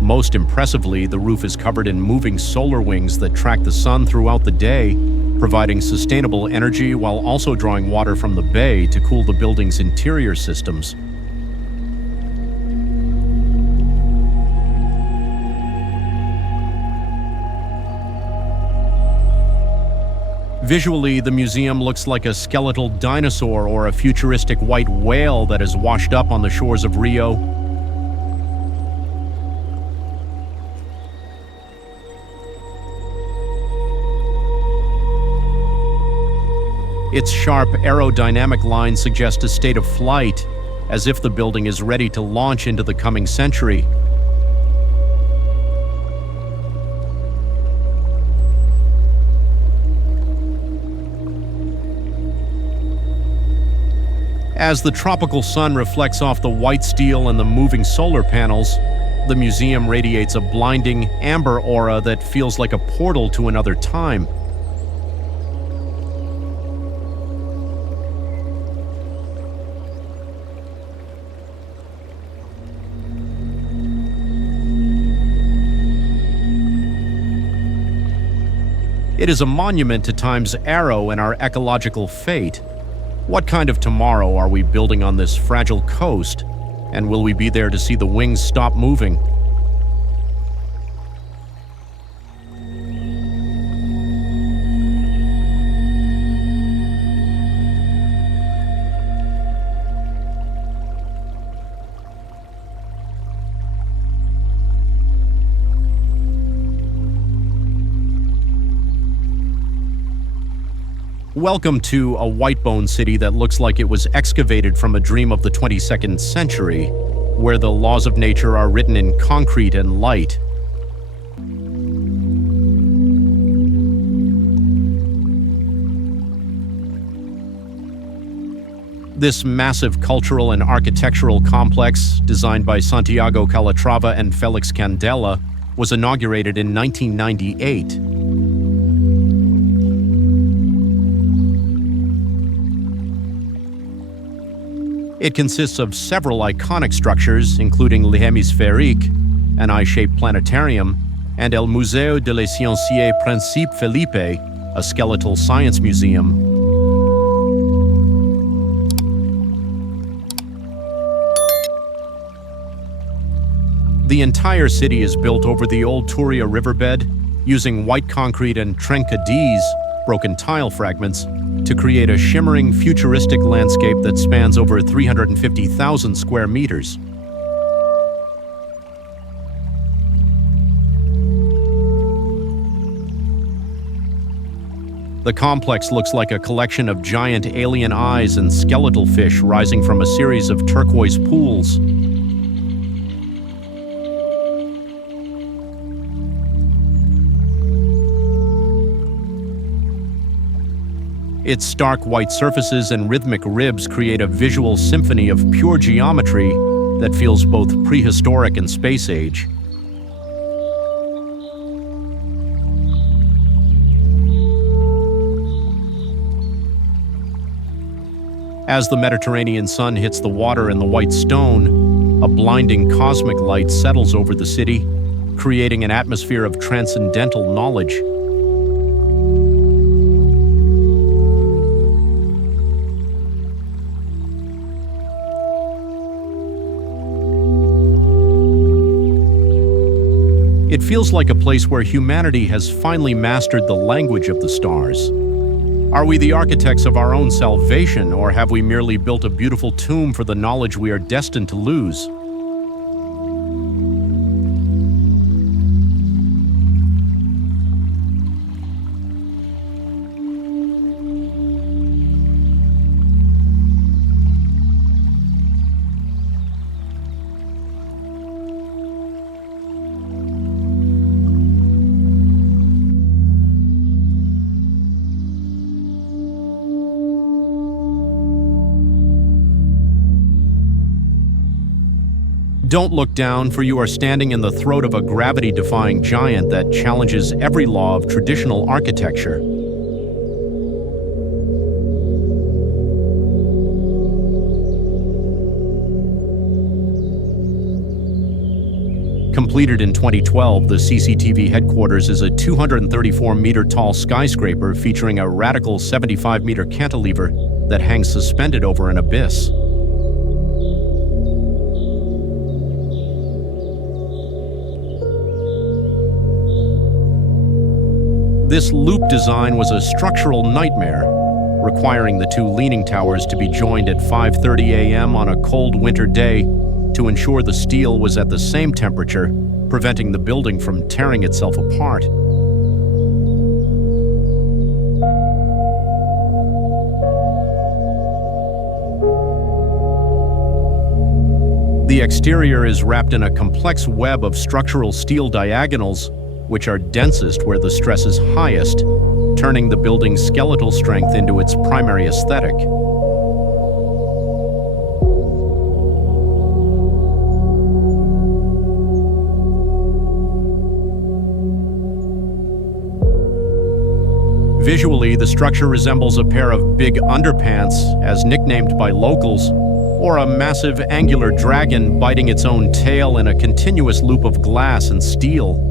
Most impressively, the roof is covered in moving solar wings that track the sun throughout the day, providing sustainable energy while also drawing water from the bay to cool the building's interior systems. Visually, the museum looks like a skeletal dinosaur or a futuristic white whale that has washed up on the shores of Rio. Its sharp aerodynamic lines suggest a state of flight, as if the building is ready to launch into the coming century. As the tropical sun reflects off the white steel and the moving solar panels, the museum radiates a blinding amber aura that feels like a portal to another time. It is a monument to time's arrow and our ecological fate. What kind of tomorrow are we building on this fragile coast? And will we be there to see the wings stop moving? Welcome to a white-bone city that looks like it was excavated from a dream of the 22nd century, where the laws of nature are written in concrete and light. This massive cultural and architectural complex, designed by Santiago Calatrava and Felix Candela, was inaugurated in 1998. It consists of several iconic structures, including l'Hémisphérique, an eye-shaped planetarium, and El Museo de les Sciences Principe Felipe, a skeletal science museum. The entire city is built over the old Turia riverbed, using white concrete and trencadís, broken tile fragments, to create a shimmering, futuristic landscape that spans over 350,000 square meters. The complex looks like a collection of giant alien eyes and skeletal fish rising from a series of turquoise pools. Its stark white surfaces and rhythmic ribs create a visual symphony of pure geometry that feels both prehistoric and space age. As the Mediterranean sun hits the water and the white stone, a blinding cosmic light settles over the city, creating an atmosphere of transcendental knowledge. It feels like a place where humanity has finally mastered the language of the stars. Are we the architects of our own salvation, or have we merely built a beautiful tomb for the knowledge we are destined to lose? Don't look down, for you are standing in the throat of a gravity-defying giant that challenges every law of traditional architecture. Completed in 2012, the CCTV headquarters is a 234-meter-tall skyscraper featuring a radical 75-meter cantilever that hangs suspended over an abyss. This loop design was a structural nightmare, requiring the two leaning towers to be joined at 5:30 a.m. on a cold winter day to ensure the steel was at the same temperature, preventing the building from tearing itself apart. The exterior is wrapped in a complex web of structural steel diagonals, which are densest where the stress is highest, turning the building's skeletal strength into its primary aesthetic. Visually, the structure resembles a pair of big underpants, as nicknamed by locals, or a massive angular dragon biting its own tail in a continuous loop of glass and steel.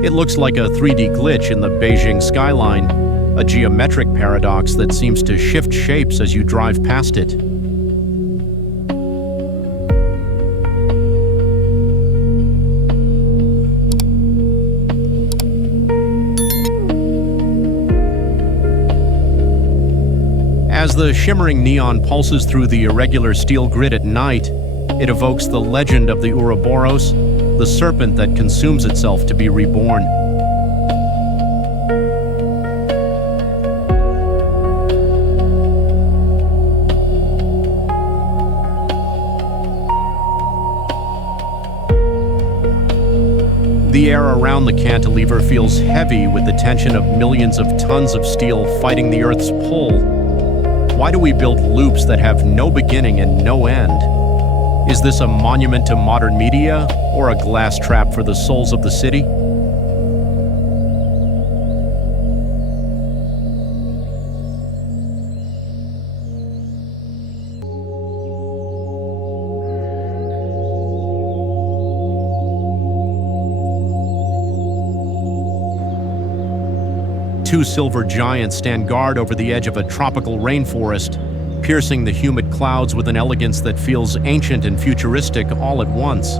It looks like a 3D glitch in the Beijing skyline, a geometric paradox that seems to shift shapes as you drive past it. As the shimmering neon pulses through the irregular steel grid at night, It evokes the legend of the Ouroboros, the serpent that consumes itself to be reborn. The air around the cantilever feels heavy with the tension of millions of tons of steel fighting the Earth's pull. Why do we build loops that have no beginning and no end? Is this a monument to modern media or a glass trap for the souls of the city? Two silver giants stand guard over the edge of a tropical rainforest, piercing the humid clouds with an elegance that feels ancient and futuristic all at once.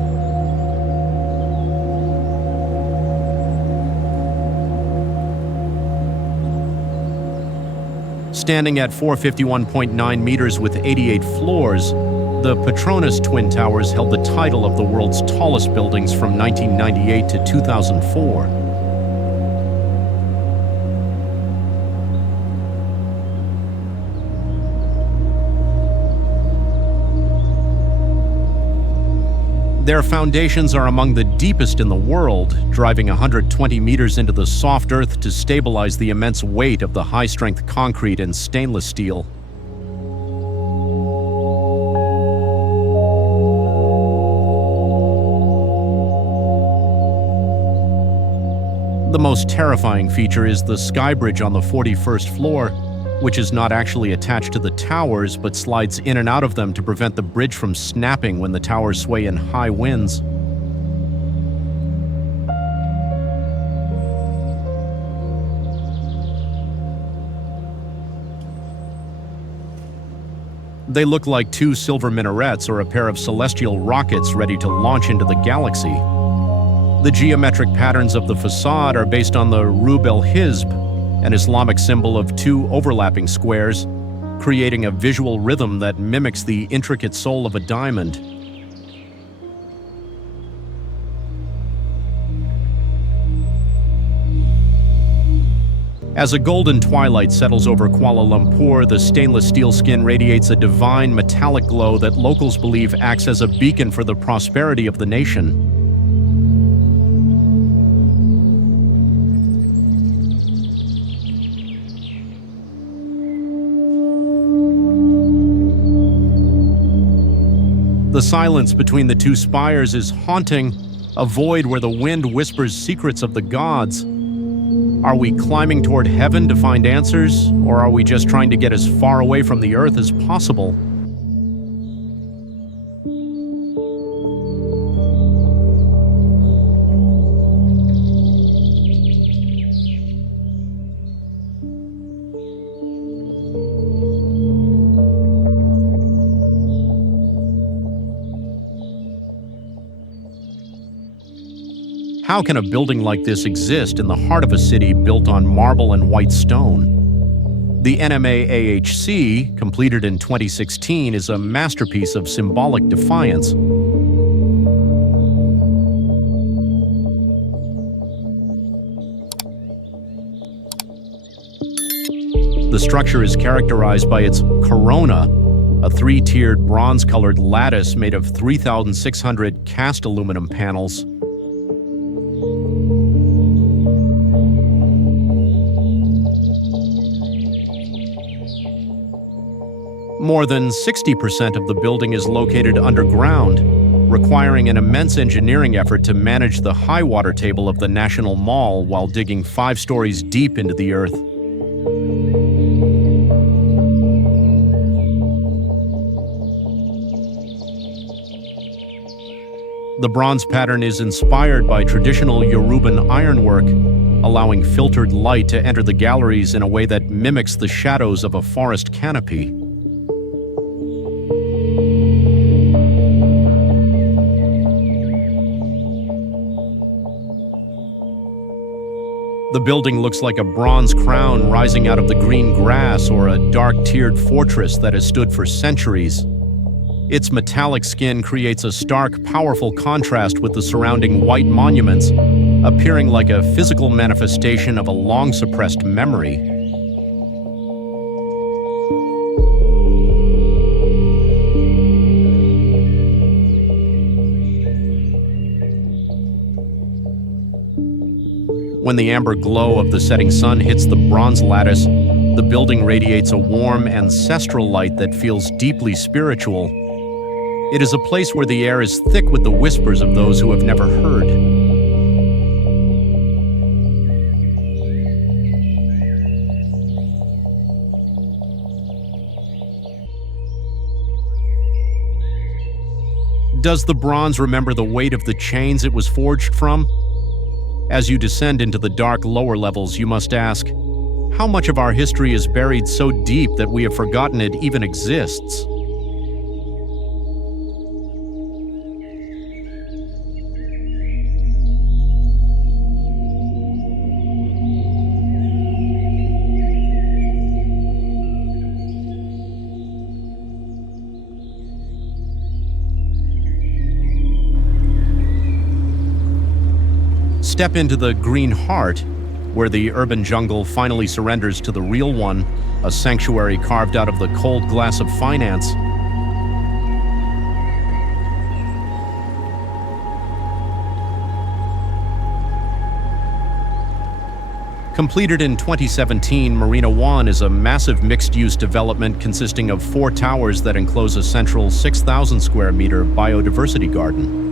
Standing at 451.9 meters with 88 floors, the Petronas Twin Towers held the title of the world's tallest buildings from 1998 to 2004. Their foundations are among the deepest in the world, driving 120 meters into the soft earth to stabilize the immense weight of the high-strength concrete and stainless steel. The most terrifying feature is the sky bridge on the 41st floor, which is not actually attached to the towers but slides in and out of them to prevent the bridge from snapping when the towers sway in high winds. They look like two silver minarets or a pair of celestial rockets ready to launch into the galaxy. The geometric patterns of the facade are based on the Rub el-Hizb, an Islamic symbol of two overlapping squares, creating a visual rhythm that mimics the intricate soul of a diamond. As a golden twilight settles over Kuala Lumpur, the stainless steel skin radiates a divine metallic glow that locals believe acts as a beacon for the prosperity of the nation. The silence between the two spires is haunting, a void where the wind whispers secrets of the gods. Are we climbing toward heaven to find answers, or are we just trying to get as far away from the earth as possible? How can a building like this exist in the heart of a city built on marble and white stone? The NMA AHC, completed in 2016, is a masterpiece of symbolic defiance. The structure is characterized by its corona, a three-tiered bronze-colored lattice made of 3,600 cast aluminum panels. More than 60% of the building is located underground, requiring an immense engineering effort to manage the high water table of the National Mall while digging 5 stories deep into the earth. The bronze pattern is inspired by traditional Yoruban ironwork, allowing filtered light to enter the galleries in a way that mimics the shadows of a forest canopy. The building looks like a bronze crown rising out of the green grass or a dark-tiered fortress that has stood for centuries. Its metallic skin creates a stark, powerful contrast with the surrounding white monuments, appearing like a physical manifestation of a long-suppressed memory. When the amber glow of the setting sun hits the bronze lattice, the building radiates a warm, ancestral light that feels deeply spiritual. It is a place where the air is thick with the whispers of those who have never heard. Does the bronze remember the weight of the chains it was forged from? As you descend into the dark lower levels, you must ask, how much of our history is buried so deep that we have forgotten it even exists? Step into the Green Heart, where the urban jungle finally surrenders to the real one, a sanctuary carved out of the cold glass of finance. Completed in 2017, Marina One is a massive mixed-use development consisting of 4 towers that enclose a central 6,000 square meter biodiversity garden.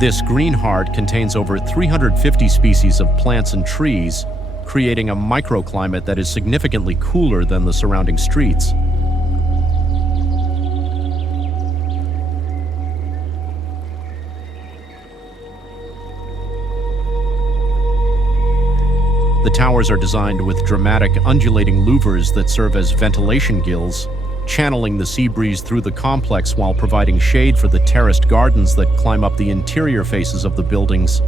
This Green Heart contains over 350 species of plants and trees, creating a microclimate that is significantly cooler than the surrounding streets. The towers are designed with dramatic undulating louvers that serve as ventilation gills, channeling the sea breeze through the complex while providing shade for the terraced gardens that climb up the interior faces of the buildings.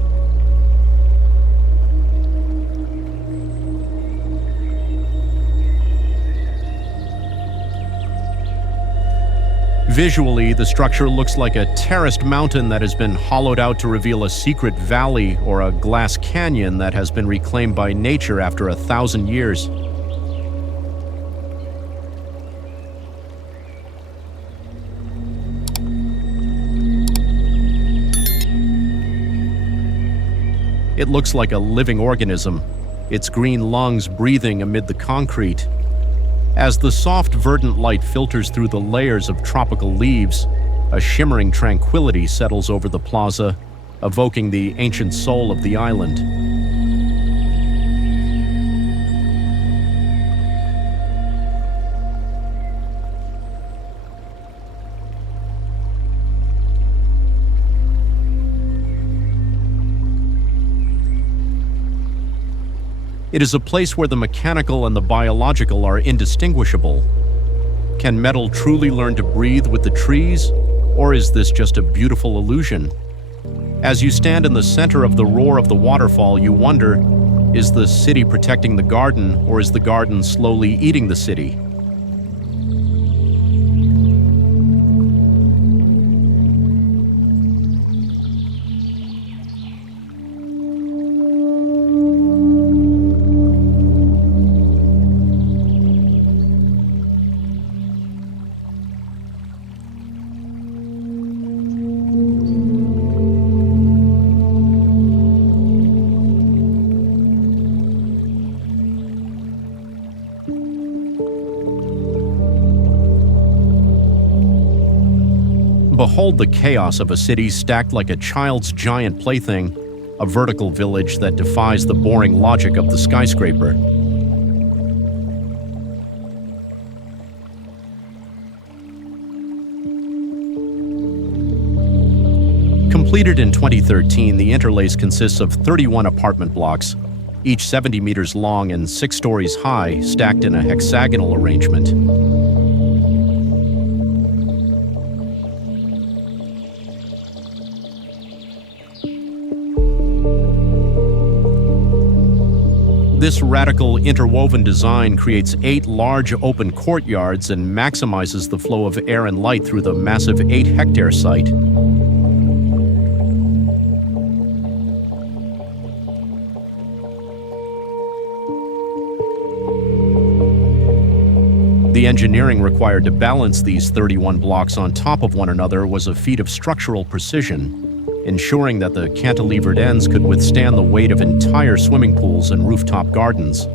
Visually, the structure looks like a terraced mountain that has been hollowed out to reveal a secret valley or a glass canyon that has been reclaimed by nature after 1,000 years. It looks like a living organism, its green lungs breathing amid the concrete. As the soft, verdant light filters through the layers of tropical leaves, a shimmering tranquility settles over the plaza, evoking the ancient soul of the island. It is a place where the mechanical and the biological are indistinguishable. Can metal truly learn to breathe with the trees, or is this just a beautiful illusion? As you stand in the center of the roar of the waterfall, you wonder, is the city protecting the garden, or is the garden slowly eating the city? Behold the chaos of a city stacked like a child's giant plaything, a vertical village that defies the boring logic of the skyscraper. Completed in 2013, the interlace consists of 31 apartment blocks, each 70 meters long and 6 stories high, stacked in a hexagonal arrangement. This radical interwoven design creates 8 large open courtyards and maximizes the flow of air and light through the massive 8-hectare site. The engineering required to balance these 31 blocks on top of one another was a feat of structural precision, ensuring that the cantilevered ends could withstand the weight of entire swimming pools and rooftop gardens.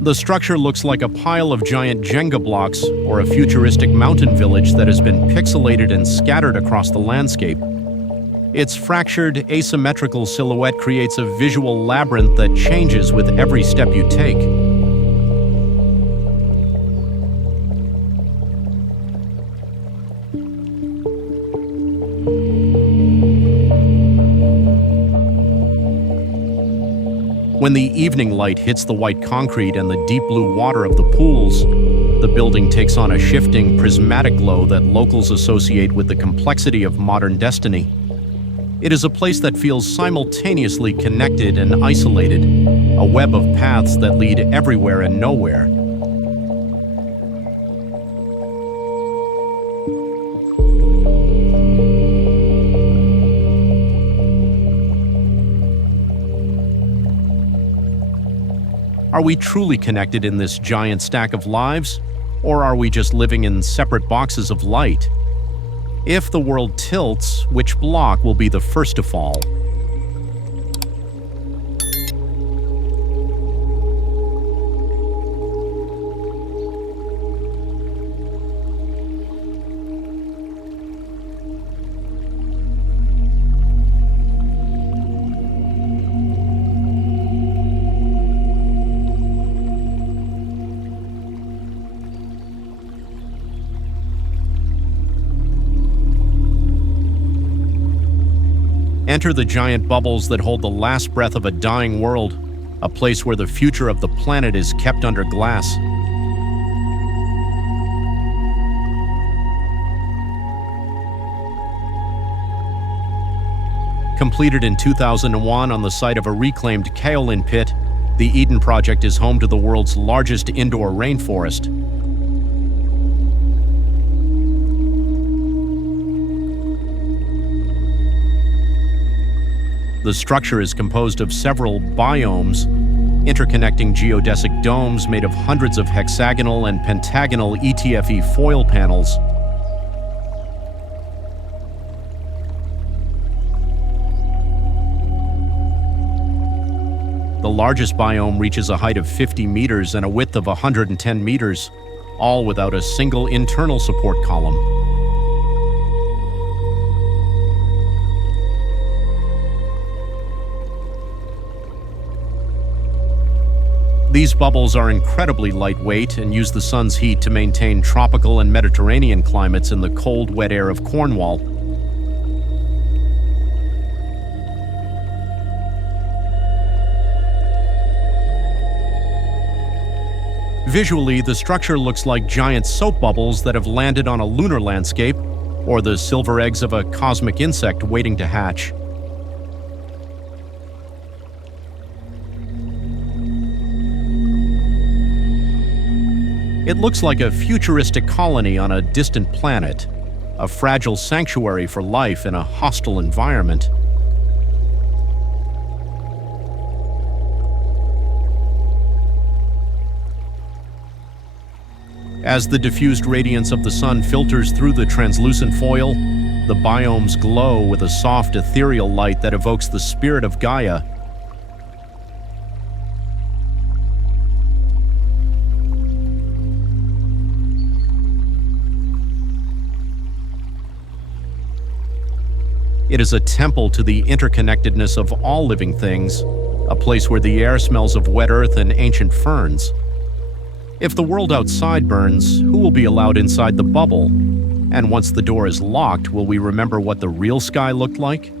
The structure looks like a pile of giant Jenga blocks or a futuristic mountain village that has been pixelated and scattered across the landscape. Its fractured, asymmetrical silhouette creates a visual labyrinth that changes with every step you take. When the evening light hits the white concrete and the deep blue water of the pools, the building takes on a shifting, prismatic glow that locals associate with the complexity of modern destiny. It is a place that feels simultaneously connected and isolated, a web of paths that lead everywhere and nowhere. Are we truly connected in this giant stack of lives? Or are we just living in separate boxes of light? If the world tilts, which block will be the first to fall? Enter the giant bubbles that hold the last breath of a dying world, a place where the future of the planet is kept under glass. Completed in 2001 on the site of a reclaimed kaolin pit, the Eden Project is home to the world's largest indoor rainforest. The structure is composed of several biomes, interconnecting geodesic domes made of hundreds of hexagonal and pentagonal ETFE foil panels. The largest biome reaches a height of 50 meters and a width of 110 meters, all without a single internal support column. These bubbles are incredibly lightweight and use the sun's heat to maintain tropical and Mediterranean climates in the cold, wet air of Cornwall. Visually, the structure looks like giant soap bubbles that have landed on a lunar landscape, or the silver eggs of a cosmic insect waiting to hatch. It looks like a futuristic colony on a distant planet, a fragile sanctuary for life in a hostile environment. As the diffused radiance of the sun filters through the translucent foil, the biomes glow with a soft, ethereal light that evokes the spirit of Gaia. It is a temple to the interconnectedness of all living things, a place where the air smells of wet earth and ancient ferns. If the world outside burns, who will be allowed inside the bubble? And once the door is locked, will we remember what the real sky looked like?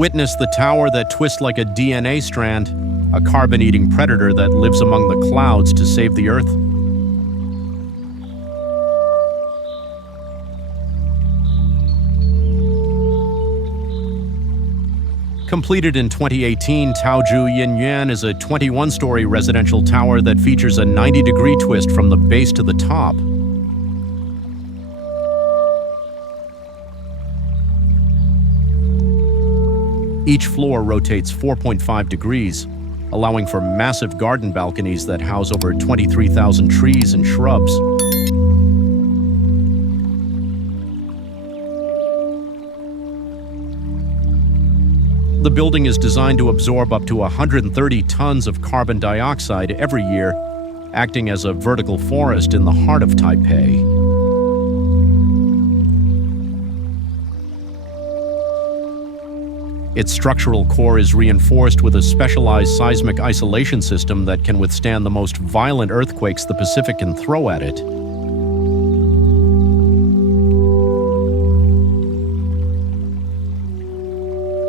Witness the tower that twists like a DNA strand, a carbon-eating predator that lives among the clouds to save the Earth. Completed in 2018, Taoju Yinyuan is a 21-story residential tower that features a 90-degree twist from the base to the top. Each floor rotates 4.5 degrees, allowing for massive garden balconies that house over 23,000 trees and shrubs. The building is designed to absorb up to 130 tons of carbon dioxide every year, acting as a vertical forest in the heart of Taipei. Its structural core is reinforced with a specialized seismic isolation system that can withstand the most violent earthquakes the Pacific can throw at it.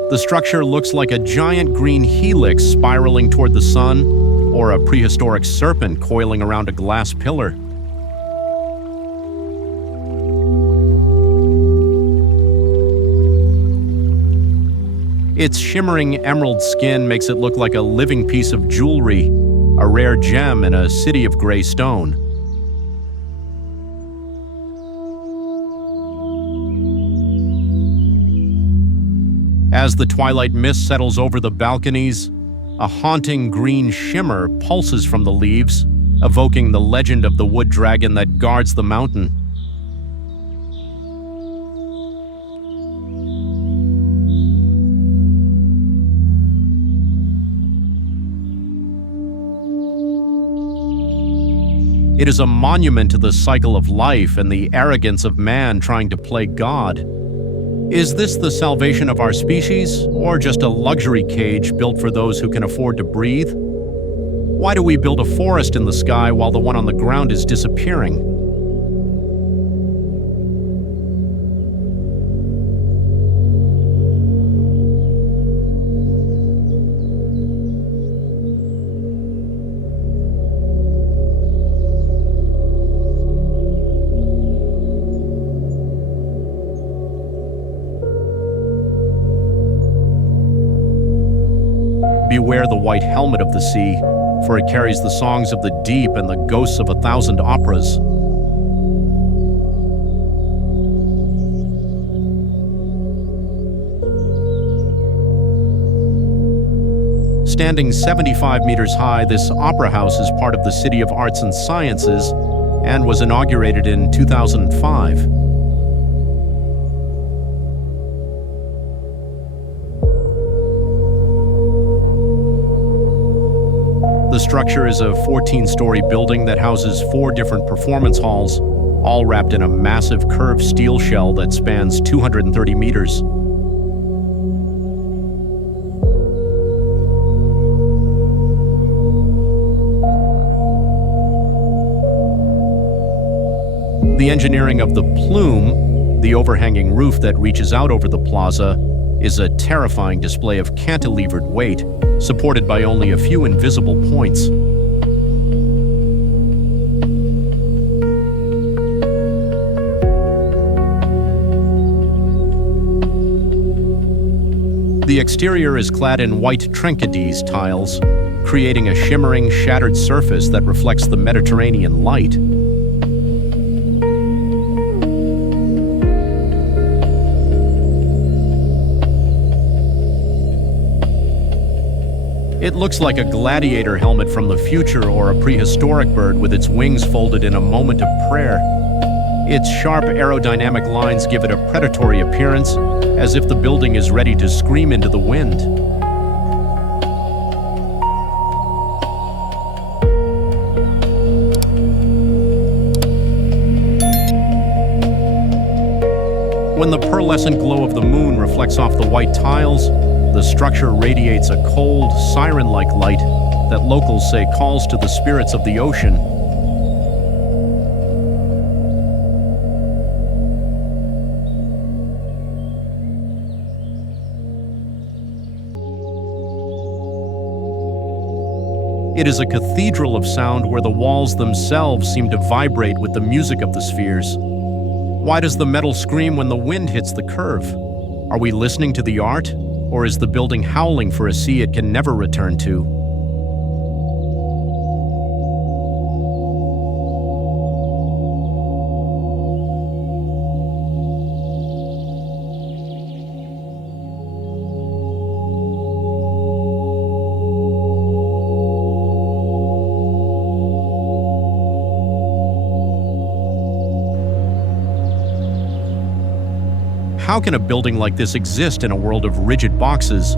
The structure looks like a giant green helix spiraling toward the sun, or a prehistoric serpent coiling around a glass pillar. Its shimmering emerald skin makes it look like a living piece of jewelry, a rare gem in a city of gray stone. As the twilight mist settles over the balconies, a haunting green shimmer pulses from the leaves, evoking the legend of the wood dragon that guards the mountain. It is a monument to the cycle of life and the arrogance of man trying to play God. Is this the salvation of our species, or just a luxury cage built for those who can afford to breathe? Why do we build a forest in the sky while the one on the ground is disappearing? Beware the white helmet of the sea, for it carries the songs of the deep and the ghosts of 1,000 operas. Standing 75 meters high, this opera house is part of the City of Arts and Sciences and was inaugurated in 2005. The structure is a 14-story building that houses 4 different performance halls, all wrapped in a massive curved steel shell that spans 230 meters. The engineering of the plume, the overhanging roof that reaches out over the plaza, is a terrifying display of cantilevered weight, supported by only a few invisible points. The exterior is clad in white Trencadise tiles, creating a shimmering, shattered surface that reflects the Mediterranean light. It looks like a gladiator helmet from the future or a prehistoric bird with its wings folded in a moment of prayer. Its sharp aerodynamic lines give it a predatory appearance, as if the building is ready to scream into the wind. When the pearlescent glow of the moon reflects off the white tiles, the structure radiates a cold, siren-like light that locals say calls to the spirits of the ocean. It is a cathedral of sound where the walls themselves seem to vibrate with the music of the spheres. Why does the metal scream when the wind hits the curve? Are we listening to the art, or is the building howling for a sea it can never return to? How can a building like this exist in a world of rigid boxes,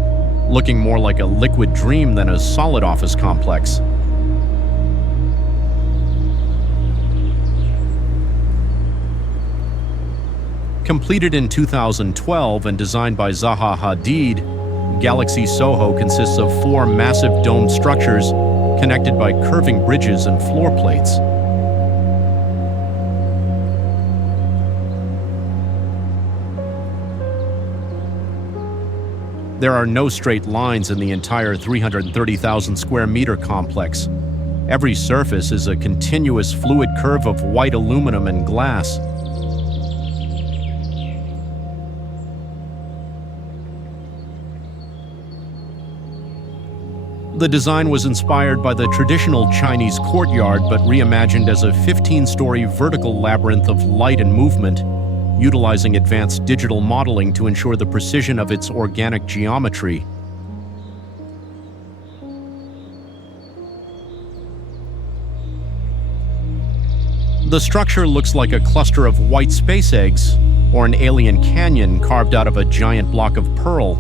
looking more like a liquid dream than a solid office complex? Completed in 2012 and designed by Zaha Hadid, Galaxy Soho consists of 4 massive domed structures connected by curving bridges and floor plates. There are no straight lines in the entire 330,000 square meter complex. Every surface is a continuous fluid curve of white aluminum and glass. The design was inspired by the traditional Chinese courtyard but reimagined as a 15-story vertical labyrinth of light and movement, utilizing advanced digital modeling to ensure the precision of its organic geometry. The structure looks like a cluster of white space eggs or an alien canyon carved out of a giant block of pearl.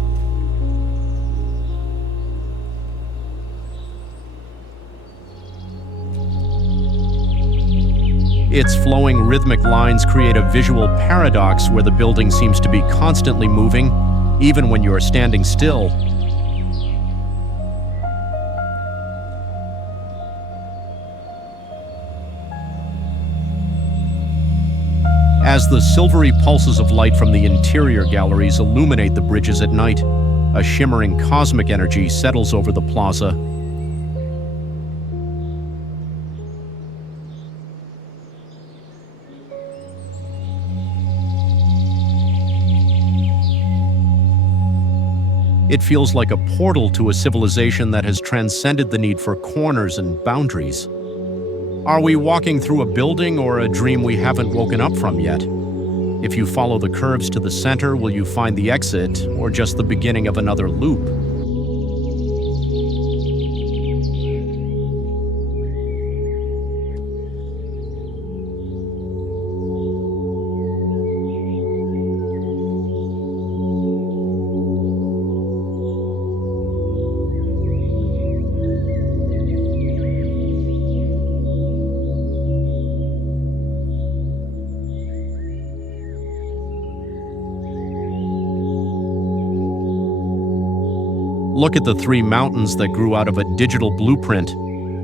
Its flowing rhythmic lines create a visual paradox where the building seems to be constantly moving, even when you are standing still. As the silvery pulses of light from the interior galleries illuminate the bridges at night, a shimmering cosmic energy settles over the plaza. It feels like a portal to a civilization that has transcended the need for corners and boundaries. Are we walking through a building or a dream we haven't woken up from yet? If you follow the curves to the center, will you find the exit or just the beginning of another loop? Look at the 3 mountains that grew out of a digital blueprint,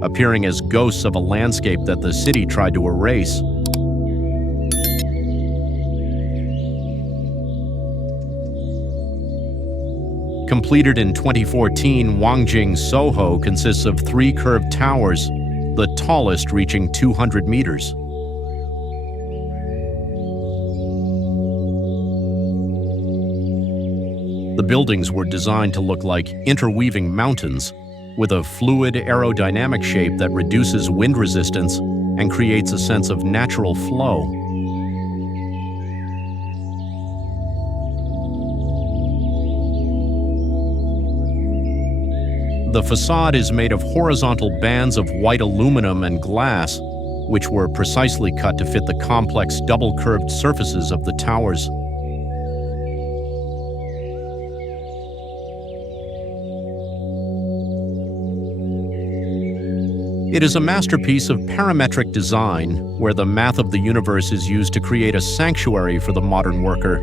appearing as ghosts of a landscape that the city tried to erase. Completed in 2014, Wangjing Soho consists of 3 curved towers, the tallest reaching 200 meters. The buildings were designed to look like interweaving mountains, with a fluid aerodynamic shape that reduces wind resistance and creates a sense of natural flow. The facade is made of horizontal bands of white aluminum and glass, which were precisely cut to fit the complex double-curved surfaces of the towers. It is a masterpiece of parametric design, where the math of the universe is used to create a sanctuary for the modern worker.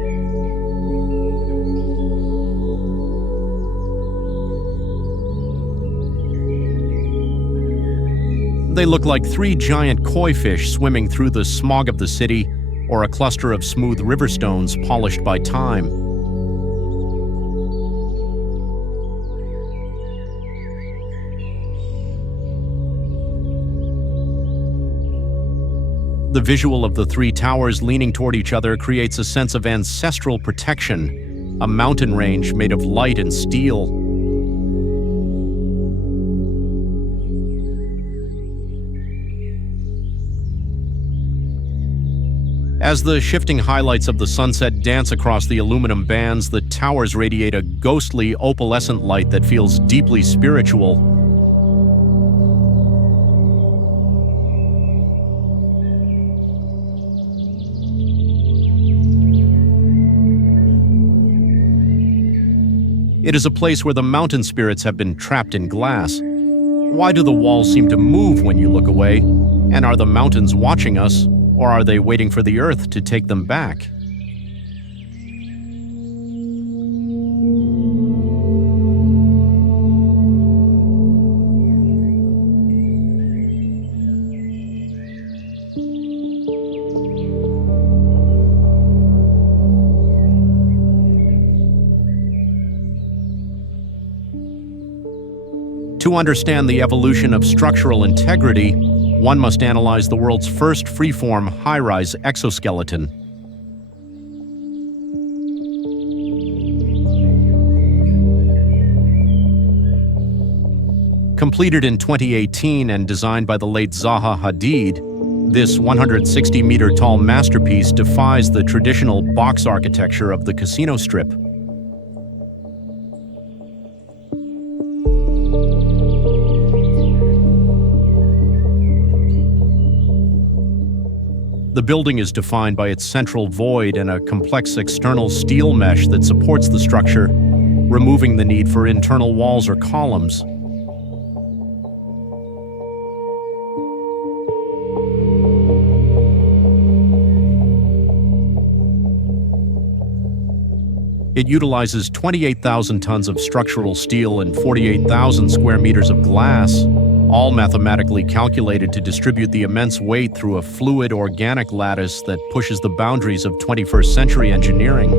They look like 3 giant koi fish swimming through the smog of the city, or a cluster of smooth river stones polished by time. The visual of the three towers leaning toward each other creates a sense of ancestral protection, a mountain range made of light and steel. As the shifting highlights of the sunset dance across the aluminum bands, the towers radiate a ghostly, opalescent light that feels deeply spiritual. It is a place where the mountain spirits have been trapped in glass. Why do the walls seem to move when you look away? And are the mountains watching us, or are they waiting for the earth to take them back? To understand the evolution of structural integrity, one must analyze the world's first freeform high-rise exoskeleton. Completed in 2018 and designed by the late Zaha Hadid, this 160-meter-tall masterpiece defies the traditional box architecture of the casino strip. The building is defined by its central void and a complex external steel mesh that supports the structure, removing the need for internal walls or columns. It utilizes 28,000 tons of structural steel and 48,000 square meters of glass, all mathematically calculated to distribute the immense weight through a fluid organic lattice that pushes the boundaries of 21st century engineering.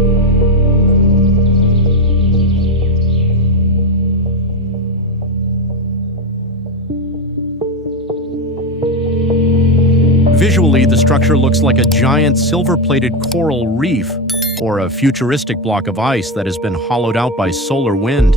Visually, the structure looks like a giant silver-plated coral reef, or a futuristic block of ice that has been hollowed out by solar wind.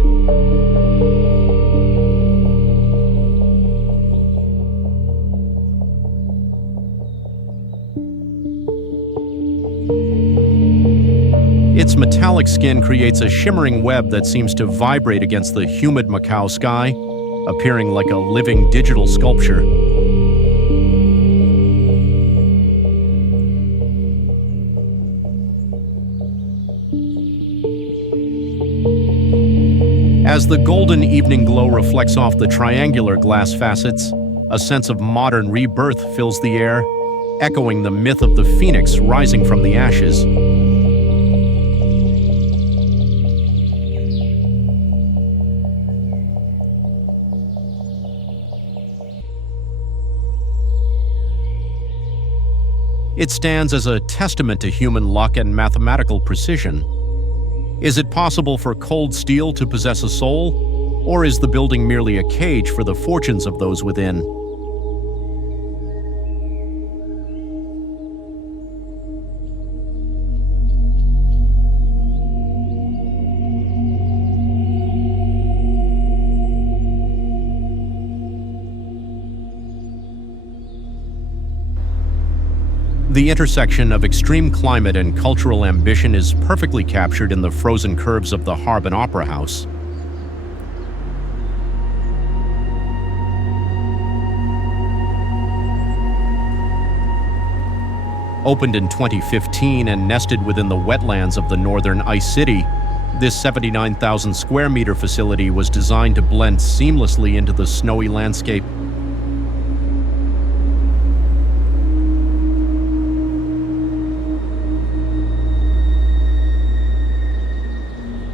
Its metallic skin creates a shimmering web that seems to vibrate against the humid Macau sky, appearing like a living digital sculpture. As the golden evening glow reflects off the triangular glass facets, a sense of modern rebirth fills the air, echoing the myth of the phoenix rising from the ashes. It stands as a testament to human luck and mathematical precision. Is it possible for cold steel to possess a soul, or is the building merely a cage for the fortunes of those within? The intersection of extreme climate and cultural ambition is perfectly captured in the frozen curves of the Harbin Opera House. Opened in 2015 and nested within the wetlands of the northern Ice City, this 79,000 square meter facility was designed to blend seamlessly into the snowy landscape.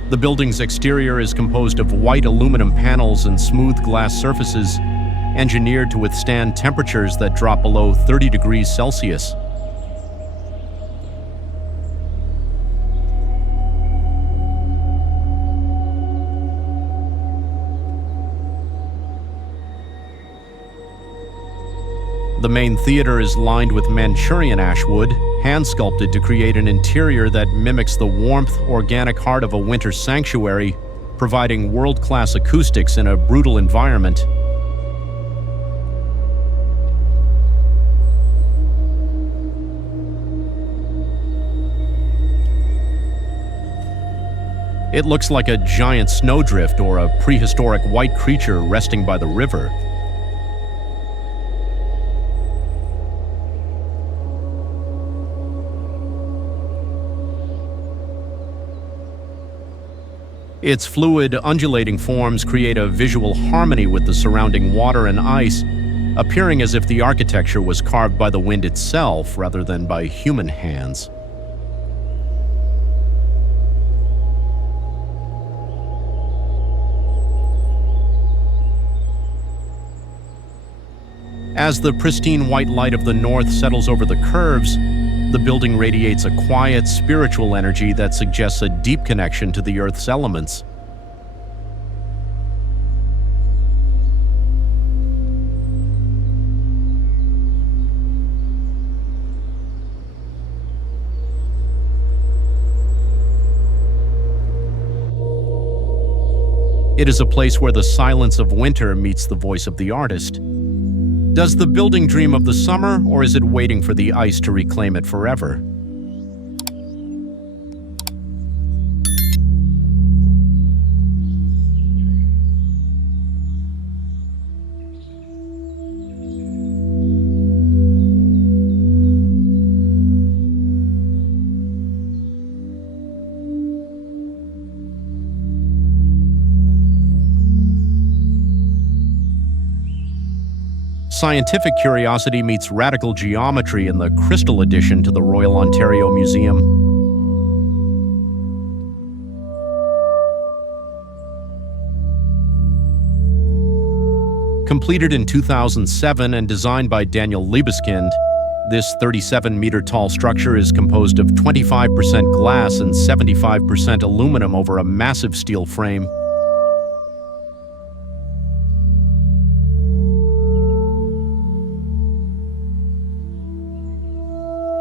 The building's exterior is composed of white aluminum panels and smooth glass surfaces, engineered to withstand temperatures that drop below 30 degrees Celsius. The main theater is lined with Manchurian ashwood, hand-sculpted to create an interior that mimics the warmth, organic heart of a winter sanctuary, providing world-class acoustics in a brutal environment. It looks like a giant snowdrift or a prehistoric white creature resting by the river. Its fluid, undulating forms create a visual harmony with the surrounding water and ice, appearing as if the architecture was carved by the wind itself rather than by human hands. As the pristine white light of the north settles over the curves, the building radiates a quiet, spiritual energy that suggests a deep connection to the Earth's elements. It is a place where the silence of winter meets the voice of the artist. Does the building dream of the summer, or is it waiting for the ice to reclaim it forever? Scientific curiosity meets radical geometry in the crystal addition to the Royal Ontario Museum. Completed in 2007 and designed by Daniel Libeskind, this 37-meter-tall structure is composed of 25% glass and 75% aluminum over a massive steel frame.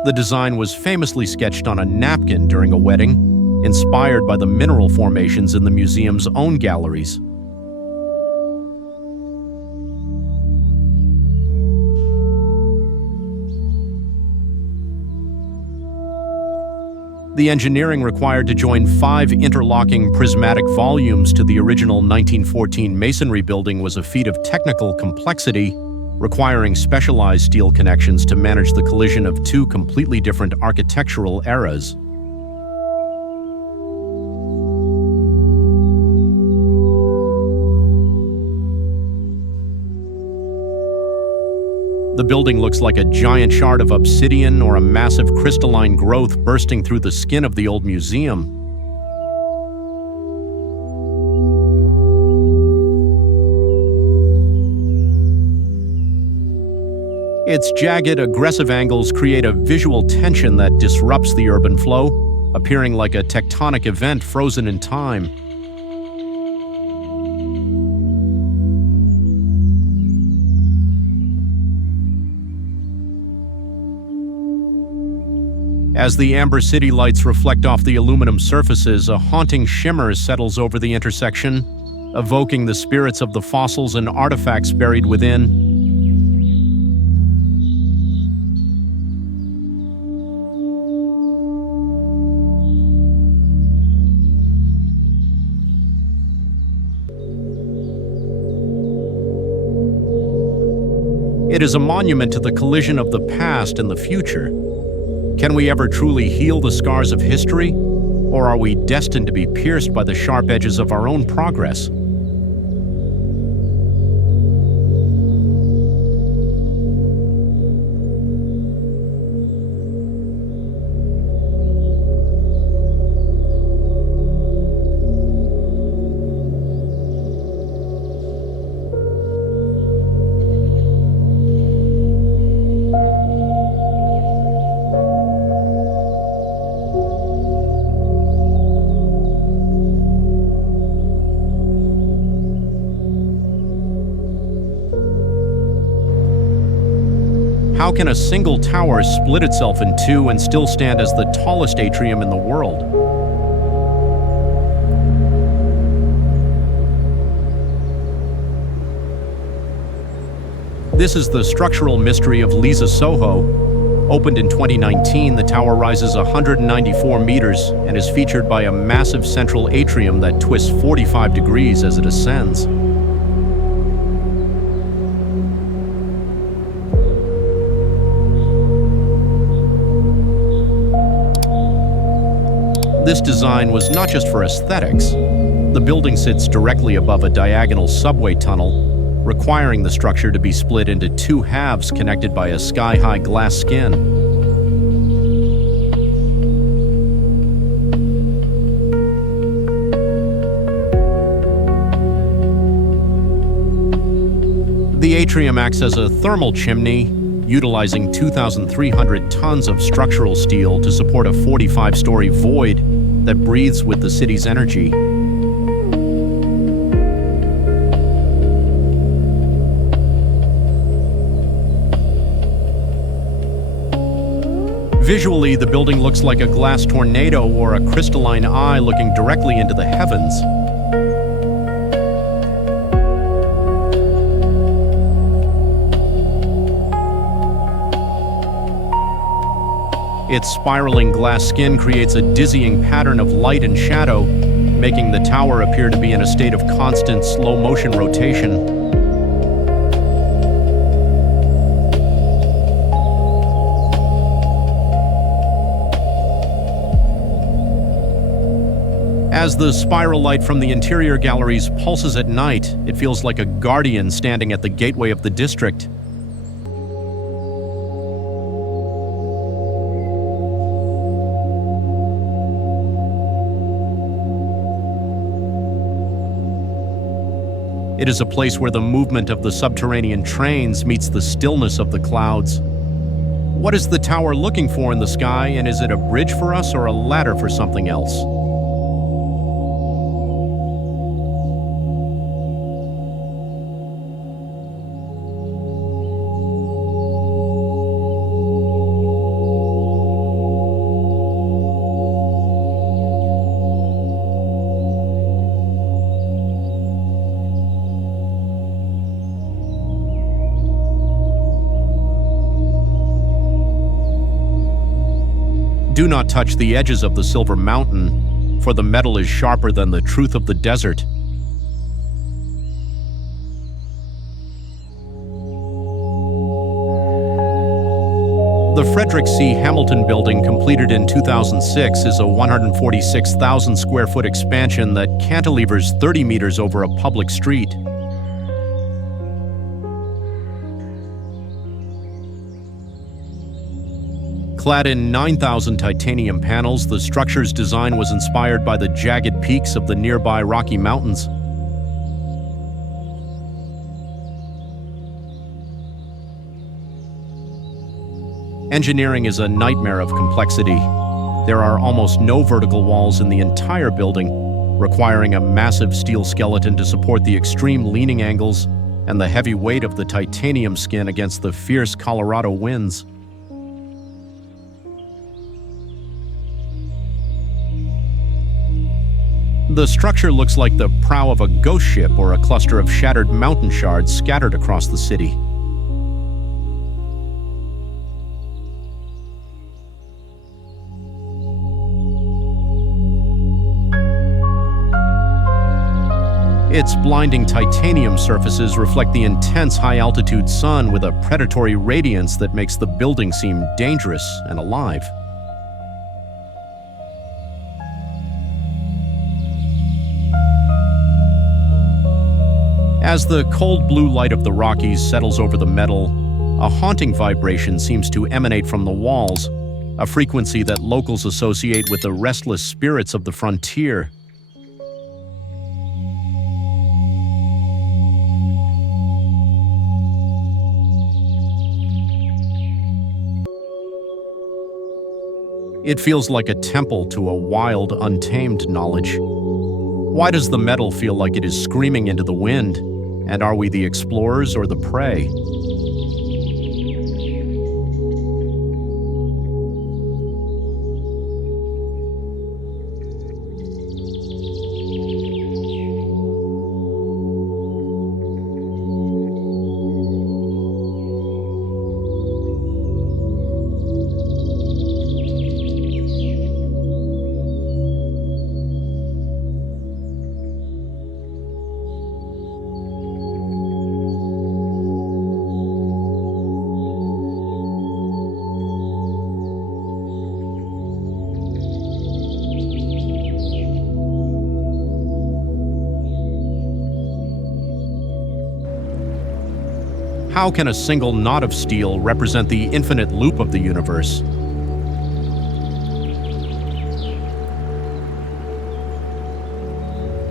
The design was famously sketched on a napkin during a wedding, inspired by the mineral formations in the museum's own galleries. The engineering required to join 5 interlocking prismatic volumes to the original 1914 masonry building was a feat of technical complexity, requiring specialized steel connections to manage the collision of 2 completely different architectural eras. The building looks like a giant shard of obsidian or a massive crystalline growth bursting through the skin of the old museum. Its jagged, aggressive angles create a visual tension that disrupts the urban flow, appearing like a tectonic event frozen in time. As the amber city lights reflect off the aluminum surfaces, a haunting shimmer settles over the intersection, evoking the spirits of the fossils and artifacts buried within. It is a monument to the collision of the past and the future. Can we ever truly heal the scars of history, or are we destined to be pierced by the sharp edges of our own progress? How can a single tower split itself in two and still stand as the tallest atrium in the world? This is the structural mystery of Lisa Soho. Opened in 2019, the tower rises 194 meters and is featured by a massive central atrium that twists 45 degrees as it ascends. This design was not just for aesthetics. The building sits directly above a diagonal subway tunnel, requiring the structure to be split into two halves connected by a sky-high glass skin. The atrium acts as a thermal chimney, utilizing 2,300 tons of structural steel to support a 45-story void that breathes with the city's energy. Visually, the building looks like a glass tornado or a crystalline eye looking directly into the heavens. Its spiraling glass skin creates a dizzying pattern of light and shadow, making the tower appear to be in a state of constant slow-motion rotation. As the spiral light from the interior galleries pulses at night, it feels like a guardian standing at the gateway of the district. It is a place where the movement of the subterranean trains meets the stillness of the clouds. What is the tower looking for in the sky, and is it a bridge for us or a ladder for something else? Do not touch the edges of the silver mountain, for the metal is sharper than the truth of the desert. The Frederick C. Hamilton building, completed in 2006, is a 146,000 square foot expansion that cantilevers 30 meters over a public street. Clad in 9,000 titanium panels, the structure's design was inspired by the jagged peaks of the nearby Rocky Mountains. Engineering is a nightmare of complexity. There are almost no vertical walls in the entire building, requiring a massive steel skeleton to support the extreme leaning angles and the heavy weight of the titanium skin against the fierce Colorado winds. The structure looks like the prow of a ghost ship or a cluster of shattered mountain shards scattered across the city. Its blinding titanium surfaces reflect the intense high-altitude sun with a predatory radiance that makes the building seem dangerous and alive. As the cold blue light of the Rockies settles over the metal, a haunting vibration seems to emanate from the walls, a frequency that locals associate with the restless spirits of the frontier. It feels like a temple to a wild, untamed knowledge. Why does the metal feel like it is screaming into the wind? And are we the explorers or the prey? How can a single knot of steel represent the infinite loop of the universe?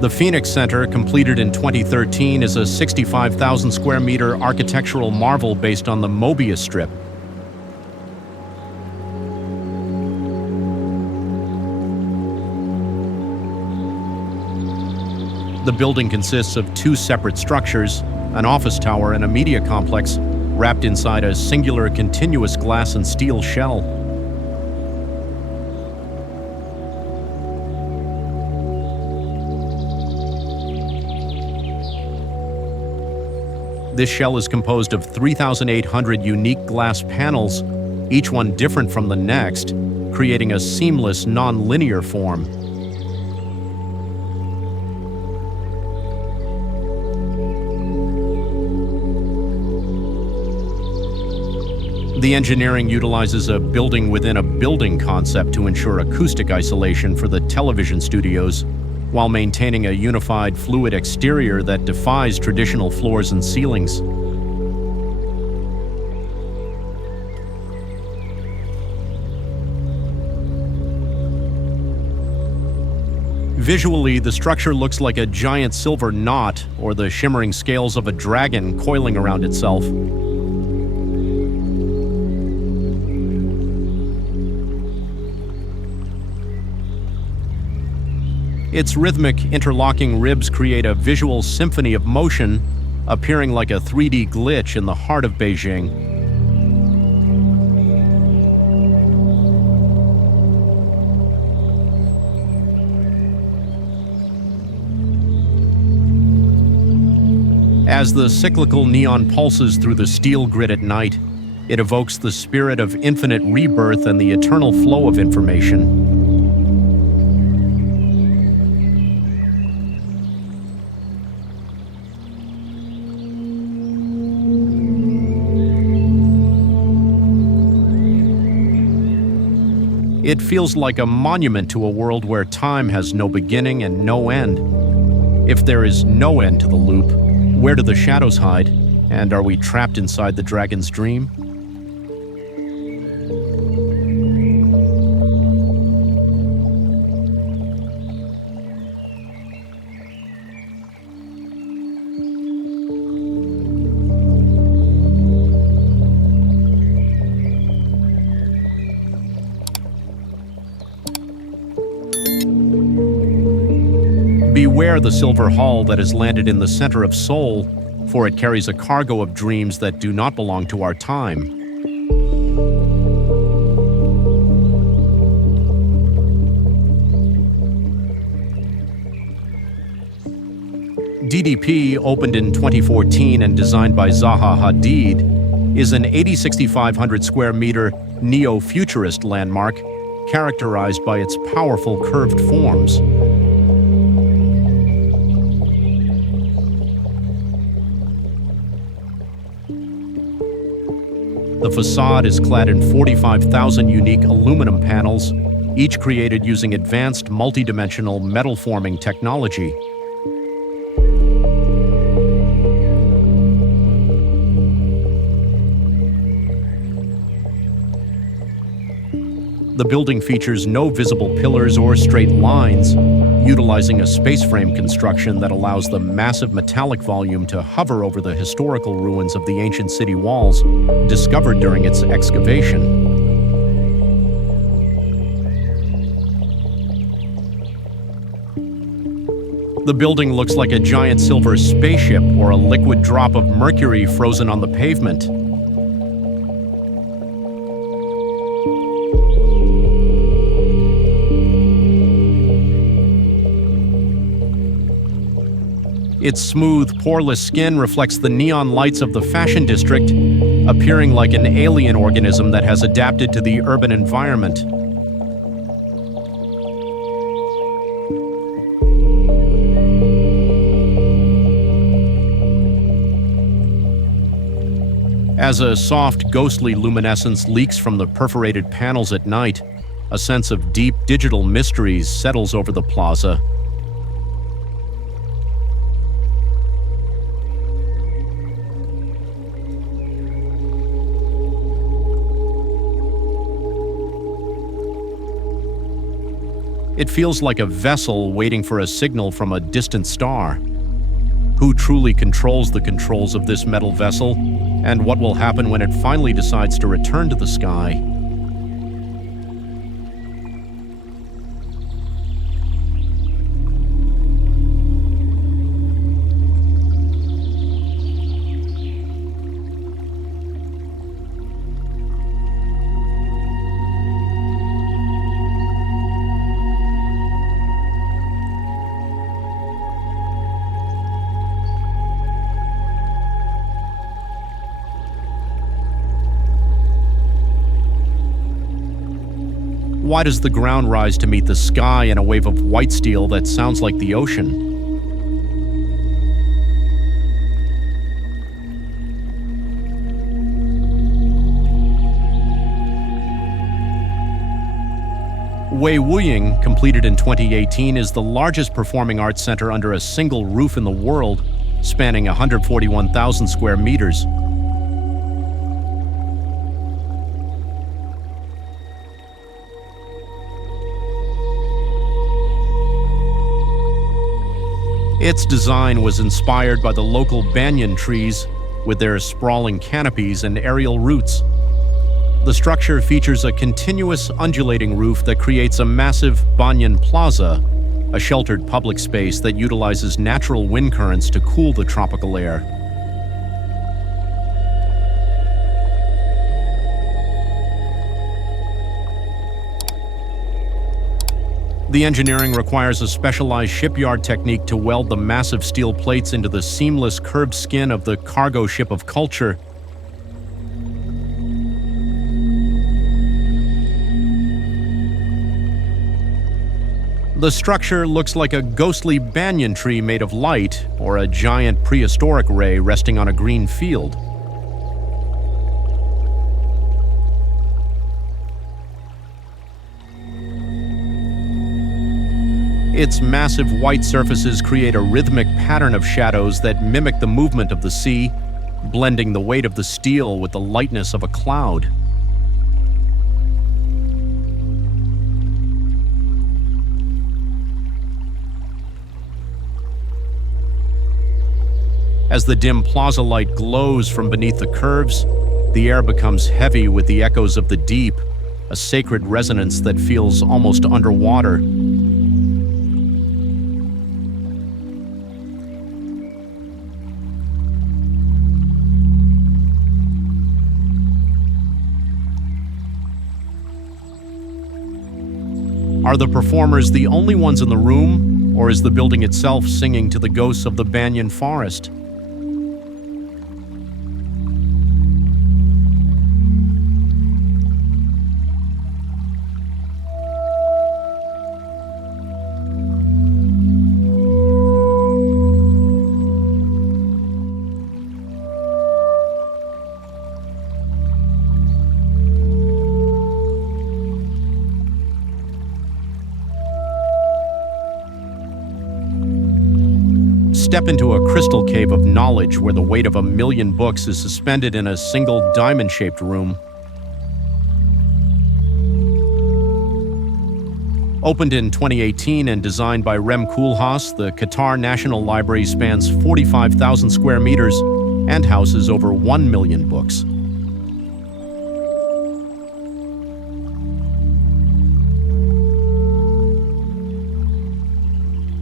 The Phoenix Center, completed in 2013, is a 65,000 square meter architectural marvel based on the Mobius strip. The building consists of two separate structures, an office tower and a media complex, wrapped inside a singular continuous glass and steel shell. This shell is composed of 3,800 unique glass panels, each one different from the next, creating a seamless, non-linear form. The engineering utilizes a building within a building concept to ensure acoustic isolation for the television studios, while maintaining a unified fluid exterior that defies traditional floors and ceilings. Visually, the structure looks like a giant silver knot or the shimmering scales of a dragon coiling around itself. Its rhythmic, interlocking ribs create a visual symphony of motion, appearing like a 3D glitch in the heart of Beijing. As the cyclical neon pulses through the steel grid at night, it evokes the spirit of infinite rebirth and the eternal flow of information. It feels like a monument to a world where time has no beginning and no end. If there is no end to the loop, where do the shadows hide? And are we trapped inside the dragon's dream? Beware the silver hull that has landed in the center of Seoul, for it carries a cargo of dreams that do not belong to our time. DDP, opened in 2014 and designed by Zaha Hadid, is an 6,500 square meter neo-futurist landmark characterized by its powerful curved forms. The facade is clad in 45,000 unique aluminum panels, each created using advanced multidimensional metal forming technology. The building features no visible pillars or straight lines, utilizing a space frame construction that allows the massive metallic volume to hover over the historical ruins of the ancient city walls discovered during its excavation. The building looks like a giant silver spaceship or a liquid drop of mercury frozen on the pavement. Its smooth, poreless skin reflects the neon lights of the fashion district, appearing like an alien organism that has adapted to the urban environment. As a soft, ghostly luminescence leaks from the perforated panels at night, a sense of deep digital mysteries settles over the plaza. It feels like a vessel waiting for a signal from a distant star. Who truly controls the controls of this metal vessel, and what will happen when it finally decides to return to the sky? Why does the ground rise to meet the sky in a wave of white steel that sounds like the ocean? Wei Wuying, completed in 2018, is the largest performing arts center under a single roof in the world, spanning 141,000 square meters. Its design was inspired by the local banyan trees with their sprawling canopies and aerial roots. The structure features a continuous undulating roof that creates a massive banyan plaza, a sheltered public space that utilizes natural wind currents to cool the tropical air. The engineering requires a specialized shipyard technique to weld the massive steel plates into the seamless curved skin of the cargo ship of culture. The structure looks like a ghostly banyan tree made of light, or a giant prehistoric ray resting on a green field. Its massive white surfaces create a rhythmic pattern of shadows that mimic the movement of the sea, blending the weight of the steel with the lightness of a cloud. As the dim plaza light glows from beneath the curves, the air becomes heavy with the echoes of the deep, a sacred resonance that feels almost underwater. Are the performers the only ones in the room, or is the building itself singing to the ghosts of the banyan forest? Step into a crystal cave of knowledge where the weight of 1,000,000 books is suspended in a single diamond-shaped room. Opened in 2018 and designed by Rem Koolhaas, the Qatar National Library spans 45,000 square meters and houses over 1,000,000 books.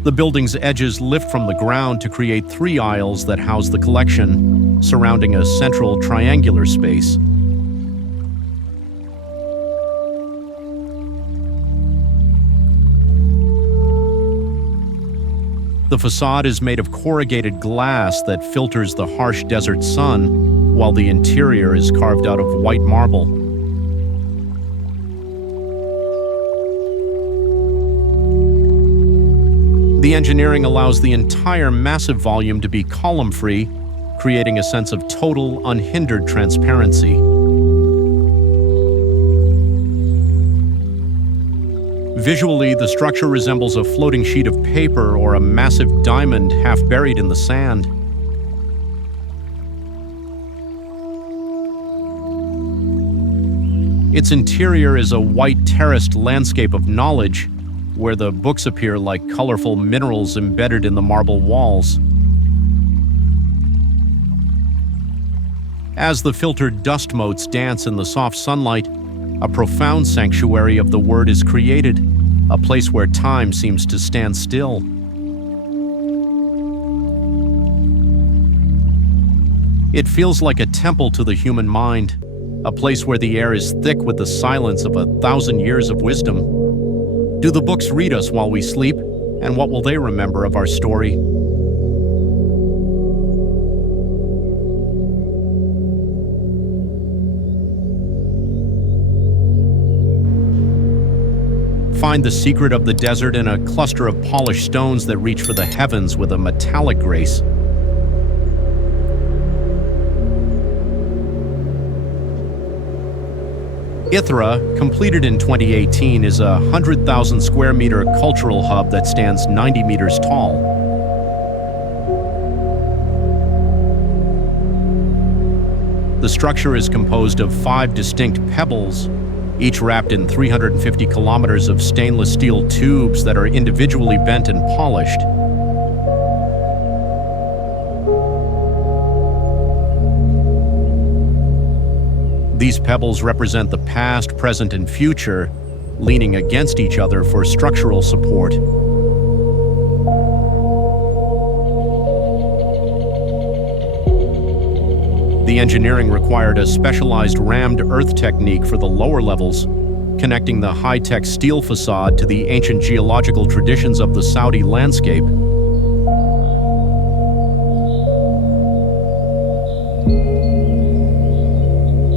The building's edges lift from the ground to create 3 aisles that house the collection, surrounding a central triangular space. The facade is made of corrugated glass that filters the harsh desert sun, while the interior is carved out of white marble. The engineering allows the entire massive volume to be column-free, creating a sense of total, unhindered transparency. Visually, the structure resembles a floating sheet of paper or a massive diamond half buried in the sand. Its interior is a white terraced landscape of knowledge, where the books appear like colorful minerals embedded in the marble walls. As the filtered dust motes dance in the soft sunlight, a profound sanctuary of the word is created, a place where time seems to stand still. It feels like a temple to the human mind, a place where the air is thick with the silence of 1,000 years of wisdom. Do the books read us while we sleep, and what will they remember of our story? Find the secret of the desert in a cluster of polished stones that reach for the heavens with a metallic grace. Ithra, completed in 2018, is a 100,000 square meter cultural hub that stands 90 meters tall. The structure is composed of 5 distinct pebbles, each wrapped in 350 kilometers of stainless steel tubes that are individually bent and polished. These pebbles represent the past, present, and future, leaning against each other for structural support. The engineering required a specialized rammed earth technique for the lower levels, connecting the high-tech steel facade to the ancient geological traditions of the Saudi landscape.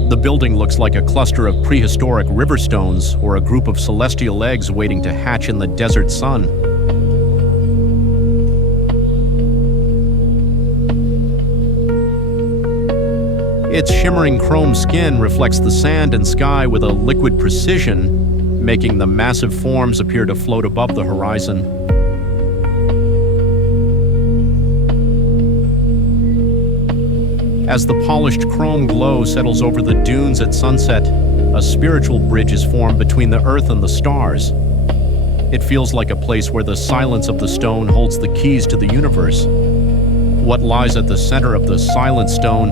The building looks like a cluster of prehistoric river stones or a group of celestial eggs waiting to hatch in the desert sun. Its shimmering chrome skin reflects the sand and sky with a liquid precision, making the massive forms appear to float above the horizon. As the polished chrome glow settles over the dunes at sunset, a spiritual bridge is formed between the earth and the stars. It feels like a place where the silence of the stone holds the keys to the universe. What lies at the center of the silent stone,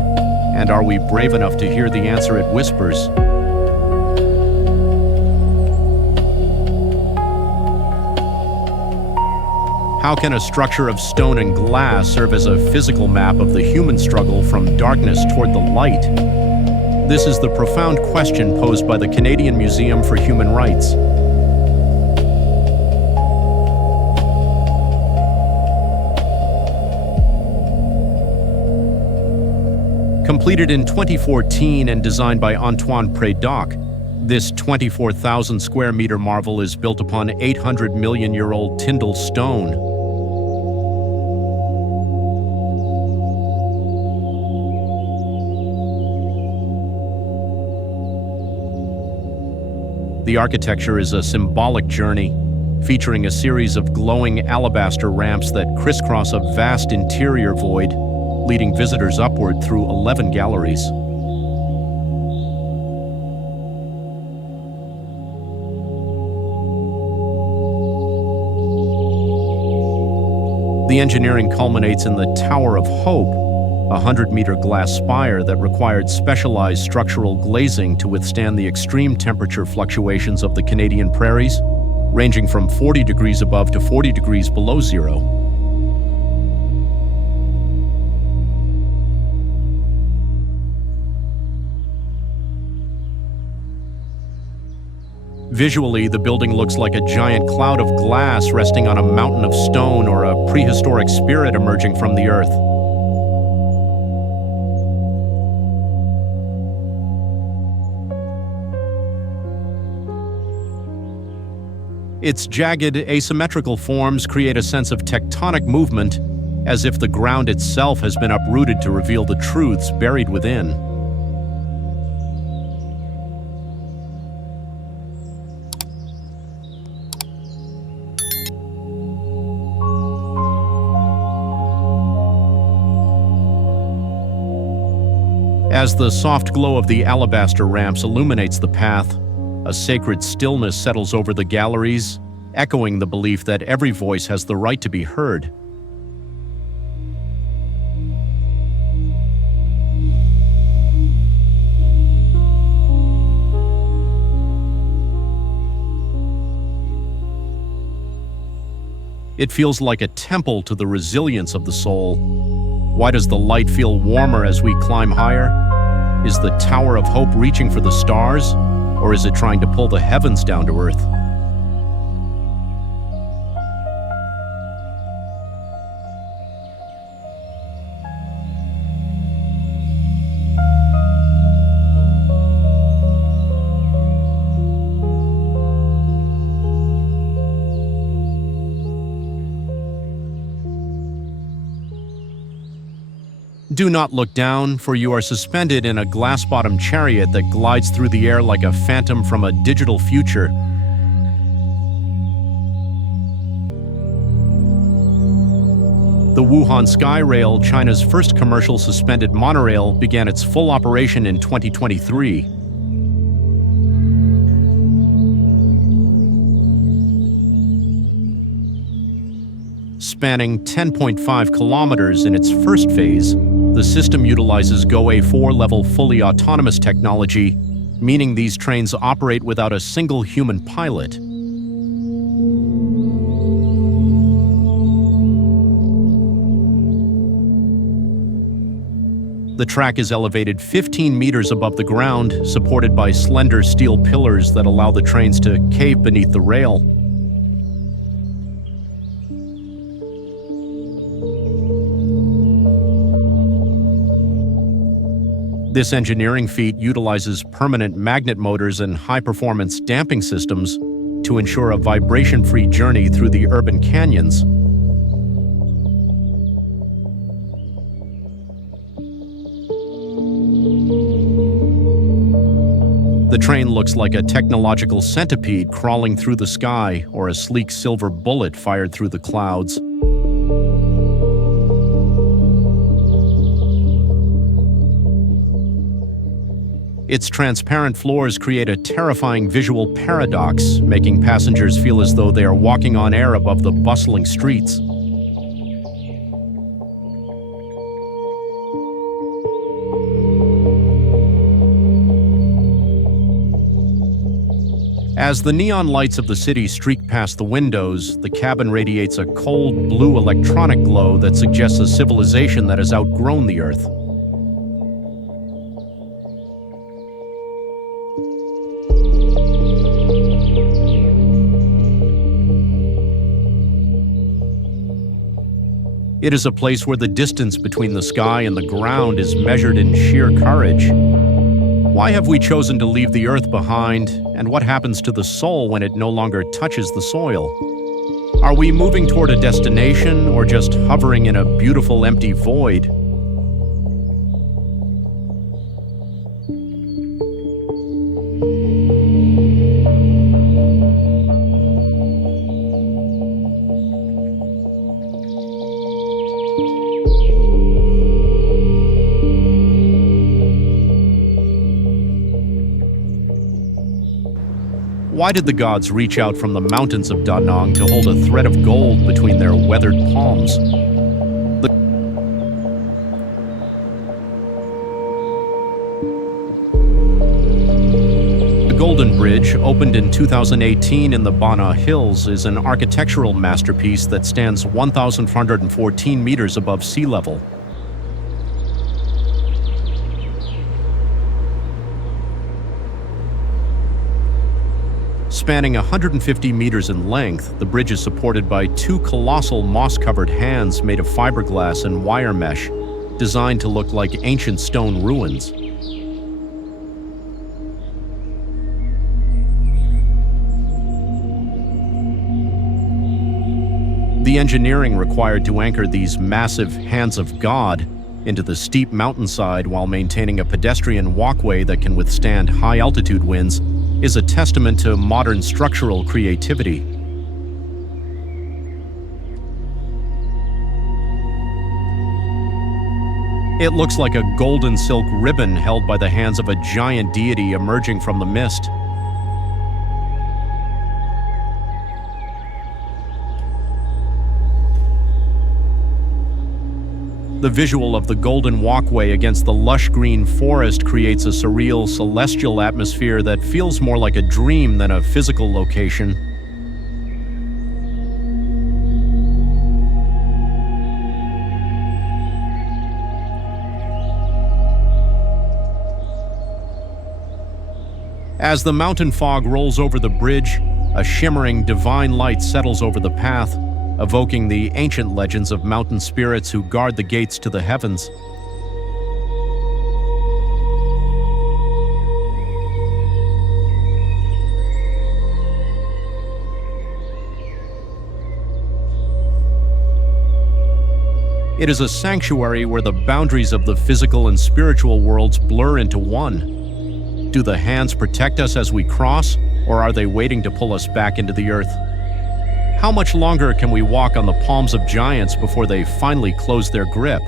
and are we brave enough to hear the answer it whispers? How can a structure of stone and glass serve as a physical map of the human struggle from darkness toward the light? This is the profound question posed by the Canadian Museum for Human Rights. Completed in 2014 and designed by Antoine Prédoc, this 24,000 square meter marvel is built upon 800-million-year-old Tyndall stone. The architecture is a symbolic journey, featuring a series of glowing alabaster ramps that crisscross a vast interior void, leading visitors upward through 11 galleries. The engineering culminates in the Tower of Hope, a 100-meter glass spire that required specialized structural glazing to withstand the extreme temperature fluctuations of the Canadian prairies, ranging from 40 degrees above to 40 degrees below zero. Visually, the building looks like a giant cloud of glass resting on a mountain of stone or a prehistoric spirit emerging from the earth. Its jagged, asymmetrical forms create a sense of tectonic movement, as if the ground itself has been uprooted to reveal the truths buried within. As the soft glow of the alabaster ramps illuminates the path, a sacred stillness settles over the galleries, echoing the belief that every voice has the right to be heard. It feels like a temple to the resilience of the soul. Why does the light feel warmer as we climb higher? Is the Tower of Hope reaching for the stars, or is it trying to pull the heavens down to earth? Do not look down, for you are suspended in a glass-bottomed chariot that glides through the air like a phantom from a digital future. The Wuhan Skyrail, China's first commercial suspended monorail, began its full operation in 2023. Spanning 10.5 kilometers in its first phase, the system utilizes GO-A4 level fully autonomous technology, meaning these trains operate without a single human pilot. The track is elevated 15 meters above the ground, supported by slender steel pillars that allow the trains to cave beneath the rail. This engineering feat utilizes permanent magnet motors and high-performance damping systems to ensure a vibration-free journey through the urban canyons. The train looks like a technological centipede crawling through the sky, or a sleek silver bullet fired through the clouds. Its transparent floors create a terrifying visual paradox, making passengers feel as though they are walking on air above the bustling streets. As the neon lights of the city streak past the windows, the cabin radiates a cold blue electronic glow that suggests a civilization that has outgrown the Earth. It is a place where the distance between the sky and the ground is measured in sheer courage. Why have we chosen to leave the earth behind, and what happens to the soul when it no longer touches the soil? Are we moving toward a destination, or just hovering in a beautiful empty void? Why did the gods reach out from the mountains of Da Nang to hold a thread of gold between their weathered palms? The Golden Bridge, opened in 2018 in the Bana Hills, is an architectural masterpiece that stands 1,414 meters above sea level. Spanning 150 meters in length, the bridge is supported by two colossal moss-covered hands made of fiberglass and wire mesh, designed to look like ancient stone ruins. The engineering required to anchor these massive hands of God into the steep mountainside while maintaining a pedestrian walkway that can withstand high-altitude winds is a testament to modern structural creativity. It looks like a golden silk ribbon held by the hands of a giant deity emerging from the mist. The visual of the golden walkway against the lush green forest creates a surreal, celestial atmosphere that feels more like a dream than a physical location. As the mountain fog rolls over the bridge, a shimmering, divine light settles over the path, evoking the ancient legends of mountain spirits who guard the gates to the heavens. It is a sanctuary where the boundaries of the physical and spiritual worlds blur into one. Do the hands protect us as we cross, or are they waiting to pull us back into the earth? How much longer can we walk on the palms of giants before they finally close their grip?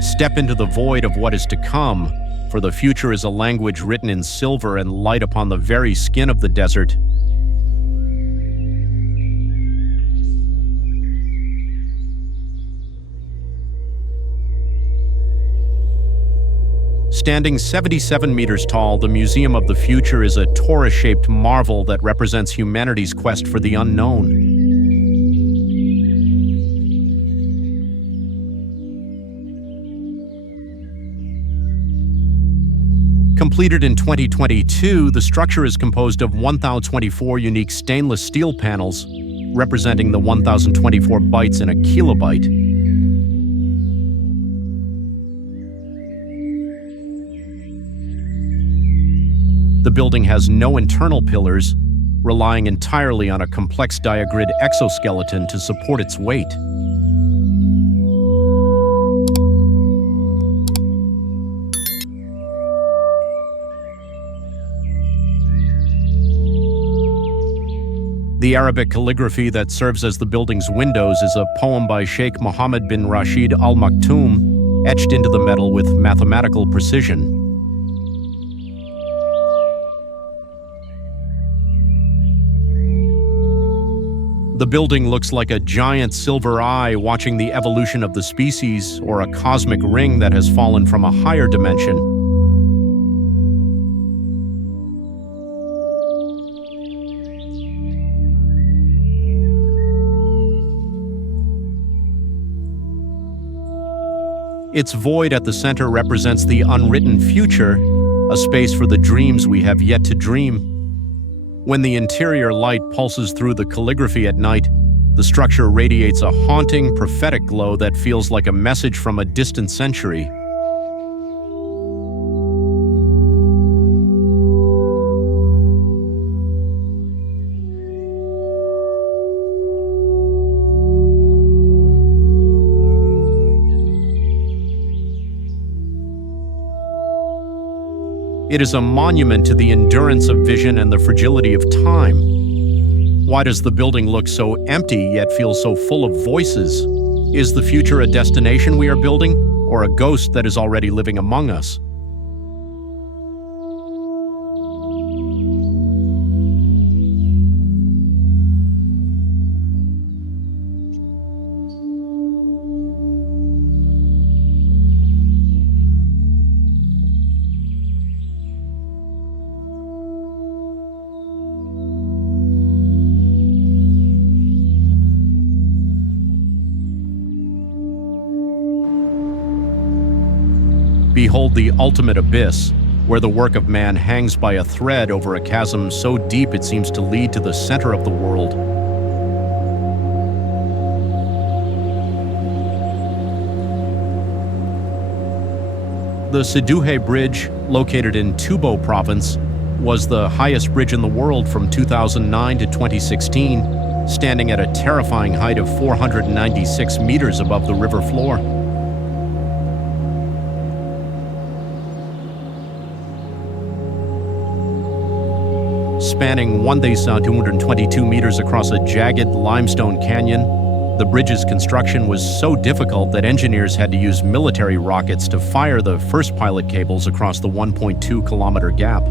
Step into the void of what is to come, for the future is a language written in silver and light upon the very skin of the desert. Standing 77 meters tall, the Museum of the Future is a torus-shaped marvel that represents humanity's quest for the unknown. Completed in 2022, the structure is composed of 1,024 unique stainless steel panels, representing the 1,024 bytes in a kilobyte. The building has no internal pillars, relying entirely on a complex diagrid exoskeleton to support its weight. The Arabic calligraphy that serves as the building's windows is a poem by Sheikh Mohammed bin Rashid Al Maktoum, etched into the metal with mathematical precision. The building looks like a giant silver eye watching the evolution of the species, or a cosmic ring that has fallen from a higher dimension. Its void at the center represents the unwritten future, a space for the dreams we have yet to dream. When the interior light pulses through the calligraphy at night, the structure radiates a haunting, prophetic glow that feels like a message from a distant century. It is a monument to the endurance of vision and the fragility of time. Why does the building look so empty yet feel so full of voices? Is the future a destination we are building, or a ghost that is already living among us? Behold the ultimate abyss, where the work of man hangs by a thread over a chasm so deep it seems to lead to the center of the world. The Siduhe Bridge, located in Tubo Province, was the highest bridge in the world from 2009 to 2016, standing at a terrifying height of 496 meters above the river floor. Spanning 1,222 meters across a jagged limestone canyon, the bridge's construction was so difficult that engineers had to use military rockets to fire the first pilot cables across the 1.2-kilometer gap.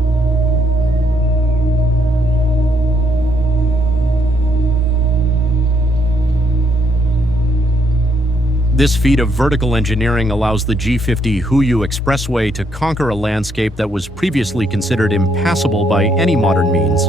This feat of vertical engineering allows the G50 Huyu Expressway to conquer a landscape that was previously considered impassable by any modern means.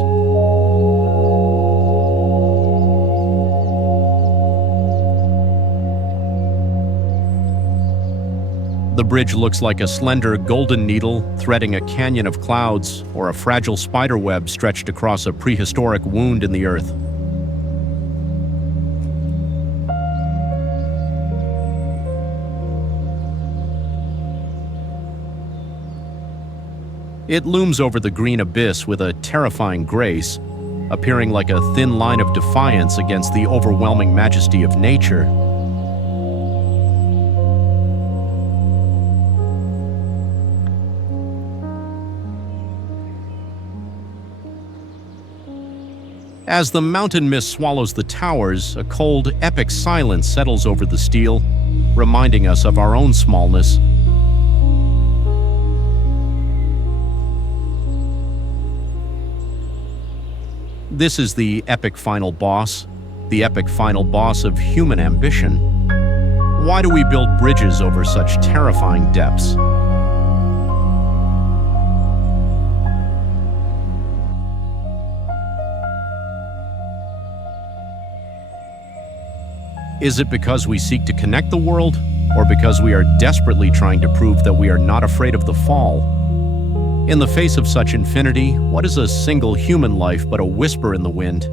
The bridge looks like a slender golden needle threading a canyon of clouds or a fragile spider web stretched across a prehistoric wound in the earth. It looms over the green abyss with a terrifying grace, appearing like a thin line of defiance against the overwhelming majesty of nature. As the mountain mist swallows the towers, a cold, epic silence settles over the steel, reminding us of our own smallness. This is the epic final boss of human ambition. Why do we build bridges over such terrifying depths? Is it because we seek to connect the world, or because we are desperately trying to prove that we are not afraid of the fall? In the face of such infinity, what is a single human life but a whisper in the wind?